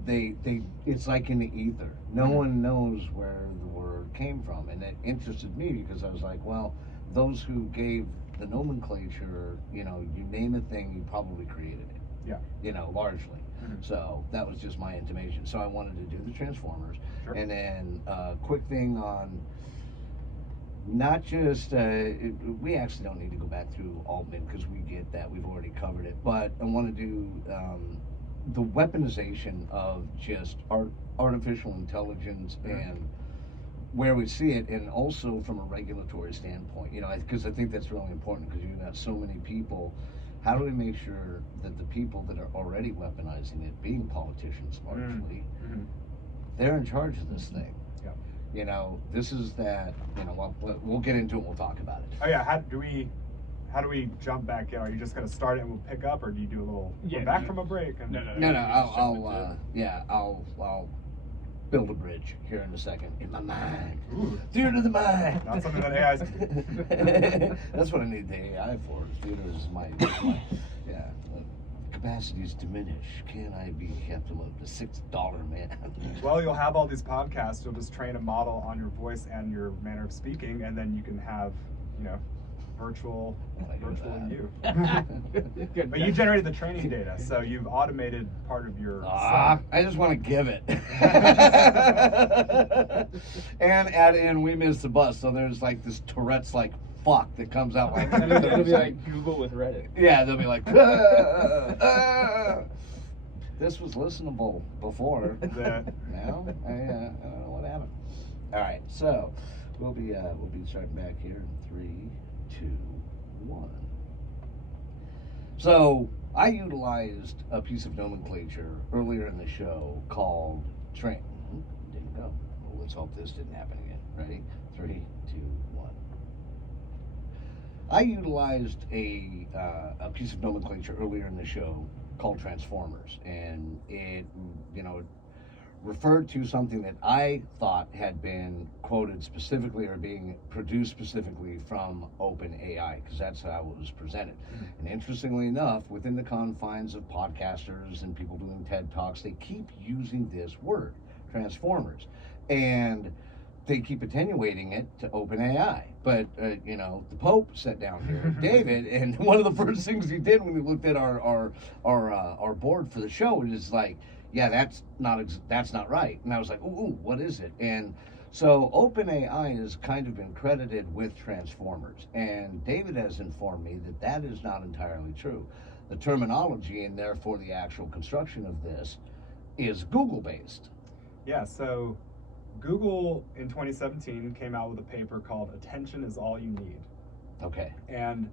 it's like in the ether. No one knows where the word came from, and it interested me because I was like, well, those who gave the nomenclature, you name a thing, you probably created it. Yeah. Largely. So that was just my intimation. So I wanted to do the Transformers, and then quick thing on. Not just, we actually don't need to go back through Altman because we get that. We've already covered it. But I want to do the weaponization of just artificial intelligence and where we see it, and also from a regulatory standpoint, because I think that's really important because you've got so many people. How do we make sure that the people that are already weaponizing it, being politicians largely, they're in charge of this thing? This is that, we'll get into it, we'll talk about it. Oh yeah, how do we jump back in? Are you just gonna start it and we'll pick up, or do you do a little back from a break? And... No, I'll build a bridge here in a second. In my mind. Ooh. Theater of the mind. Not something that AI's do. That's what I need the AI for. Theater is my yeah. Capacities diminish. Can I be kept above the $6 man? Well, you'll have all these podcasts. You'll just train a model on your voice and your manner of speaking, and then you can have, virtual you. But you generated the training data, so you've automated part of your. I just want to give it. And add in, we missed the bus, so there's like this Tourette's like fuck that comes out like. It'll be like Google with Reddit. Yeah, they'll be like. This was listenable before. Yeah. Now I don't know what happened. All right, so we'll be starting back here in 3, 2, 1. So I utilized a piece of nomenclature earlier in the show called train. Didn't go. Well, let's hope this didn't happen again. Ready? 3, 2, 1. I utilized a piece of nomenclature earlier in the show called Transformers, and it referred to something that I thought had been quoted specifically or being produced specifically from OpenAI, because that's how it was presented. And interestingly enough, within the confines of podcasters and people doing TED Talks, they keep using this word, Transformers, and they keep attenuating it to OpenAI. But, the Pope sat down here, David, and one of the first things he did when he looked at our board for the show is like, yeah, that's not right. And I was like, ooh, what is it? And so OpenAI has kind of been credited with Transformers. And David has informed me that that is not entirely true. The terminology and therefore the actual construction of this is Google-based. Yeah, so Google in 2017 came out with a paper called Attention is All You Need. Okay. And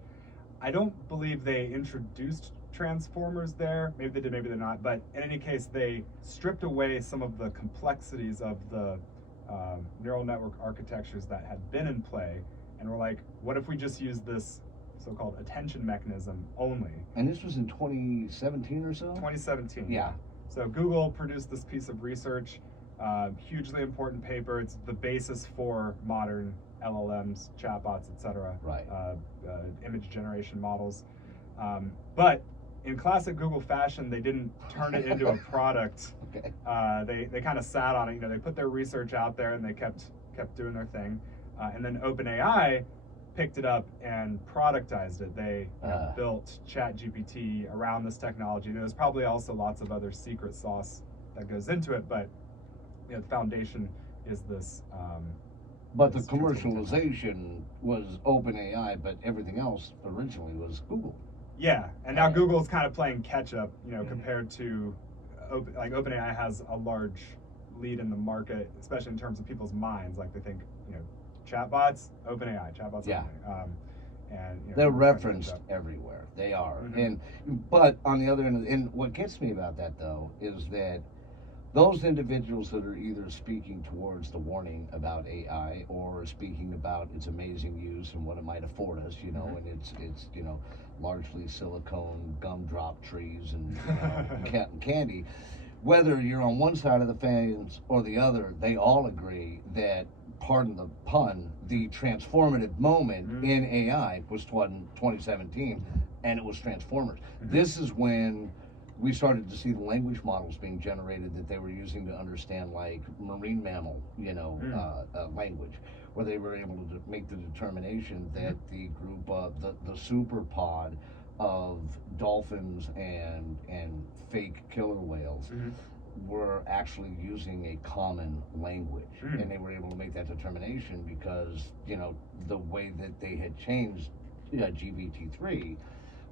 I don't believe they introduced Transformers there. Maybe they did, maybe they're not. But in any case, they stripped away some of the complexities of the neural network architectures that had been in play, and were like, what if we just use this so-called attention mechanism only? And this was in 2017 or so? 2017. Yeah. So Google produced this piece of research, hugely important paper. It's the basis for modern LLMs, chatbots, etc. Right. Image generation models. But in classic Google fashion, they didn't turn it into a product. Okay. They kind of sat on it. They put their research out there and they kept doing their thing. And then OpenAI picked it up and productized it. They built ChatGPT around this technology. There's probably also lots of other secret sauce that goes into it, but the foundation is this. But the commercialization was OpenAI, but everything else originally was Google. Yeah, and now Google's kind of playing catch up, compared to, OpenAI has a large lead in the market, especially in terms of people's minds. Like they think, chatbots, OpenAI, chatbots, yeah. OpenAI. And they're referenced everywhere. They are. But on the other end, and what gets me about that though is that those individuals that are either speaking towards the warning about AI or speaking about its amazing use and what it might afford us, and it's largely silicone gumdrop trees and cotton candy. Whether you're on one side of the fence or the other, they all agree that, pardon the pun, the transformative moment in AI was 2017, and it was Transformers. This is when we started to see the language models being generated that they were using to understand like marine mammal, language, where they were able to make the determination that the group of the super pod of dolphins and fake killer whales were actually using a common language, and they were able to make that determination because the way that they had changed GVT3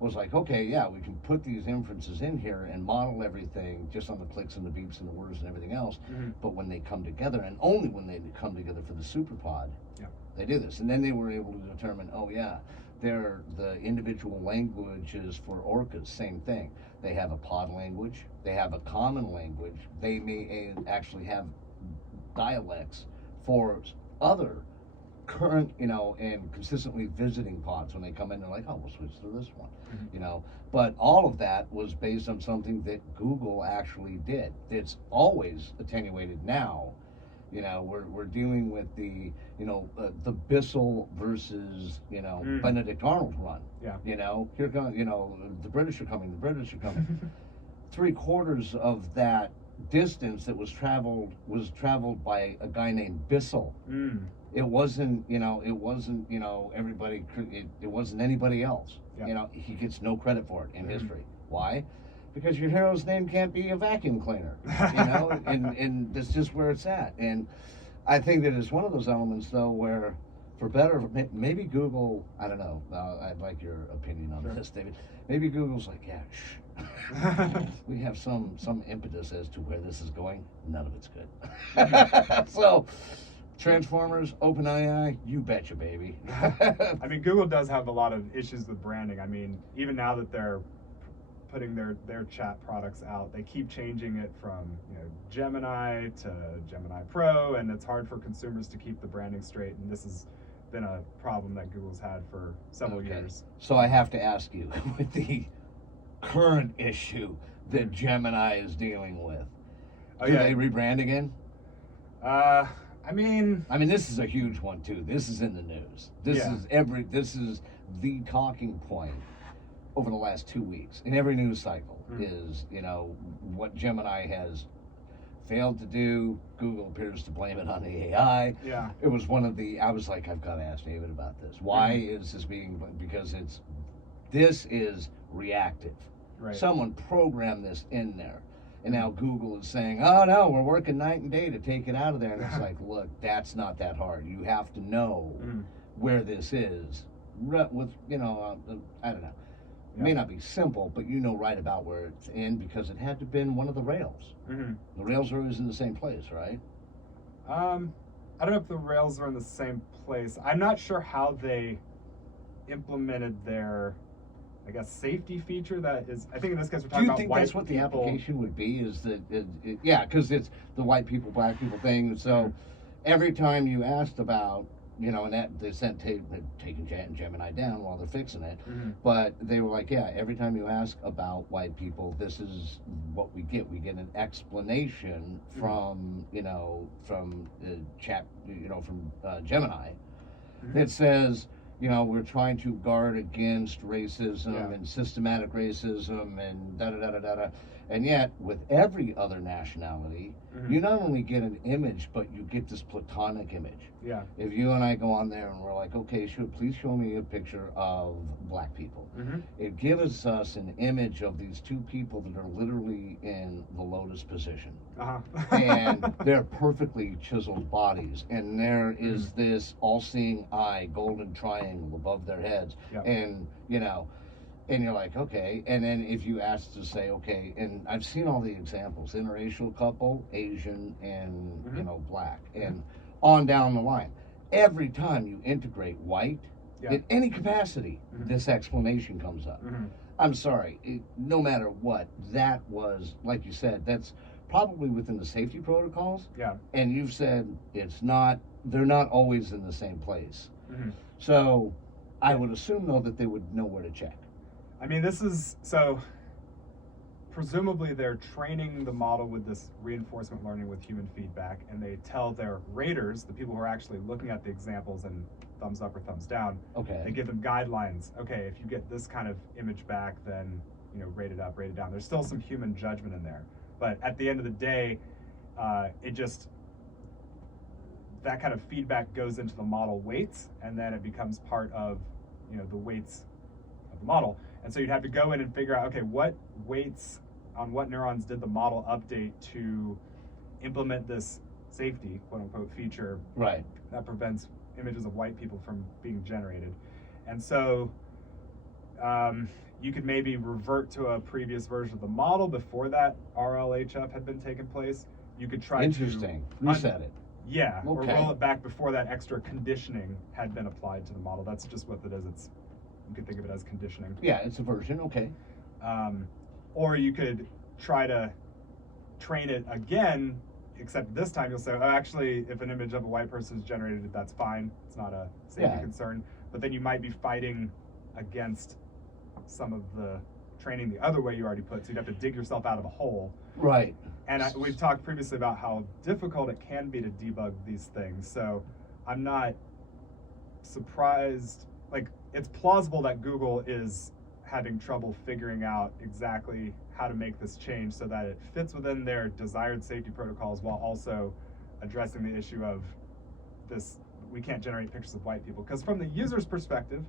was like, okay, yeah, we can put these inferences in here and model everything just on the clicks and the beeps and the words and everything else. But when they come together, and only when they come together for the superpod, they do this. And then they were able to determine, oh yeah, they're the individual languages for orcas, same thing. They have a pod language, they have a common language, they may actually have dialects for other current, and consistently visiting pods. When they come in, they're like, oh, we'll switch to this one, But all of that was based on something that Google actually did. It's always attenuated now. We're dealing with the Bissell versus Benedict Arnold run. Here comes the British are coming. The British are coming. 3/4 of that distance that was traveled by a guy named Bissell. It wasn't everybody. It wasn't anybody else. He gets no credit for it in history. Why? Because your hero's name can't be a vacuum cleaner. And that's just where it's at. And I think that it's one of those elements, though, where for better, maybe Google. I don't know. I'd like your opinion on this, David. Maybe Google's like, yeah, shh. We have some impetus as to where this is going. None of it's good. So. Transformers, OpenAI, you betcha, baby. I mean, Google does have a lot of issues with branding. I mean, even now that they're putting their chat products out, they keep changing it from Gemini to Gemini Pro, and it's hard for consumers to keep the branding straight. And this has been a problem that Google's had for several years. So I have to ask you, with the current issue that Gemini is dealing with, do they rebrand again? I mean, this is a huge one too. This is in the news. This is the talking point over the last 2 weeks in every news cycle is, what Gemini has failed to do. Google appears to blame it on the AI. Yeah. It was I was like, I've got to ask David about this. Why is this because this is reactive. Right. Someone programmed this in there. And now Google is saying, oh no, we're working night and day to take it out of there. And it's like, look, that's not that hard. You have to know where this is. With, I don't know. It may not be simple, but right about where it's in because it had to have been one of the rails. The rails are always in the same place, right? I don't know if the rails are in the same place. I'm not sure how they implemented their safety feature that is. I think in this case we're talking about white people. Do you think that's what the application would be? Is that because it's the white people, black people thing. So every time you asked about, and that they sent taking Gemini down while they're fixing it, but they were like, every time you ask about white people, this is what we get. We get an explanation from Gemini that says, we're trying to guard against racism and systematic racism and da-da-da-da-da. And yet, with every other nationality, you not only get an image, but you get this platonic image. Yeah. If you and I go on there and we're like, okay, please show me a picture of black people. It gives us an image of these two people that are literally in the lotus position. And they're perfectly chiseled bodies. And there is this all-seeing eye, golden triangle above their heads. And, and you're like, okay. And then if you ask to say, okay, and I've seen all the examples, interracial couple, Asian and, black, and on down the line. Every time you integrate white, in any capacity, this explanation comes up. I'm sorry, no matter what, that was, like you said, that's probably within the safety protocols. And you've said they're not always in the same place. So I would assume, though, that they would know where to check. I mean, presumably they're training the model with this reinforcement learning with human feedback, and they tell their raters, the people who are actually looking at the examples and thumbs up or thumbs down, they give them guidelines. Okay, if you get this kind of image back, then rated up, rated down. There's still some human judgment in there, but at the end of the day, that kind of feedback goes into the model weights, and then it becomes part of the weights of the model. And so you'd have to go in and figure out, okay, what weights on what neurons did the model update to implement this safety, quote unquote, feature Right. that prevents images of white people from being generated. And so you could maybe revert to a previous version of the model before that RLHF had been taking place. You could try Interesting. to Reset it. Yeah, or Okay. roll it back before that extra conditioning had been applied to the model. That's just what it is. You could think of it as conditioning. Yeah, it's a version. Okay. Or you could try to train it again, except this time you'll say, oh, actually, if an image of a white person is generated, that's fine. It's not a safety concern. But then you might be fighting against some of the training the other way you already put. So you'd have to dig yourself out of a hole. Right. And we've talked previously about how difficult it can be to debug these things. So I'm not surprised. Like, it's plausible that Google is having trouble figuring out exactly how to make this change so that it fits within their desired safety protocols while also addressing the issue of this, we can't generate pictures of white people. Because from the user's perspective,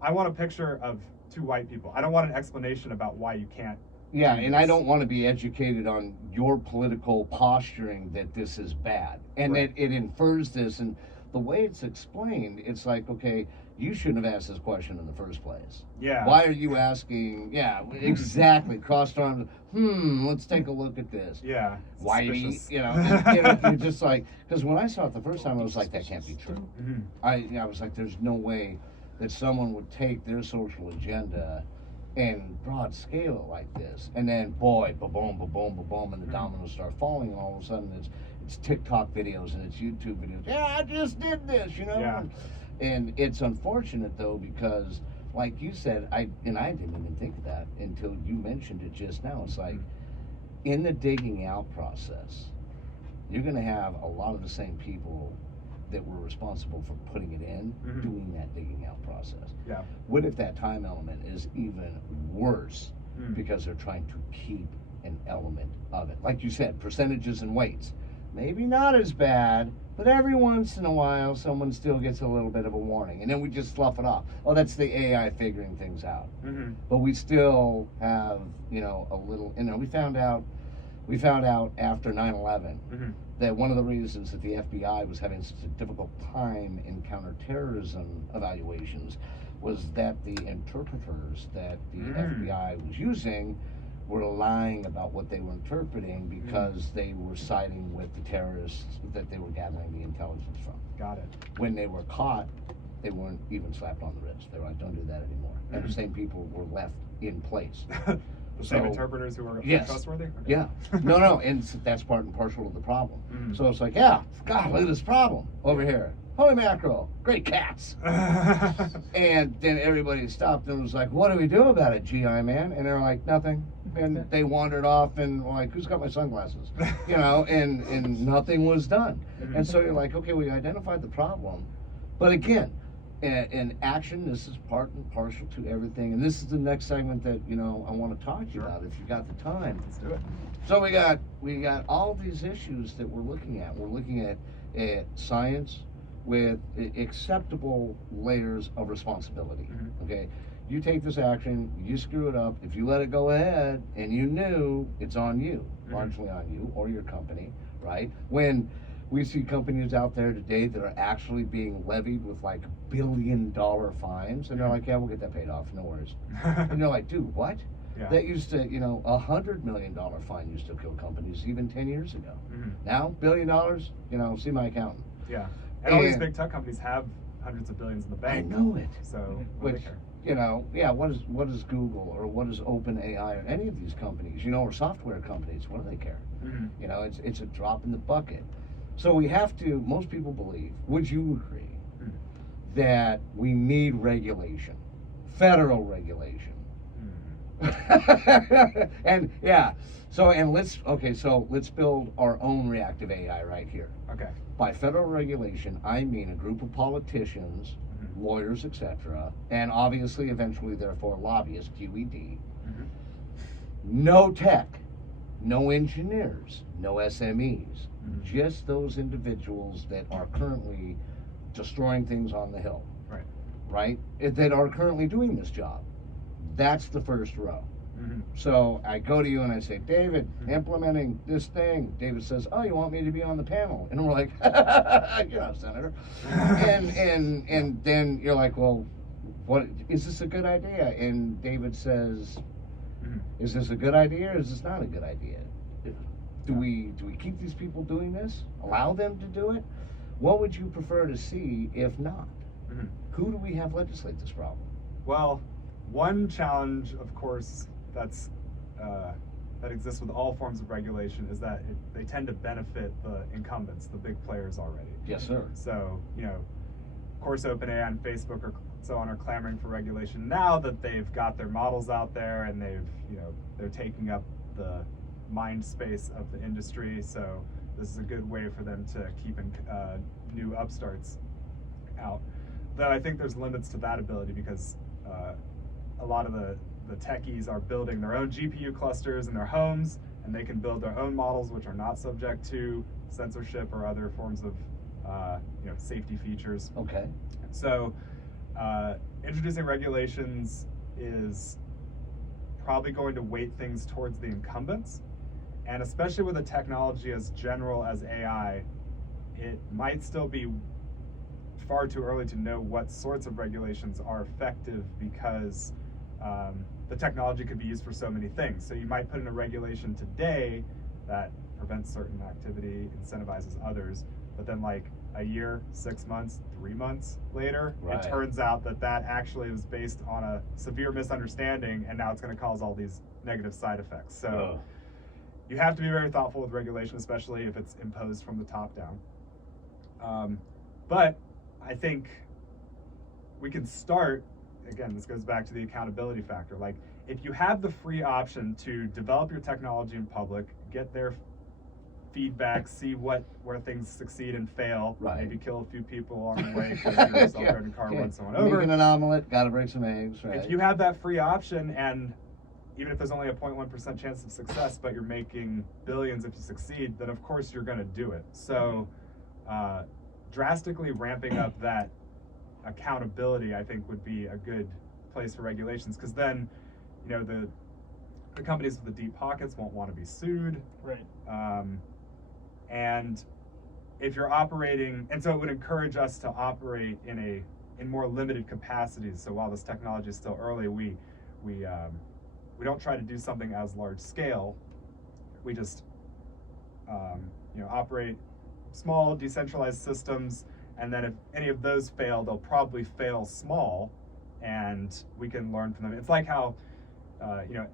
I want a picture of two white people. I don't want an explanation about why you can't. Yeah, and I don't want to be educated on your political posturing that this is bad. And Right. it infers this, and the way it's explained, it's like, okay, you shouldn't have asked this question in the first place. Yeah. Why are you asking? Yeah, exactly. Crossed arms. Let's take a look at this. Yeah. Whitey, Suspicious. you're just like, because when I saw it the first time, I was like, that can't be true. Mhm. I was like, there's no way that someone would take their social agenda and broad scale it like this, and then boy, ba-boom, ba-boom, ba-boom, and the dominoes start falling, and all of a sudden it's TikTok videos and it's YouTube videos. Yeah, I just did this, Yeah. And it's unfortunate though, because like you said, I didn't even think of that until you mentioned it just now. It's like in the digging out process, you're going to have a lot of the same people that were responsible for putting it in doing that digging out process. Yeah. What if that time element is even worse because they're trying to keep an element of it? Like you said, percentages and weights. Maybe not as bad, but every once in a while someone still gets a little bit of a warning, and then we just slough it off. Oh, that's the AI figuring things out. But we still have, a little, we found out after 9/11 that one of the reasons that the FBI was having such a difficult time in counterterrorism evaluations was that the interpreters that the FBI was using were lying about what they were interpreting because they were siding with the terrorists that they were gathering the intelligence from. Got it. When they were caught, they weren't even slapped on the wrist. They were like, don't do that anymore. And the same people were left in place. The same interpreters who are Yes. trustworthy? Okay. Yeah. No, and that's part and parcel of the problem. So it's like, yeah, God, look at this problem over here. Holy mackerel, great cats. And then everybody stopped and was like, what do we do about it, GI man? And they're like, nothing. And they wandered off and were like, who's got my sunglasses? And nothing was done. And so you're like, okay, we identified the problem. But again, in action, this is part and parcel to everything. And this is the next segment that, I want to talk to you about if you got the time. Let's do it. So we got all these issues that we're looking at. We're looking at science with acceptable layers of responsibility. Okay, you take this action, you screw it up. If you let it go ahead, and you knew, it's on you, largely on you or your company, right? When we see companies out there today that are actually being levied with like $1 billion fines, and they're like, yeah, we'll get that paid off, no worries. And you're like, dude, what? Yeah. That used to, $100 million fine used to kill companies even 10 years ago. Now, $1 billion, see my accountant. Yeah. And all these big tech companies have hundreds of billions in the bank. I know it. So, what do Which, they care? what is Google or what is OpenAI or any of these companies, or software companies, what do they care? It's a drop in the bucket. So we have to, most people believe, would you agree, that we need regulation, federal regulation? And yeah, so let's build our own reactive AI right here. Okay. By federal regulation, I mean a group of politicians, lawyers, etc., and obviously eventually therefore lobbyists, QED, No tech, no engineers, no SMEs, just those individuals that are currently destroying things on the Hill, right? That are currently doing this job. That's the first row. So I go to you and I say, David, implementing this thing. David says, oh, you want me to be on the panel? And we're like, you're not Senator. and then you're like, well, what is this a good idea? And David says, is this a good idea or is this not a good idea? Do we keep these people doing this? Allow them to do it? What would you prefer to see if not? Who do we have legislate this problem? Well, one challenge, of course, that exists with all forms of regulation is that they tend to benefit the incumbents, the big players already. Yes, sir. So, of course, OpenAI and Facebook or so on are clamoring for regulation now that they've got their models out there and they're taking up the mind space of the industry. So this is a good way for them to keep new upstarts out. Though I think there's limits to that ability because a lot of the techies are building their own GPU clusters in their homes, and they can build their own models which are not subject to censorship or other forms of safety features. Okay. So introducing regulations is probably going to weight things towards the incumbents, and especially with a technology as general as AI, it might still be far too early to know what sorts of regulations are effective because the technology could be used for so many things. So you might put in a regulation today that prevents certain activity, incentivizes others, but then like a year, 6 months, 3 months later, Right. It turns out that actually was based on a severe misunderstanding, and now it's going to cause all these negative side effects. So you have to be very thoughtful with regulation, especially if it's imposed from the top down. But I think we can start, again, this goes back to the accountability factor. Like, if you have the free option to develop your technology in public, get their feedback, see where things succeed and fail, Right. maybe kill a few people along the way because your self-driving car runs someone over. Making an omelet, gotta break some eggs, right? If you have that free option, and even if there's only a 0.1% chance of success, but you're making billions if you succeed, then of course you're going to do it. So drastically ramping up that accountability, I think, would be a good place for regulations, because then, the companies with the deep pockets won't want to be sued. Right. And if you're operating, and so it would encourage us to operate in more limited capacities. So while this technology is still early, we don't try to do something as large scale. We just operate small decentralized systems, and then if any of those fail, they'll probably fail small, and we can learn from them. It's like how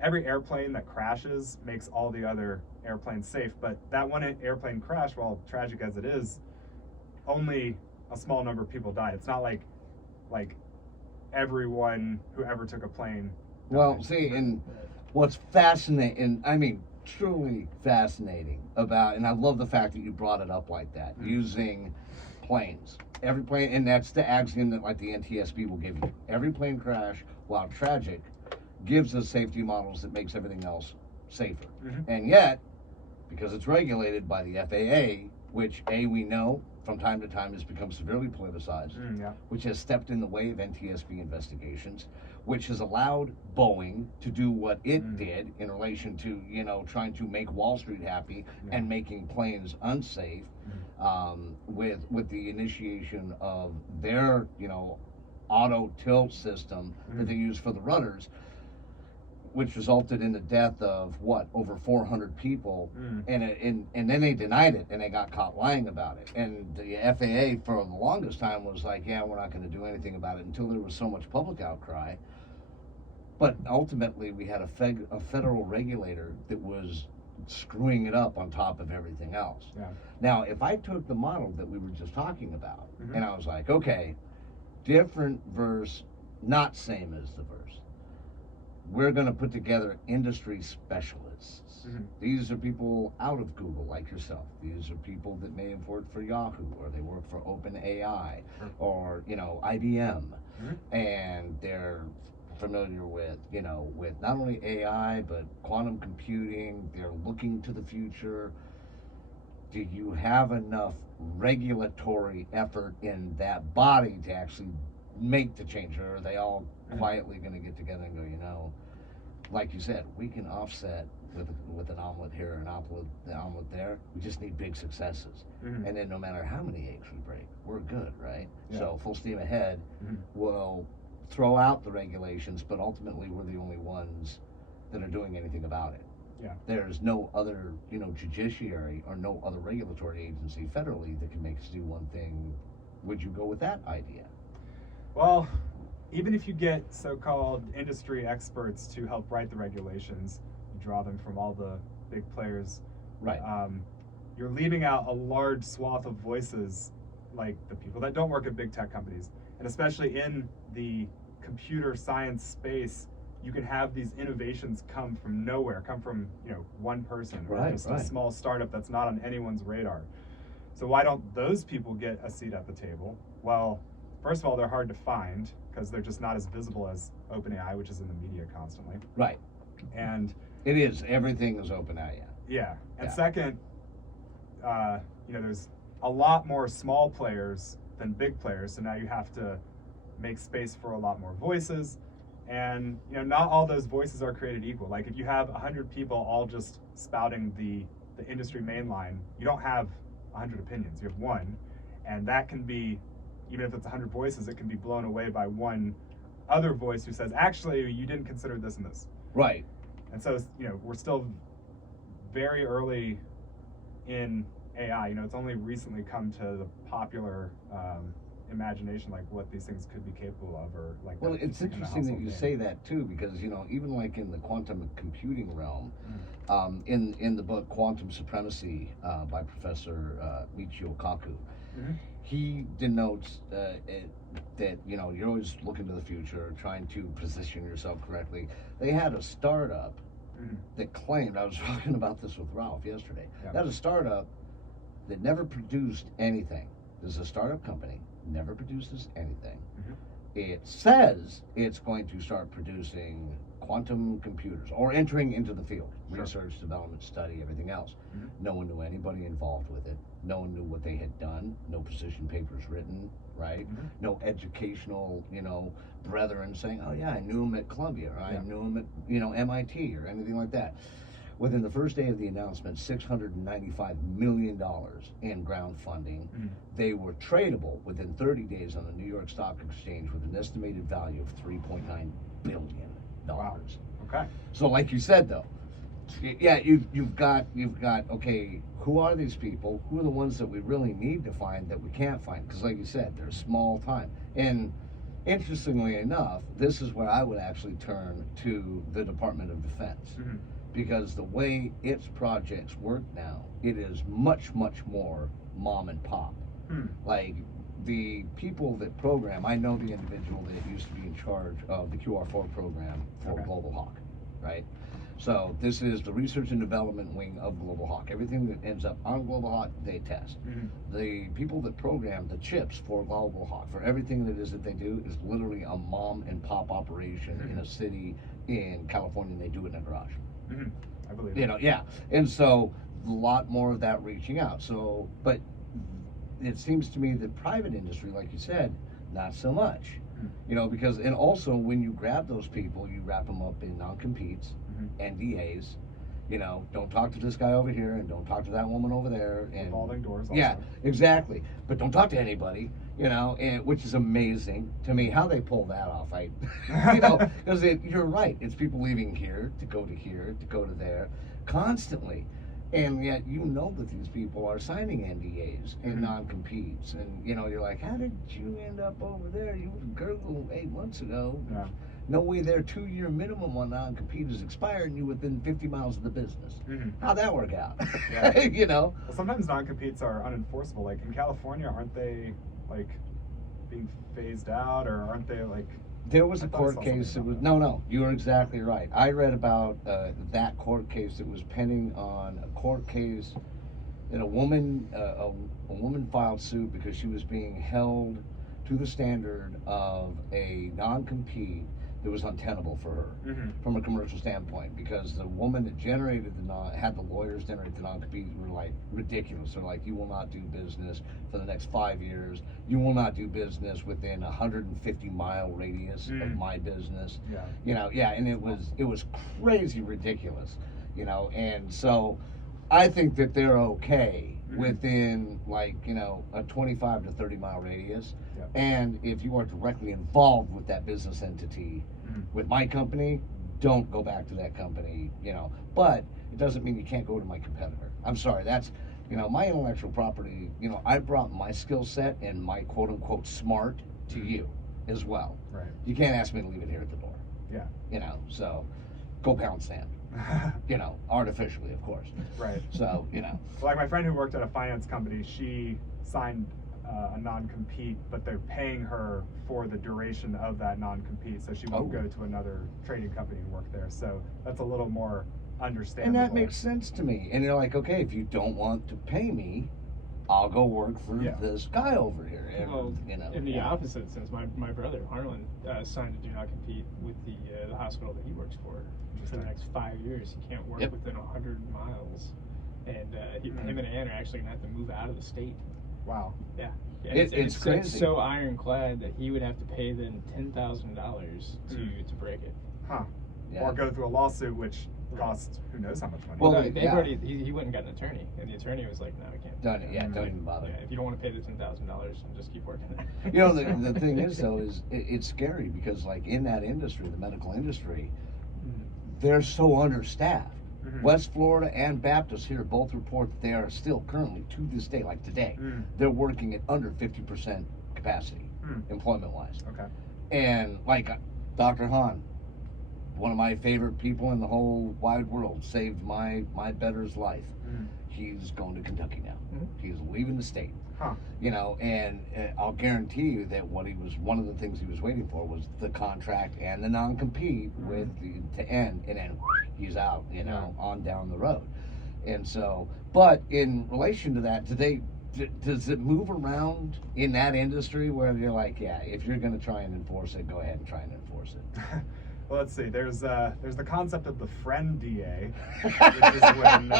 every airplane that crashes makes all the other airplanes safe, but that one airplane crash, while tragic as it is, only a small number of people died. It's not like everyone who ever took a plane died. Well, see, and what's fascinating, I mean, truly fascinating about, and I love the fact that you brought it up like that, using planes. Every plane, and that's the axiom that like the NTSB will give you. Every plane crash, while tragic, gives us safety models that makes everything else safer. And yet, because it's regulated by the FAA, which we know from time to time has become severely politicized, which has stepped in the way of NTSB investigations, which has allowed Boeing to do what it did in relation to, trying to make Wall Street happy and making planes unsafe, with the initiation of their, auto tilt system that they use for the rudders, which resulted in the death of over 400 people, and then they denied it and they got caught lying about it. And the FAA for the longest time was like, yeah, we're not going to do anything about it, until there was so much public outcry. But ultimately, we had a federal regulator that was screwing it up on top of everything else. Now, if I took the model that we were just talking about, and I was like, okay, different verse, not same as the verse. We're going to put together industry specialists. These are people out of Google, like yourself. These are people that may have worked for Yahoo, or they work for OpenAI, or IBM, and they're familiar with, with not only AI, but quantum computing. They're looking to the future. Do you have enough regulatory effort in that body to actually make the change? Or are they all quietly going to get together and go, like you said, we can offset with an omelet here, an omelet there. We just need big successes. And then no matter how many eggs we break, we're good, right? Yeah. So full steam ahead. We'll throw out the regulations, but ultimately we're the only ones that are doing anything about it. Yeah. There's no other, judiciary or no other regulatory agency federally that can make us do one thing. Would you go with that idea? Well, even if you get so-called industry experts to help write the regulations, you draw them from all the big players. Right. You're leaving out a large swath of voices, like the people that don't work at big tech companies, and especially in the computer science space. You can have these innovations come from nowhere, come from one person, or just a small startup that's not on anyone's radar. So why don't those people get a seat at the table? Well, first of all, they're hard to find because they're just not as visible as OpenAI, which is in the media constantly. Right. And it is. Everything is OpenAI. Yeah. And Yeah. second, there's a lot more small players than big players. So now you have to make space for a lot more voices. And not all those voices are created equal. Like if you have 100 people all just spouting the industry mainline, you don't have 100 opinions. You have one, and that can be, even if it's 100 voices, it can be blown away by one other voice who says, actually, you didn't consider this and this. Right. And so we're still very early in AI. It's only recently come to the popular imagination, like what these things could be capable of, or like. Well, it's interesting that you say that too, because even like in the quantum computing realm, in the book Quantum Supremacy by Professor Michio Kaku, he denotes that you're always looking to the future, trying to position yourself correctly. They had a startup that claimed, I was talking about this with Ralph yesterday, they had a startup that never produced anything. This is a startup company, never produces anything. It says it's going to start producing quantum computers or entering into the field, research, development, study, everything else. No one knew anybody involved with it. No one knew what they had done. No position papers written, right? No educational, brethren saying, oh yeah, I knew him at Columbia, or I knew him at, MIT or anything like that. Within the first day of the announcement, $695 million in ground funding. They were tradable within 30 days on the New York Stock Exchange with an estimated value of $3.9 billion. Wow. Okay. So like you said though, yeah, you've got okay, who are these people? Who are the ones that we really need to find that we can't find? Because like you said, they're small time. And interestingly enough, this is where I would actually turn to the Department of Defense. Because the way its projects work now, it is much, much more mom and pop. Like the people that program, I know the individual that used to be in charge of the QR4 program for Global Hawk, right? So this is the research and development wing of Global Hawk. Everything that ends up on Global Hawk, they test. The people that program the chips for Global Hawk, for everything that is that they do, is literally a mom and pop operation in a city in California, and they do it in a garage. I believe it. Yeah. And so a lot more of that reaching out. So, but it seems to me that private industry, like you said, not so much. Because, and also when you grab those people, you wrap them up in non-competes, NDAs, don't talk to this guy over here and don't talk to that woman over there. And revolving doors also. Yeah, exactly. But don't talk to anybody, and which is amazing to me how they pull that off. Because you're right. It's people leaving here to go to there constantly. And yet that these people are signing NDAs and non-competes. And, you're like, how did you end up over there? You were Gurgle 8 months ago. Yeah. No way their 2-year minimum on non-compete is expired and you're within 50 miles of the business. How'd that work out? Yeah. Well, sometimes non-competes are unenforceable. Like in California, aren't they like being phased out, or aren't they like... There was a court case. It was no. You are exactly right. I read about that court case that was pending on a court case that a woman filed suit because she was being held to the standard of a non-compete it was untenable for her from a commercial standpoint, because the woman that generated had the lawyers generate the non-compete were like ridiculous. They're like, you will not do business for the next 5 years. You will not do business within a 150-mile radius of my business. And it was crazy ridiculous, and so I think that they're okay within a 25 to 30-mile radius. And if you are directly involved with that business entity, with my company, don't go back to that company, but it doesn't mean you can't go to my competitor. I'm sorry, that's, my intellectual property, I brought my skill set and my quote unquote smart to you as well. Right. You can't ask me to leave it here at the door. Yeah. So go pound sand. Artificially, of course. Right. So, Like my friend who worked at a finance company, she signed a non-compete, but they're paying her for the duration of that non-compete, so she won't go to another trading company and work there. So that's a little more understandable. And that makes sense to me. And you're like, okay, if you don't want to pay me, I'll go work for this guy over here. And, well, in the opposite sense, my brother Harlan signed a do not compete with the hospital that he works for. For the next 5 years, he can't work within 100 miles, and him and Ann are actually gonna have to move out of the state. Wow. Yeah. It's crazy. It's so ironclad that he would have to pay them $10,000 to break it. Huh. Yeah. Or go through a lawsuit, which costs who knows how much money. Well, they've already. He went and got an attorney, and the attorney was like, "No, I can't." Don't even bother. Yeah, if you don't want to pay the $10,000, just keep working. The thing is, though, is it's scary because, like, in that industry, the medical industry, they're so understaffed. West Florida and Baptist here both report that they are still currently, to this day, like today, they're working at under 50% capacity, employment-wise. Okay. And, like, Dr. Hahn, one of my favorite people in the whole wide world, saved my better's life. He's going to Kentucky now. He's leaving the state. Huh. And I'll guarantee you that one of the things he was waiting for was the contract and the non-compete to end, and then he's out, on down the road. And so, but in relation to that, does it move around in that industry where you're like, yeah, if you're going to try and enforce it, go ahead and try and enforce it? Well, let's see. There's the concept of the friend DA, which is when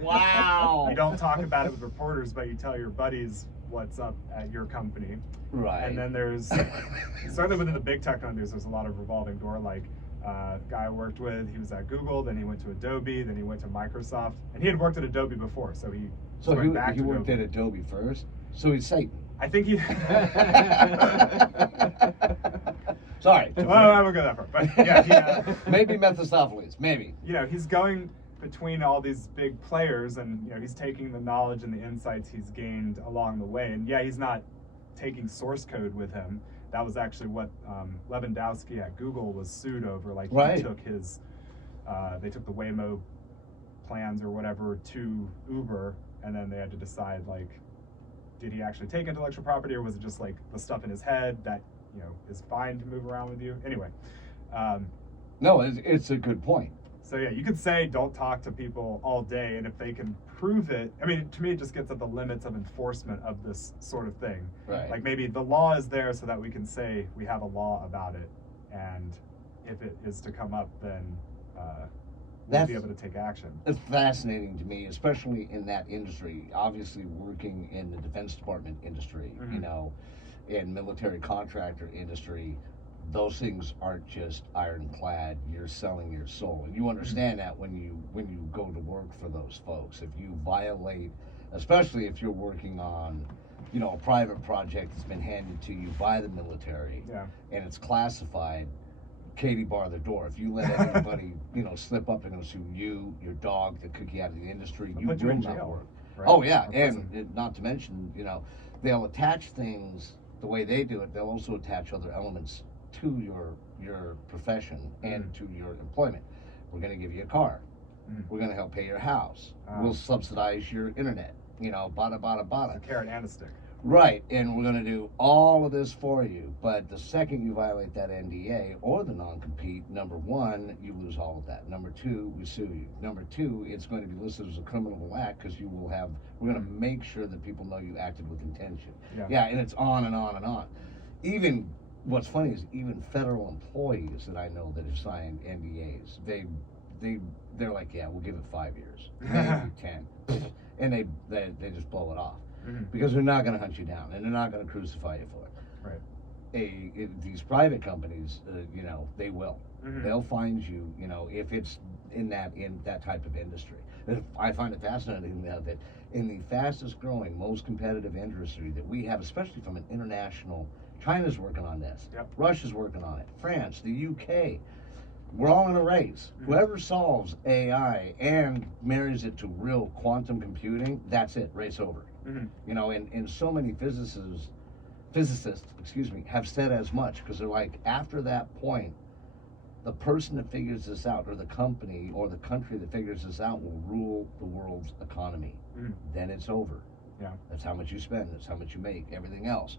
wow, you don't talk about it with reporters, but you tell your buddies what's up at your company. Right. And then there's certainly within the big tech companies, there's a lot of revolving door. Like guy I worked with, he was at Google, then he went to Adobe, then he went to Microsoft, and he had worked at Adobe before, so he went back he to worked Adobe. at Adobe first, so he's Satan. I think he. Sorry. Well, I won't go that far, but yeah, maybe Mephistopheles, maybe. He's going between all these big players, and he's taking the knowledge and the insights he's gained along the way. And he's not taking source code with him. That was actually what Lewandowski at Google was sued over. Like he took his, they took the Waymo plans or whatever to Uber, and then they had to decide, like, did he actually take intellectual property, or was it just like the stuff in his head that is fine to move around with you? Anyway. No, it's a good point. So you could say don't talk to people all day, and if they can prove it, I mean, to me it just gets at the limits of enforcement of this sort of thing. Right. Like maybe the law is there so that we can say we have a law about it, and if it is to come up, then we'll be able to take action. It's fascinating to me, especially in that industry. Obviously, working in the Defense Department industry, in military contractor industry, those things aren't just ironclad. You're selling your soul, and you understand that when you go to work for those folks. If you violate, especially if you're working on, a private project that's been handed to you by the military, and it's classified, Katie bar the door. If you let anybody, slip up and sue you, your dog, the cookie out of the industry, you will not work. Right? Oh yeah, and not to mention, they'll attach things the way they do it. They'll also attach other elements to your profession and to your employment. We're going to give you a car. We're going to help pay your house. We'll subsidize your internet. Bada bada bada. A carrot and a stick. Right, and we're going to do all of this for you. But the second you violate that NDA or the non-compete, number one, you lose all of that. Number two, we sue you. Number two, it's going to be listed as a criminal act because we're going to make sure that people know you acted with intention. Yeah, and it's on and on and on. Even what's funny is even federal employees that I know that have signed NDAs, they're like, yeah, we'll give it 5 years, maybe 10, and they just blow it off because they're not going to hunt you down and they're not going to crucify you for it. Right. These private companies, you know, they will. They'll find you, you know, if it's in that type of industry. I find it fascinating that in the fastest growing, most competitive industry that we have, especially from an international, China's working on this. Yep. Russia's working on it. France, the UK. We're all in a race. Whoever solves AI and marries it to real quantum computing, that's it, race over. You know, and so many physicists, have said as much, because they're like, after that point, the person that figures this out, or the company or the country that figures this out, will rule the world's economy. Then it's over. Yeah. That's how much you spend, that's how much you make, everything else.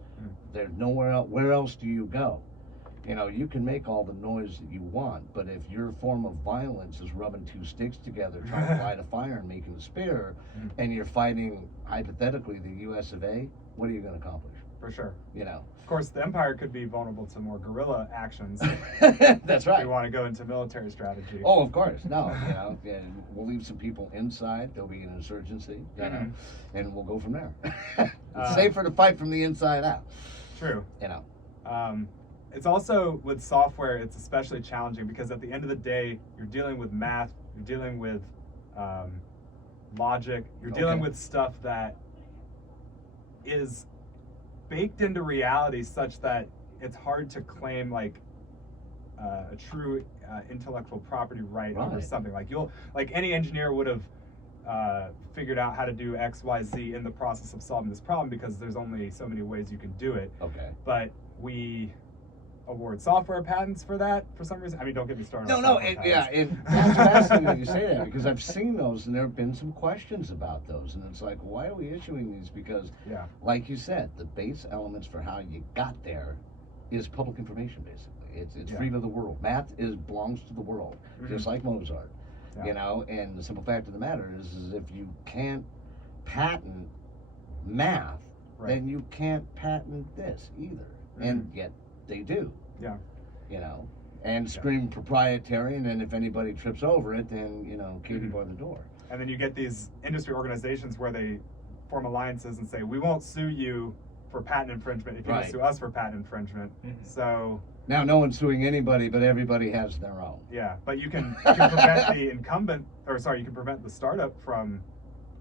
There's nowhere else. Where else do you go? You know, you can make all the noise that you want, but if your form of violence is rubbing two sticks together, trying to light a fire and making a spear, and you're fighting, hypothetically, the US of A, what are you going to accomplish? For sure. You know. Of course, the empire could be vulnerable to more guerrilla actions. That's right. If you want to go into military strategy. Oh, of course. No, you know, and we'll leave some people inside. There'll be an insurgency, you know, and we'll go from there. It's safer to fight from the inside out. True. You know. It's also, with software, it's especially challenging because at the end of the day, you're dealing with math, you're dealing with logic, you're dealing with stuff that is baked into reality such that it's hard to claim like a true intellectual property right over something. Like any engineer would have figured out how to do X, Y, Z in the process of solving this problem because there's only so many ways you can do it. Okay. But we award software patents for that for some reason. I mean, don't get me started. It's fascinating that you say that because I've seen those and there have been some questions about those, and it's like, why are we issuing these? Because, like you said, the base elements for how you got there is public information. Basically, it's free to the world. Math belongs to the world, just like Mozart. You know, and the simple fact of the matter is if you can't patent math, then you can't patent this either, and yet they do. Yeah. You know, and scream proprietary, and then if anybody trips over it, then, you know, Katie bar the door. And then you get these industry organizations where they form alliances and say, we won't sue you for patent infringement if you don't sue us for patent infringement. So now no one's suing anybody, but everybody has their own. Yeah, but you can prevent the incumbent, or sorry, you can prevent the startup from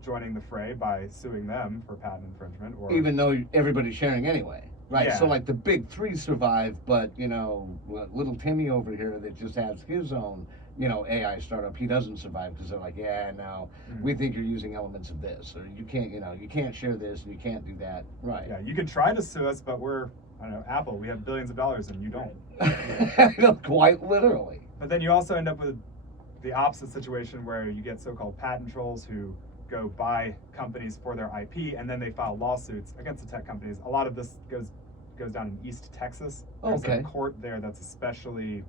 joining the fray by suing them for patent infringement, or even though everybody's sharing anyway. Right, Yeah. so like the big three survive, but, you know, little Timmy over here that just has his own, you know, AI startup, he doesn't survive because they're like, yeah, no, we think you're using elements of this, or you can't, you know, you can't share this and you can't do that. Right. Yeah, you can try to sue us, but we're, I don't know, Apple, we have billions of dollars and you don't. No, quite literally. But then you also end up with the opposite situation where you get so-called patent trolls who go buy companies for their IP and then they file lawsuits against the tech companies. A lot of this goes down in East Texas. There's a court there that's especially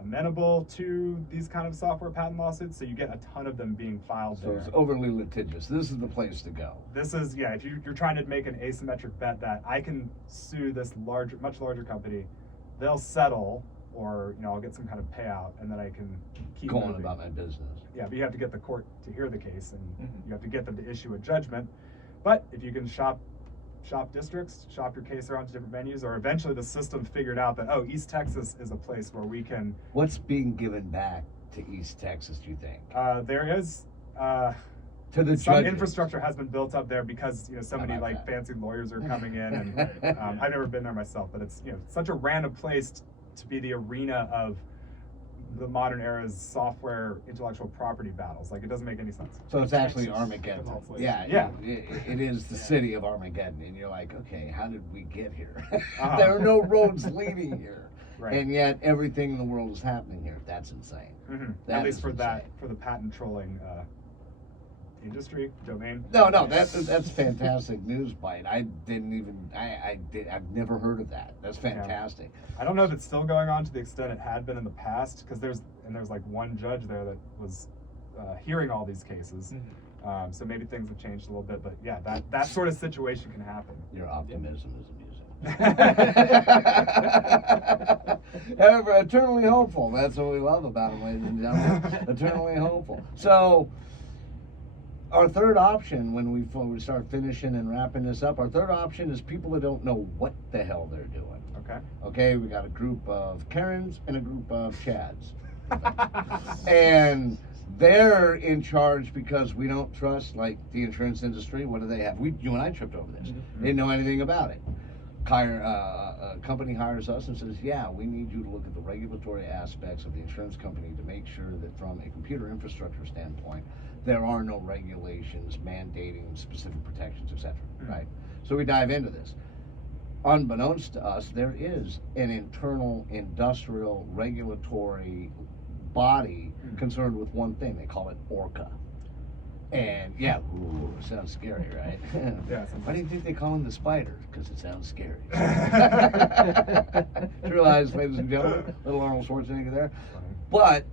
amenable to these kind of software patent lawsuits, so you get a ton of them being filed there. So it's overly litigious. This is the place to go. This is, if you're trying to make an asymmetric bet that I can sue this much larger company, they'll settle, or, you know, I'll get some kind of payout, and then I can keep going moving. about my business. Yeah, but you have to get the court to hear the case, and you have to get them to issue a judgment. But if you can shop districts, shop your case around to different venues, or eventually the system figured out that, oh, East Texas is a place where we can... What's being given back to East Texas, do you think? There is... to the some judges. Infrastructure has been built up there because, you know, so many like fancy lawyers are coming in, and I've never been there myself, but it's, you know, such a random place to be the arena of the modern era's software intellectual property battles. Like, it doesn't make any sense. So it's actually Armageddon. Yeah. It is the city of Armageddon, and you're like, okay, how did we get here? There are no roads leading here, and yet everything in the world is happening here. That's insane. At least for the patent trolling industry domain. No, that's fantastic news, Bite. I've never heard of that. That's fantastic. I don't know if it's still going on to the extent it had been in the past, because there's like one judge there that was hearing all these cases. So maybe things have changed a little bit, but yeah, that sort of situation can happen. Your optimism is amusing. Ever eternally hopeful. That's what we love about them, ladies and gentlemen. Eternally hopeful. So, our third option, when we start finishing and wrapping this up, our third option is people that don't know what the hell they're doing. Okay. Okay, we got a group of Karens and a group of Chads. And they're in charge because we don't trust, like, the insurance industry. What do they have? You and I tripped over this. They didn't know anything about it. A company hires us and says, yeah, we need you to look at the regulatory aspects of the insurance company to make sure that from a computer infrastructure standpoint, there are no regulations mandating specific protections, etc. Right? So we dive into this. Unbeknownst to us, there is an internal industrial regulatory body concerned with one thing. They call it ORCA. And yeah, ooh, sounds scary, right? Yeah. Why do you think they call him the spider? Because it sounds scary. True lies, ladies and gentlemen. Little Arnold Schwarzenegger there. But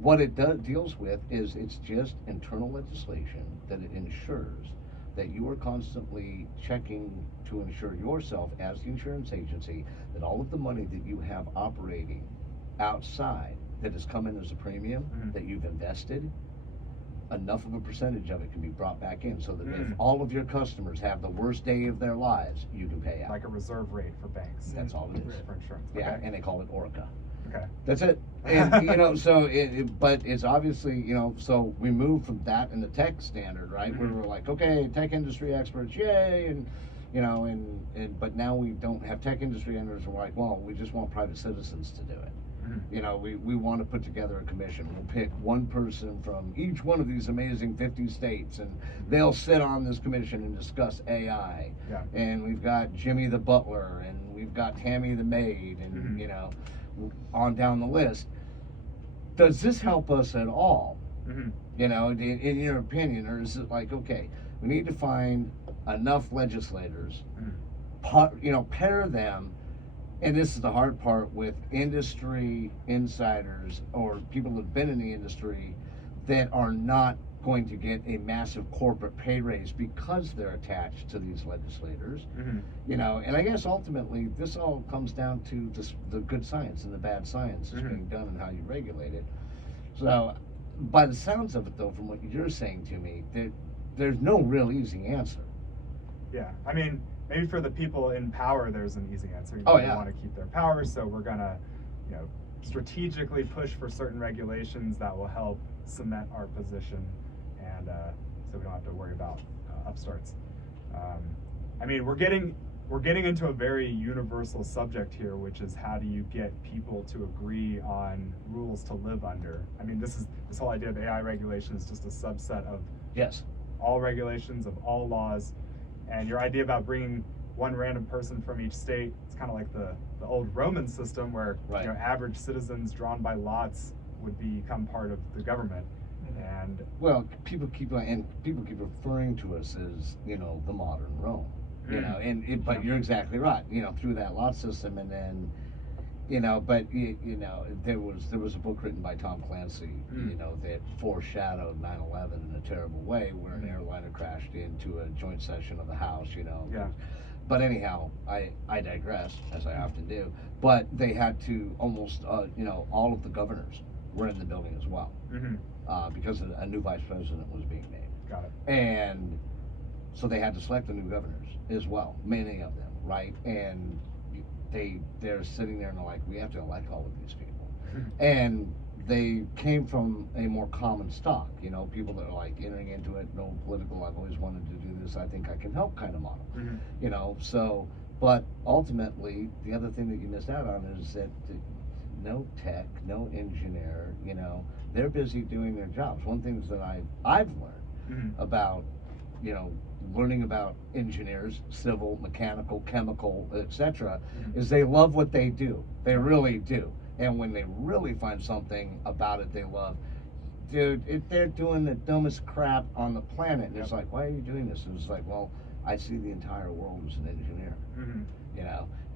what it deals with is it's just internal legislation that it ensures that you are constantly checking to ensure yourself as the insurance agency that all of the money that you have operating outside that has come in as a premium that you've invested, enough of a percentage of it can be brought back in so that if all of your customers have the worst day of their lives, you can pay out. Like a reserve rate for banks. That's all it is. For insurance. Yeah, Okay. and they call it ORCA. Okay. That's it. And, so but it's obviously, so we moved from that in the tech standard, right? Where we're like, okay, tech industry experts, yay, and but now we don't have tech industry experts. We're like, well, we just want private citizens to do it. We want to put together a commission. We'll pick one person from each one of these amazing 50 states, and they'll sit on this commission and discuss AI. Yeah. And we've got Jimmy the butler, and we've got Tammy the maid, and on down the list. Does this help us at all? In your opinion, or is it like, okay, we need to find enough legislators, pair them. And this is the hard part with industry insiders or people that have been in the industry that are not going to get a massive corporate pay raise because they're attached to these legislators. And I guess ultimately this all comes down to the good science and the bad science that's being done and how you regulate it. So by the sounds of it, though, from what you're saying to me, there's no real easy answer. Yeah, I mean, maybe for the people in power, there's an easy answer. They want to keep their power, so we're gonna, strategically push for certain regulations that will help cement our position, and so we don't have to worry about upstarts. I mean, we're getting into a very universal subject here, which is how do you get people to agree on rules to live under? I mean, this whole idea of AI regulation is just a subset of all regulations of all laws. And your idea about bringing one random person from each state, it's kind of like the old Roman system where average citizens drawn by lots would become part of the government. And people keep referring to us as the modern Rome, but you're exactly right. Through that lot system, and then there was a book written by Tom Clancy, that foreshadowed 9/11 in a terrible way, where an airliner crashed into a joint session of the House, But anyhow, I digress, as I often do. But they had to almost, all of the governors were in the building as well, because a new vice president was being made. Got it. And so they had to select the new governors as well, many of them, right? And they're sitting there and they're like, we have to elect all of these people. And they came from a more common stock, people that are like entering into it, no political, I've always wanted to do this, I think I can help kind of model. So, but ultimately, the other thing that you missed out on is that no tech, no engineer, they're busy doing their jobs. One thing that I've learned about, learning about engineers, civil, mechanical, chemical, etc., is they love what they do. They really do. And when they really find something about it they love, dude, if they're doing the dumbest crap on the planet, and it's like, why are you doing this? And it's like, well, I see the entire world as an engineer,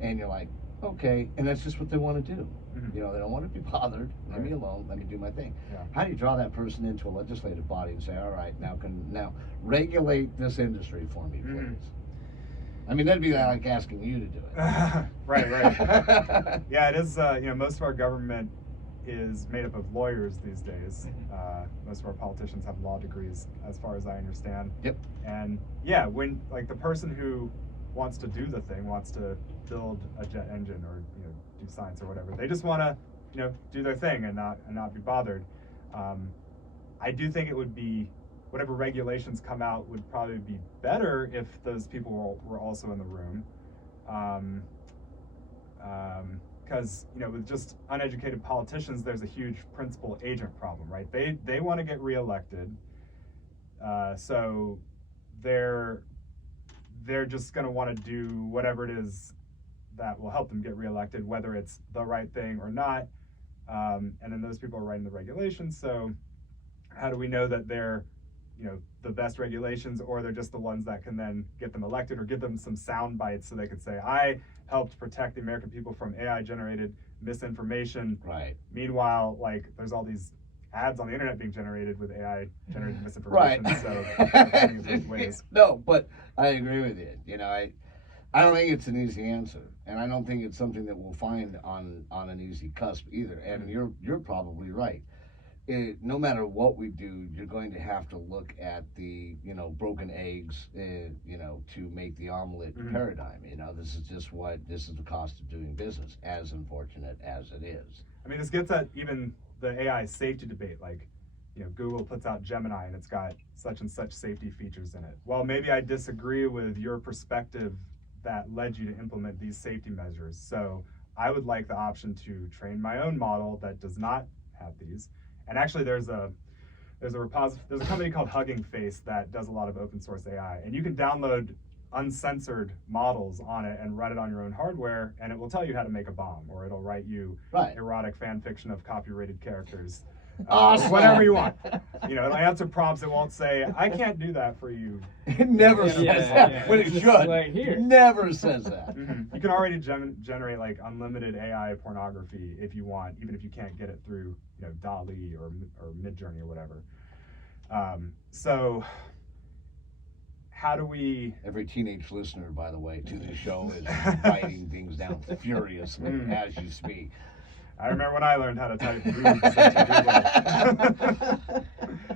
and you're like, okay, and that's just what they want to do. They don't want to be bothered. Leave me alone. Let me do my thing. How do you draw that person into a legislative body and say, all right, now regulate this industry for me, please? I mean, that'd be like asking you to do it. Right. Yeah, it is. Most of our government is made up of lawyers these days. Most of our politicians have law degrees, as far as I understand. Yep. And yeah, when like the person who wants to do the thing, wants to build a jet engine or do science or whatever, they just want to do their thing and not be bothered. I do think it would be, whatever regulations come out would probably be better if those people were also in the room. Because with just uneducated politicians, there's a huge principal agent problem, right? They want to get reelected, so they're just going to want to do whatever it is that will help them get reelected, whether it's the right thing or not. And then those people are writing the regulations. So how do we know that they're the best regulations, or they're just the ones that can then get them elected, or give them some sound bites so they could say, I helped protect the American people from AI generated misinformation. Right. Meanwhile, like, there's all these ads on the internet being generated with AI generated misinformation. Right. So it's both ways. No, but I agree with you. I don't think it's an easy answer, and I don't think it's something that we'll find on an easy cusp either. And you're probably right. No matter what we do, you're going to have to look at the broken eggs to make the omelet paradigm. This is the cost of doing business, as unfortunate as it is. I mean, this gets at even the AI safety debate. Like, Google puts out Gemini and it's got such and such safety features in it. Well, maybe I disagree with your perspective that led you to implement these safety measures. So I would like the option to train my own model that does not have these. And actually, there's a company called Hugging Face that does a lot of open source AI, and you can download uncensored models on it and run it on your own hardware, and it will tell you how to make a bomb, or it'll write you erotic fan fiction of copyrighted characters. Awesome. Whatever you want. It'll answer prompts. It won't say, I can't do that for you. It never says that. When it should. Like, here. Never says that. You can already generate like unlimited AI pornography if you want, even if you can't get it through DALL-E or Midjourney or whatever. So how do we... Every teenage listener, by the way, to the show is writing things down furiously as you speak. I remember when I learned how to type boobs into Google.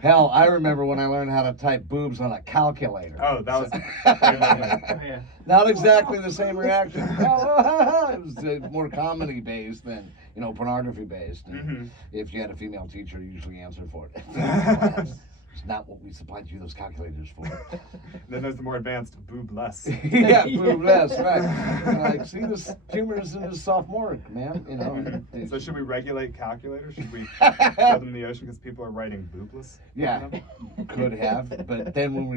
Hell, I remember when I learned how to type boobs on a calculator. Oh, that was... Yeah. Not exactly the same reaction. It was more comedy-based than, pornography-based. And if you had a female teacher, you usually answered for it. It's not what we supplied you those calculators for. Then there's the more advanced boob-less. Yeah, boob-less, right. Like, see, this tumor's in his sophomoric, man. So should we regulate calculators? Should we throw them in the ocean because people are writing boobless? Yeah, could have. But then when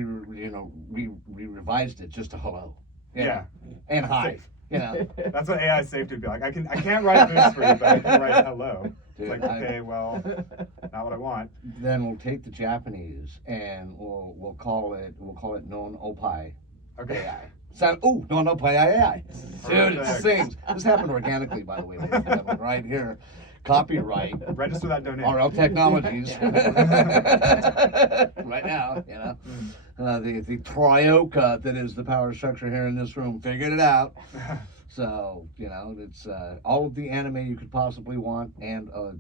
we revised it just to hello. Yeah. And hi. That's what AI safety would be like. I can't write boobs for you, but I can write hello. Dude, it's like, okay, well, not what I want. Then we'll take the Japanese and we'll call it non opai AI. Non opai AI. Dude, it's things. This happened organically, by the way, ladies and gentlemen, right here. Copyright. Register that donation. RL Technologies. Right now, the trioka that is the power structure here in this room figured it out. So, it's all of the anime you could possibly want and, a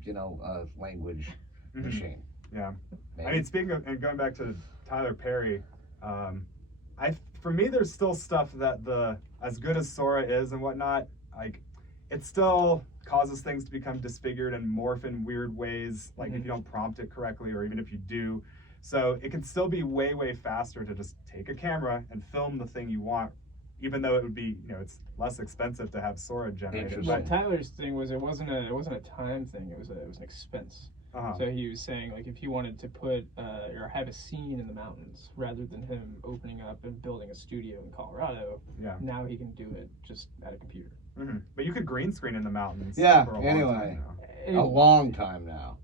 language machine. Yeah. Maybe. I mean, speaking of, and going back to Tyler Perry, for me, there's still stuff that as good as Sora is and whatnot, like, it still causes things to become disfigured and morph in weird ways, like if you don't prompt it correctly, or even if you do. So it can still be way, way faster to just take a camera and film the thing you want, even though it would be, it's less expensive to have Sora generated. Well, Tyler's thing was it wasn't a time thing. It was an expense. So he was saying, like, if he wanted to put or have a scene in the mountains rather than him opening up and building a studio in Colorado, now he can do it just at a computer. But you could green screen in the mountains. Yeah. For a anyway, long time now. a long time now.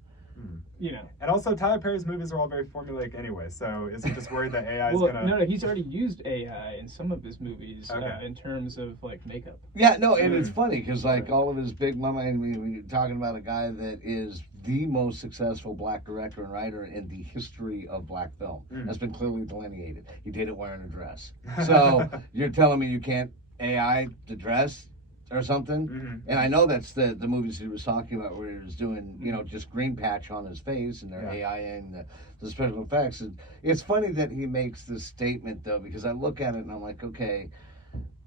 You know. And also, Tyler Perry's movies are all very formulaic anyway, so is he just worried that AI is Well, gonna... no, he's already used AI in some of his movies Okay. in terms of like makeup. Yeah, no, and it's funny because like all of his big mama, and we're talking about a guy that is the most successful black director and writer in the history of black film. That's been clearly delineated. He did it wearing a dress. So you're telling me you can't AI the dress or something? And I know that's the movies he was talking about where he was doing, you know, just green patch on his face and they're AI and the special effects. And it's funny that he makes this statement though, because I look at it and I'm like, okay,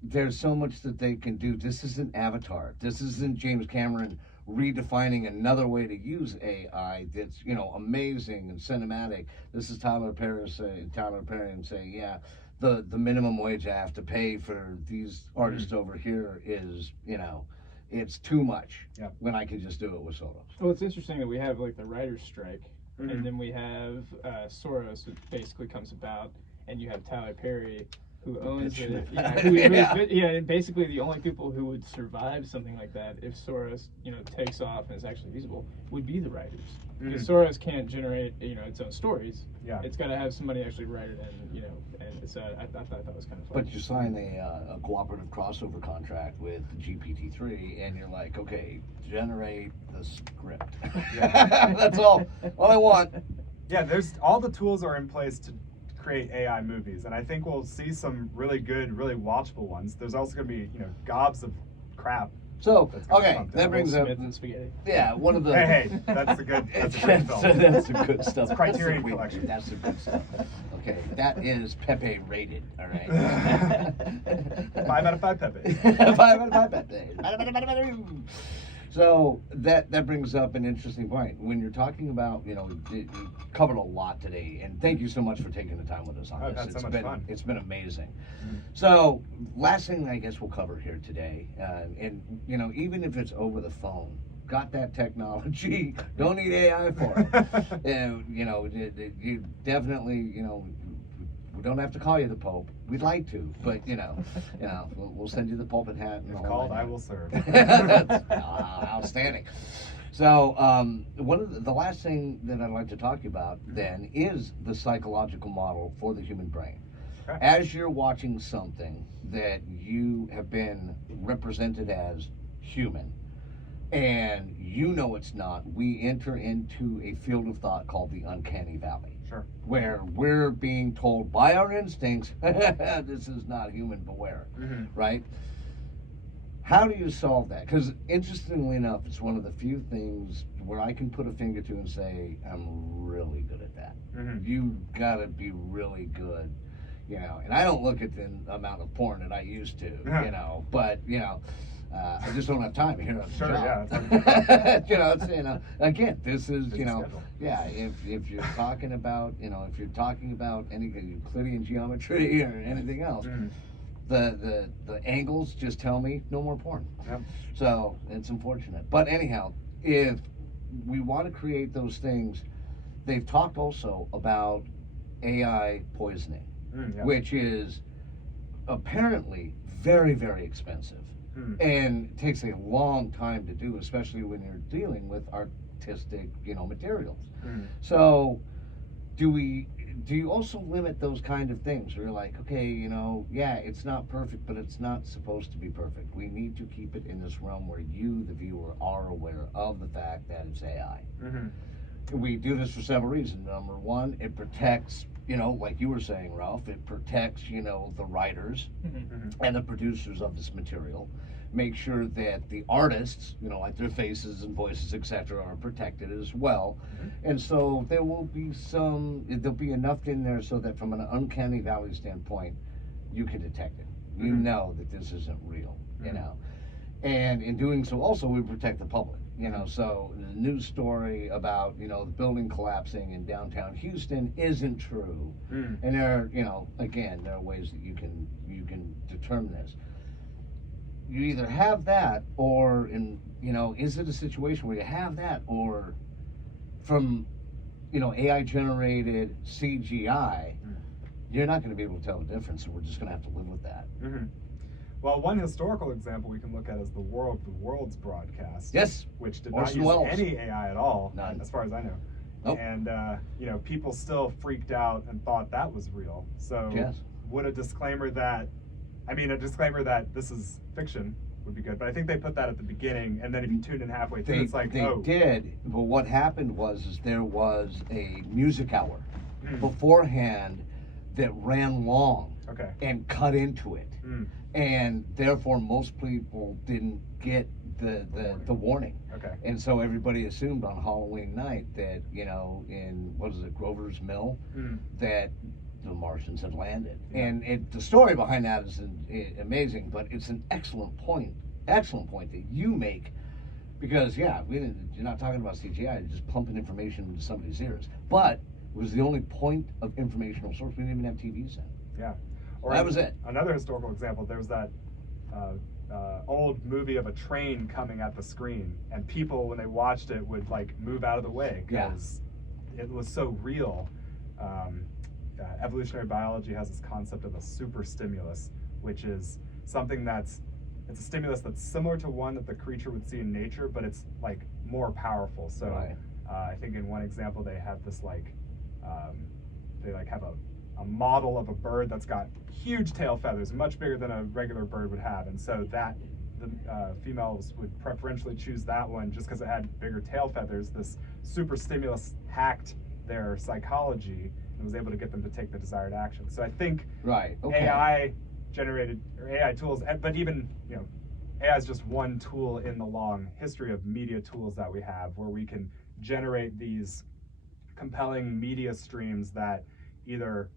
there's so much that they can do. This isn't Avatar. This isn't James Cameron redefining another way to use AI that's, you know, amazing and cinematic. This is Tyler Perry and saying, yeah, the minimum wage I have to pay for these artists over here is, you know, it's too much when I can just do it with Sotos. Well, it's interesting that we have like the writer's strike, and then we have Soros, which basically comes about, and you have Tyler Perry, who owns it. And basically the only people who would survive something like that if Soros, you know, takes off and is actually feasible would be the writers. Because Soros can't generate, you know, its own stories. Yeah. It's got to have somebody actually write it, and you know, and it's I thought that was kind of fun. But you sign a cooperative crossover contract with GPT-3, and you're like, okay, generate the script. That's all I want. Yeah, there's all the tools are in place to create AI movies, and I think we'll see some really good, really watchable ones. There's also going to be, you know, gobs of crap. So, okay, that brings up spaghetti. Yeah, one of the hey, that's a good that's a great film. That's the good stuff. It's Criterion Collection. That's the good stuff. Okay, that is Pepe rated. All right. 5 out of 5 Pepe. 5 out of 5 Pepe. So that brings up an interesting point. When you're talking about, you know, you covered a lot today, and thank you so much for taking the time with us on this. That's so much fun. It's been amazing. So last thing I guess we'll cover here today, and you know, even if it's over the phone, got that technology, don't need AI for it. You know, you definitely, you know, we don't have to call you the Pope. We'd like to, but you know, we'll send you the pulpit hat. And if all called, that. I will serve. That's outstanding. So one of the last thing that I'd like to talk about then is the psychological model for the human brain. Okay. As you're watching something that you have been represented as human, and you know it's not, we enter into a field of thought called the uncanny valley. Sure. Where we're being told by our instincts, this is not human, beware, right? How do you solve that? Because interestingly enough, it's one of the few things where I can put a finger to and say, I'm really good at that. You gotta be really good, you know. And I don't look at the amount of porn that I used to, you know, but, you know, I just don't have time here on the job. You know, it's, you know, again, this is, you know, yeah, if you're talking about, you know, if you're talking about any Euclidean geometry or anything else, the angles just tell me no more porn. So it's unfortunate. But anyhow, if we want to create those things, they've talked also about AI poisoning, which is apparently very, very expensive. And takes a long time to do, especially when you're dealing with artistic, you know, materials. So, do you also limit those kind of things where you're like, okay, you know, yeah, it's not perfect, but it's not supposed to be perfect. We need to keep it in this realm where you, the viewer, are aware of the fact that it's AI. We do this for several reasons. Number one, it protects, you know, like you were saying, Ralph, it protects, you know, the writers and the producers of this material. Make sure that the artists, you know, like their faces and voices, etc., are protected as well. And so there will be there'll be enough in there so that from an uncanny valley standpoint, you can detect it. You know that this isn't real, you know. And in doing so, also, we protect the public. You know, so the news story about, you know, the building collapsing in downtown Houston isn't true. And there are, you know, again, there are ways that you can determine this. You either have that, or you know, is it a situation where you have that, or from, you know, AI generated CGI, you're not going to be able to tell the difference, so we're just going to have to live with that. Well, one historical example we can look at is the War of the Worlds broadcast. Yes. Which did Orson not use Welles. any AI at all, None. as far as I know. Nope. And people still freaked out and thought that was real. So Yes. would a disclaimer that this is fiction would be good. But I think they put that at the beginning, and then if you tune in halfway through, it's like, they did, but what happened was there was a music hour beforehand that ran long Okay. and cut into it, and therefore most people didn't get the warning. Okay. And so everybody assumed on Halloween night that, in, what is it, Grover's Mill, that the Martians had landed. Yeah. And the story behind that is amazing, but it's an excellent point that you make, because, you're not talking about CGI, you're just pumping information into somebody's ears. But it was the only point of informational source. We didn't even have TVs then. Yeah. Or that was it. Another historical example, there was that old movie of a train coming at the screen, and people, when they watched it, would move out of the way because it was so real. Evolutionary biology has this concept of a super stimulus, which is something it's a stimulus that's similar to one that the creature would see in nature, but it's more powerful. So I think in one example they have this they have a model of a bird that's got huge tail feathers, much bigger than a regular bird would have, and so that the females would preferentially choose that one just because it had bigger tail feathers. This super stimulus hacked their psychology and was able to get them to take the desired action. So I think AI generated, or AI tools, but even AI is just one tool in the long history of media tools that we have, where we can generate these compelling media streams that either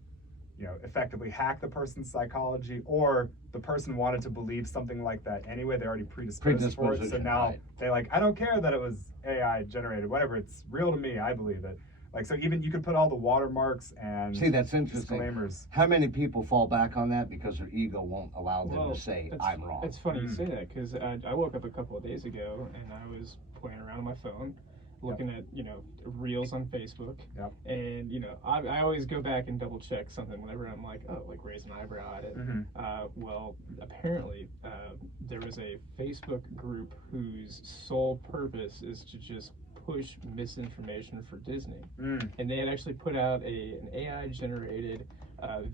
effectively hack the person's psychology, or the person wanted to believe something like that anyway. They're already predisposed for it. So now they I don't care that it was AI generated, whatever, it's real to me, I believe it. So even you could put all the watermarks and that's interesting. disclaimers. How many people fall back on that because their ego won't allow them to say, I'm wrong? It's funny you say that, because I woke up a couple of days ago and I was playing around on my phone, looking at reels on Facebook, and I always go back and double check something whenever I'm raise an eyebrow at it. Well, apparently there was a Facebook group whose sole purpose is to just push misinformation for Disney, and they had actually put out an AI generated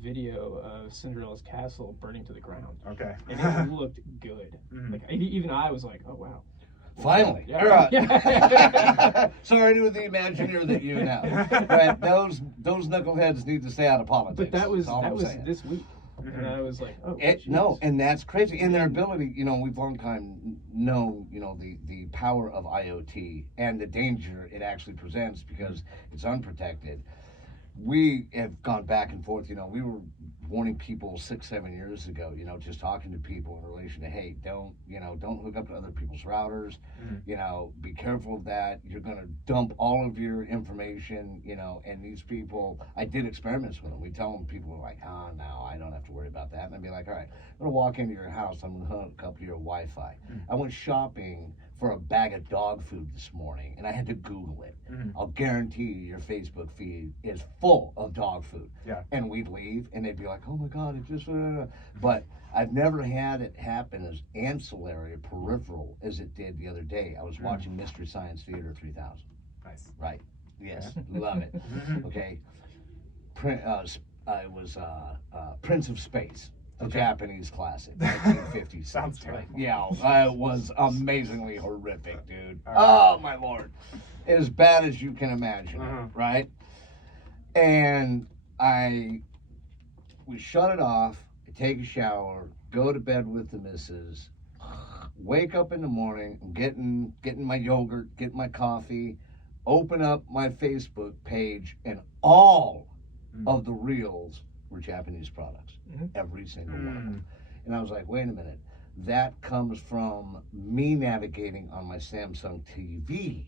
video of Cinderella's castle burning to the ground. Okay. And it looked good. Even I was like, oh wow. Finally. Yeah. Sorry to the Imagineer that you know. But those knuckleheads need to stay out of politics. But that was saying. this week. And I was like, oh, no, and that's crazy. And their ability, we've long time known, the power of IoT and the danger it actually presents because it's unprotected. We have gone back and forth. We were warning people 6-7 years ago, just talking to people in relation to, hey, don't hook up to other people's routers. Be careful of that. You're going to dump all of your information, and these people, I did experiments with them. We tell them, people are like, no, I don't have to worry about that. And I'd be like, all right, I'm going to walk into your house. I'm going to hook up to your Wi-Fi. I went shopping for a bag of dog food this morning, and I had to Google it. I'll guarantee you your Facebook feed is full of dog food. Yeah. And we'd leave, and they'd be like, oh my God, it just... But I've never had it happen as ancillary or peripheral as it did the other day. I was watching Mystery Science Theater 3000. Nice. Right. Yes. Love it. Okay. I was Prince of Space. A Japanese classic, 1950s. Sounds terrible. Right? Yeah, it was amazingly horrific, dude. Oh, my Lord. As bad as you can imagine, right? And we shut it off, I take a shower, go to bed with the missus, wake up in the morning, I'm getting my yogurt, getting my coffee, open up my Facebook page, and all of the reels were Japanese products. Every single one of them. And I was like, wait a minute. That comes from me navigating on my Samsung TV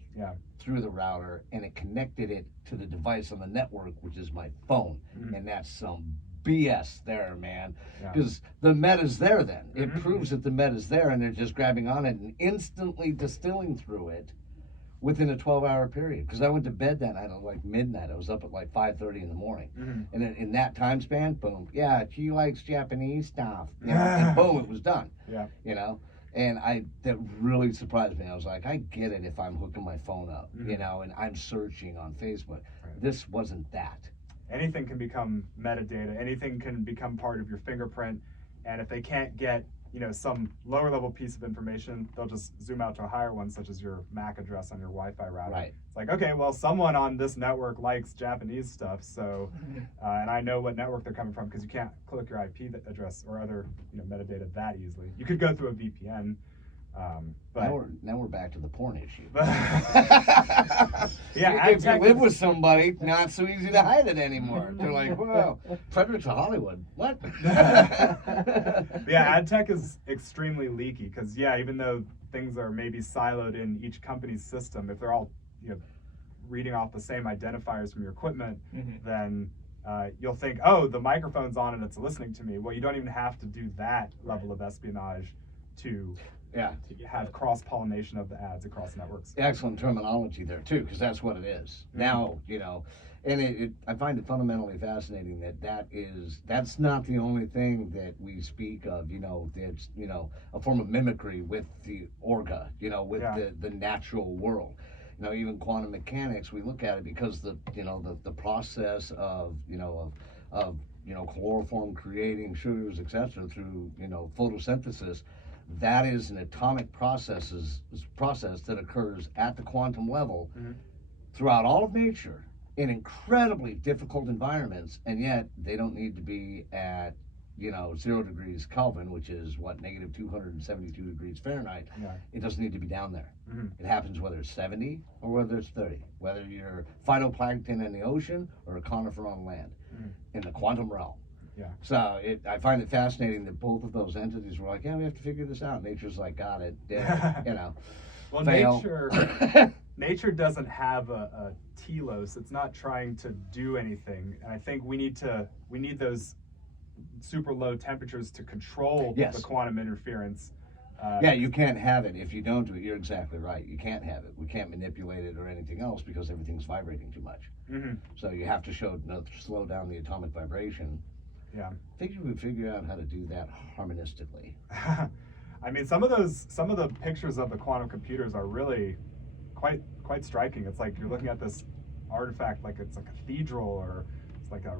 through the router, and it connected it to the device on the network, which is my phone. And that's some BS there, man. Because the meta's there then. It proves that the meta's there, and they're just grabbing on it and instantly distilling through it within a 12-hour period. Because I went to bed that night at like midnight. I was up at like 5:30 in the morning. And in that time span, boom, yeah, she likes Japanese stuff. You know, and boom, it was done. Yeah. You know? And that really surprised me. I was like, I get it if I'm hooking my phone up, you know, and I'm searching on Facebook. Right. This wasn't that. Anything can become metadata. Anything can become part of your fingerprint. And if they can't get, you know, some lower level piece of information, they'll just zoom out to a higher one, such as your MAC address on your Wi-Fi router. Right. It's like, okay, well, someone on this network likes Japanese stuff, so, and I know what network they're coming from, because you can't click your IP address or other, you know, metadata that easily. You could go through a VPN, but Now we're back to the porn issue. yeah, If you live with somebody, not so easy to hide it anymore. They're like, well, Frederick's a Hollywood. What? Yeah, ad tech is extremely leaky because, yeah, even though things are maybe siloed in each company's system, if they're all, you know, reading off the same identifiers from your equipment, then you'll think, oh, the microphone's on and it's listening to me. Well, you don't even have to do that level of espionage to have cross-pollination of the ads across networks. Excellent terminology there too, because that's what it is. Now, you know, and I find it fundamentally fascinating that's not the only thing that we speak of, you know, that's, you know, a form of mimicry with the orga, you know, with the natural world. You know, even quantum mechanics, we look at it because the process of, you know, chloroform creating sugars, etc., through, you know, photosynthesis, that is an atomic process that occurs at the quantum level throughout all of nature in incredibly difficult environments, and yet they don't need to be at, you know, 0 degrees Kelvin, which is what, negative 272 degrees Fahrenheit. It doesn't need to be down there. It happens whether it's 70 or whether it's 30, whether you're phytoplankton in the ocean or a conifer on land in the quantum realm. So I find it fascinating that both of those entities were like, yeah, we have to figure this out. Nature's like, got it, you know. Well, fail. nature doesn't have a telos. It's not trying to do anything, and I think we need those super low temperatures to control the quantum interference. Yeah, you can't have it if you don't do it. You're exactly right. You can't have it. We can't manipulate it or anything else because everything's vibrating too much. So you have to slow down the atomic vibration. Yeah. I think you would figure out how to do that harmonistically. I mean, some of the pictures of the quantum computers are really quite striking. It's like you're looking at this artifact like it's a cathedral, or it's like a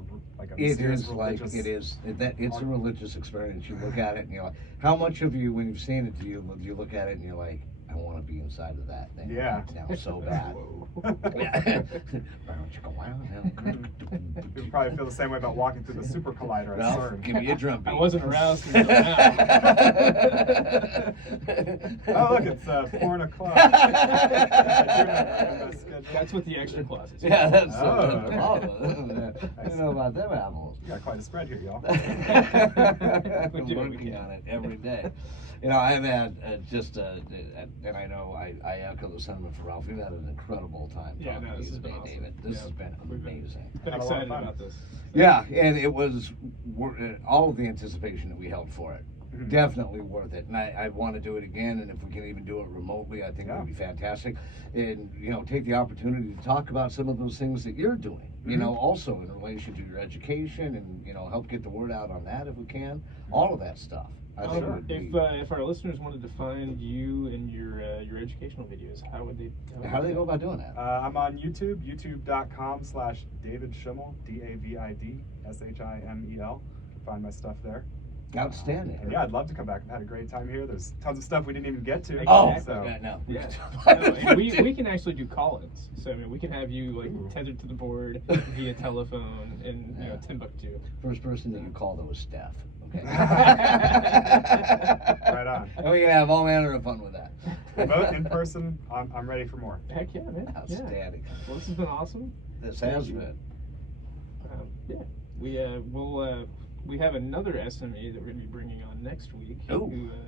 mysterious religious. It's a religious experience. You look at it and you're like, how much of you, when you've seen it, do you look at it and you're like, I want to be inside of that thing. Yeah. Now so bad. You probably feel the same way about walking through the super collider at CERN. Give me a drum beat. I wasn't aroused until now. Oh, look, it's 4 o'clock. That's what the extra clause is. Yeah, that's Oh, okay. I don't know about them apples. You got quite a spread here, y'all. I'm working on it every day. You know, I've had and I know I echo the sentiment for Ralph. We've had an incredible time talking to you today, awesome. David. This has been amazing. Been excited about this. Yeah, and it was all of the anticipation that we held for it. Definitely worth it, and I want to do it again, and if we can even do it remotely, I think it would be fantastic. And, you know, take the opportunity to talk about some of those things that you're doing, you know, also in relation to your education, and, you know, help get the word out on that if we can, all of that stuff. I think it would be, if our listeners wanted to find you and your educational videos, how do they go about doing that? I'm on YouTube, youtube.com/David Shimel, DAVID SHIMEL. Find my stuff there. Outstanding. And yeah, I'd love to come back. I've had a great time here. There's tons of stuff we didn't even get to. Oh, so. no. Yeah. No, we can actually do call-ins. So I mean, we can have you like tethered to the board via telephone in Timbuktu. First person that you call though was Steph. Okay. Right on. And we can have all manner of fun with that. Both in person. I'm ready for more. Heck yeah, man. Outstanding. Yeah. Well, this has been awesome. This has been. We have another SME that we're going to be bringing on next week.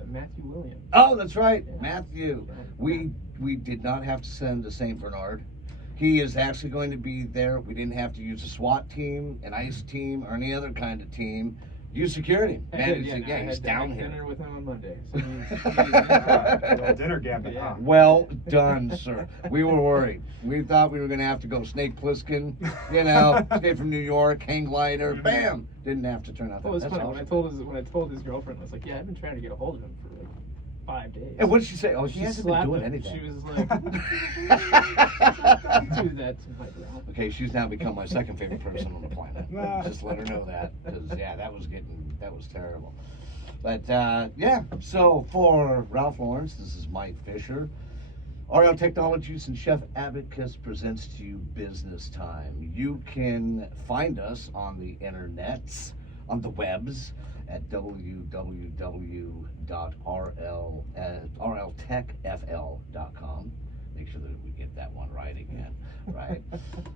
Matthew Williams. Oh, that's right, Yeah. Matthew. We did not have to send to St. Bernard. He is actually going to be there. We didn't have to use a SWAT team, an ICE team, or any other kind of team. You security. I Man, did, yeah, I he's had down dinner here. with him on Monday. So Little dinner gambit, huh? Well done, sir. We were worried. We thought we were going to have to go Snake Plissken, escape from New York, hang glider, bam. Didn't have to turn out that. Well, it was That's funny awesome. when I told his girlfriend, I was like, "Yeah, I've been trying to get a hold of him for like 5 days." And what did she say? Oh, he She hasn't been slapped doing him. anything. She was like, "Don't do that to my brother." Okay, she's now become my second favorite person on the planet. Just let her know that, because that was terrible. But yeah, so for Ralph Lawrence, this is Mike Fisher. RL Technologies and Chef Abacus presents to you Business Time. You can find us on the internets, on the webs, at www.rltechfl.com. Make sure that we get that one right again, right?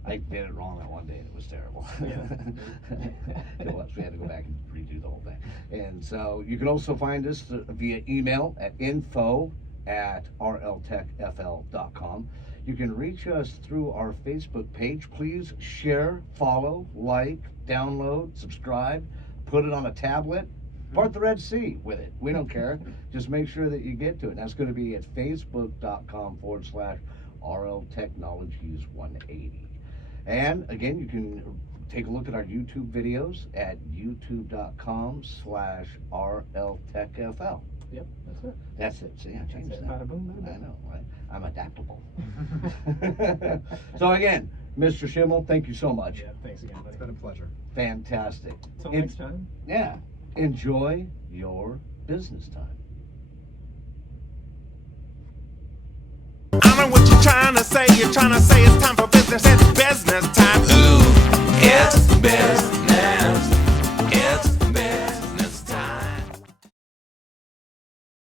I did it wrong that one day and it was terrible. It was. We had to go back and redo the whole thing. And so you can also find us via email at info@rltechfl.com. You can reach us through our Facebook page. Please share, follow, like, download, subscribe, put it on a tablet. Part the Red Sea with it. We don't care. Just make sure that you get to it. And that's going to be at facebook.com/RL Technologies 180. And again, you can take a look at our YouTube videos at youtube.com/RL TechFL. Yep, that's it. That's it. See, I changed That's it. that. Bada boom, bada I bing. know, right? I'm adaptable. So again, Mr. Shimel, thank you so much. Yeah, thanks again, buddy. It's been a pleasure. Fantastic. Until next time. Yeah. Enjoy your business time. I know what you're trying to say. You're trying to say it's time for business. It's business time. Ooh, it's business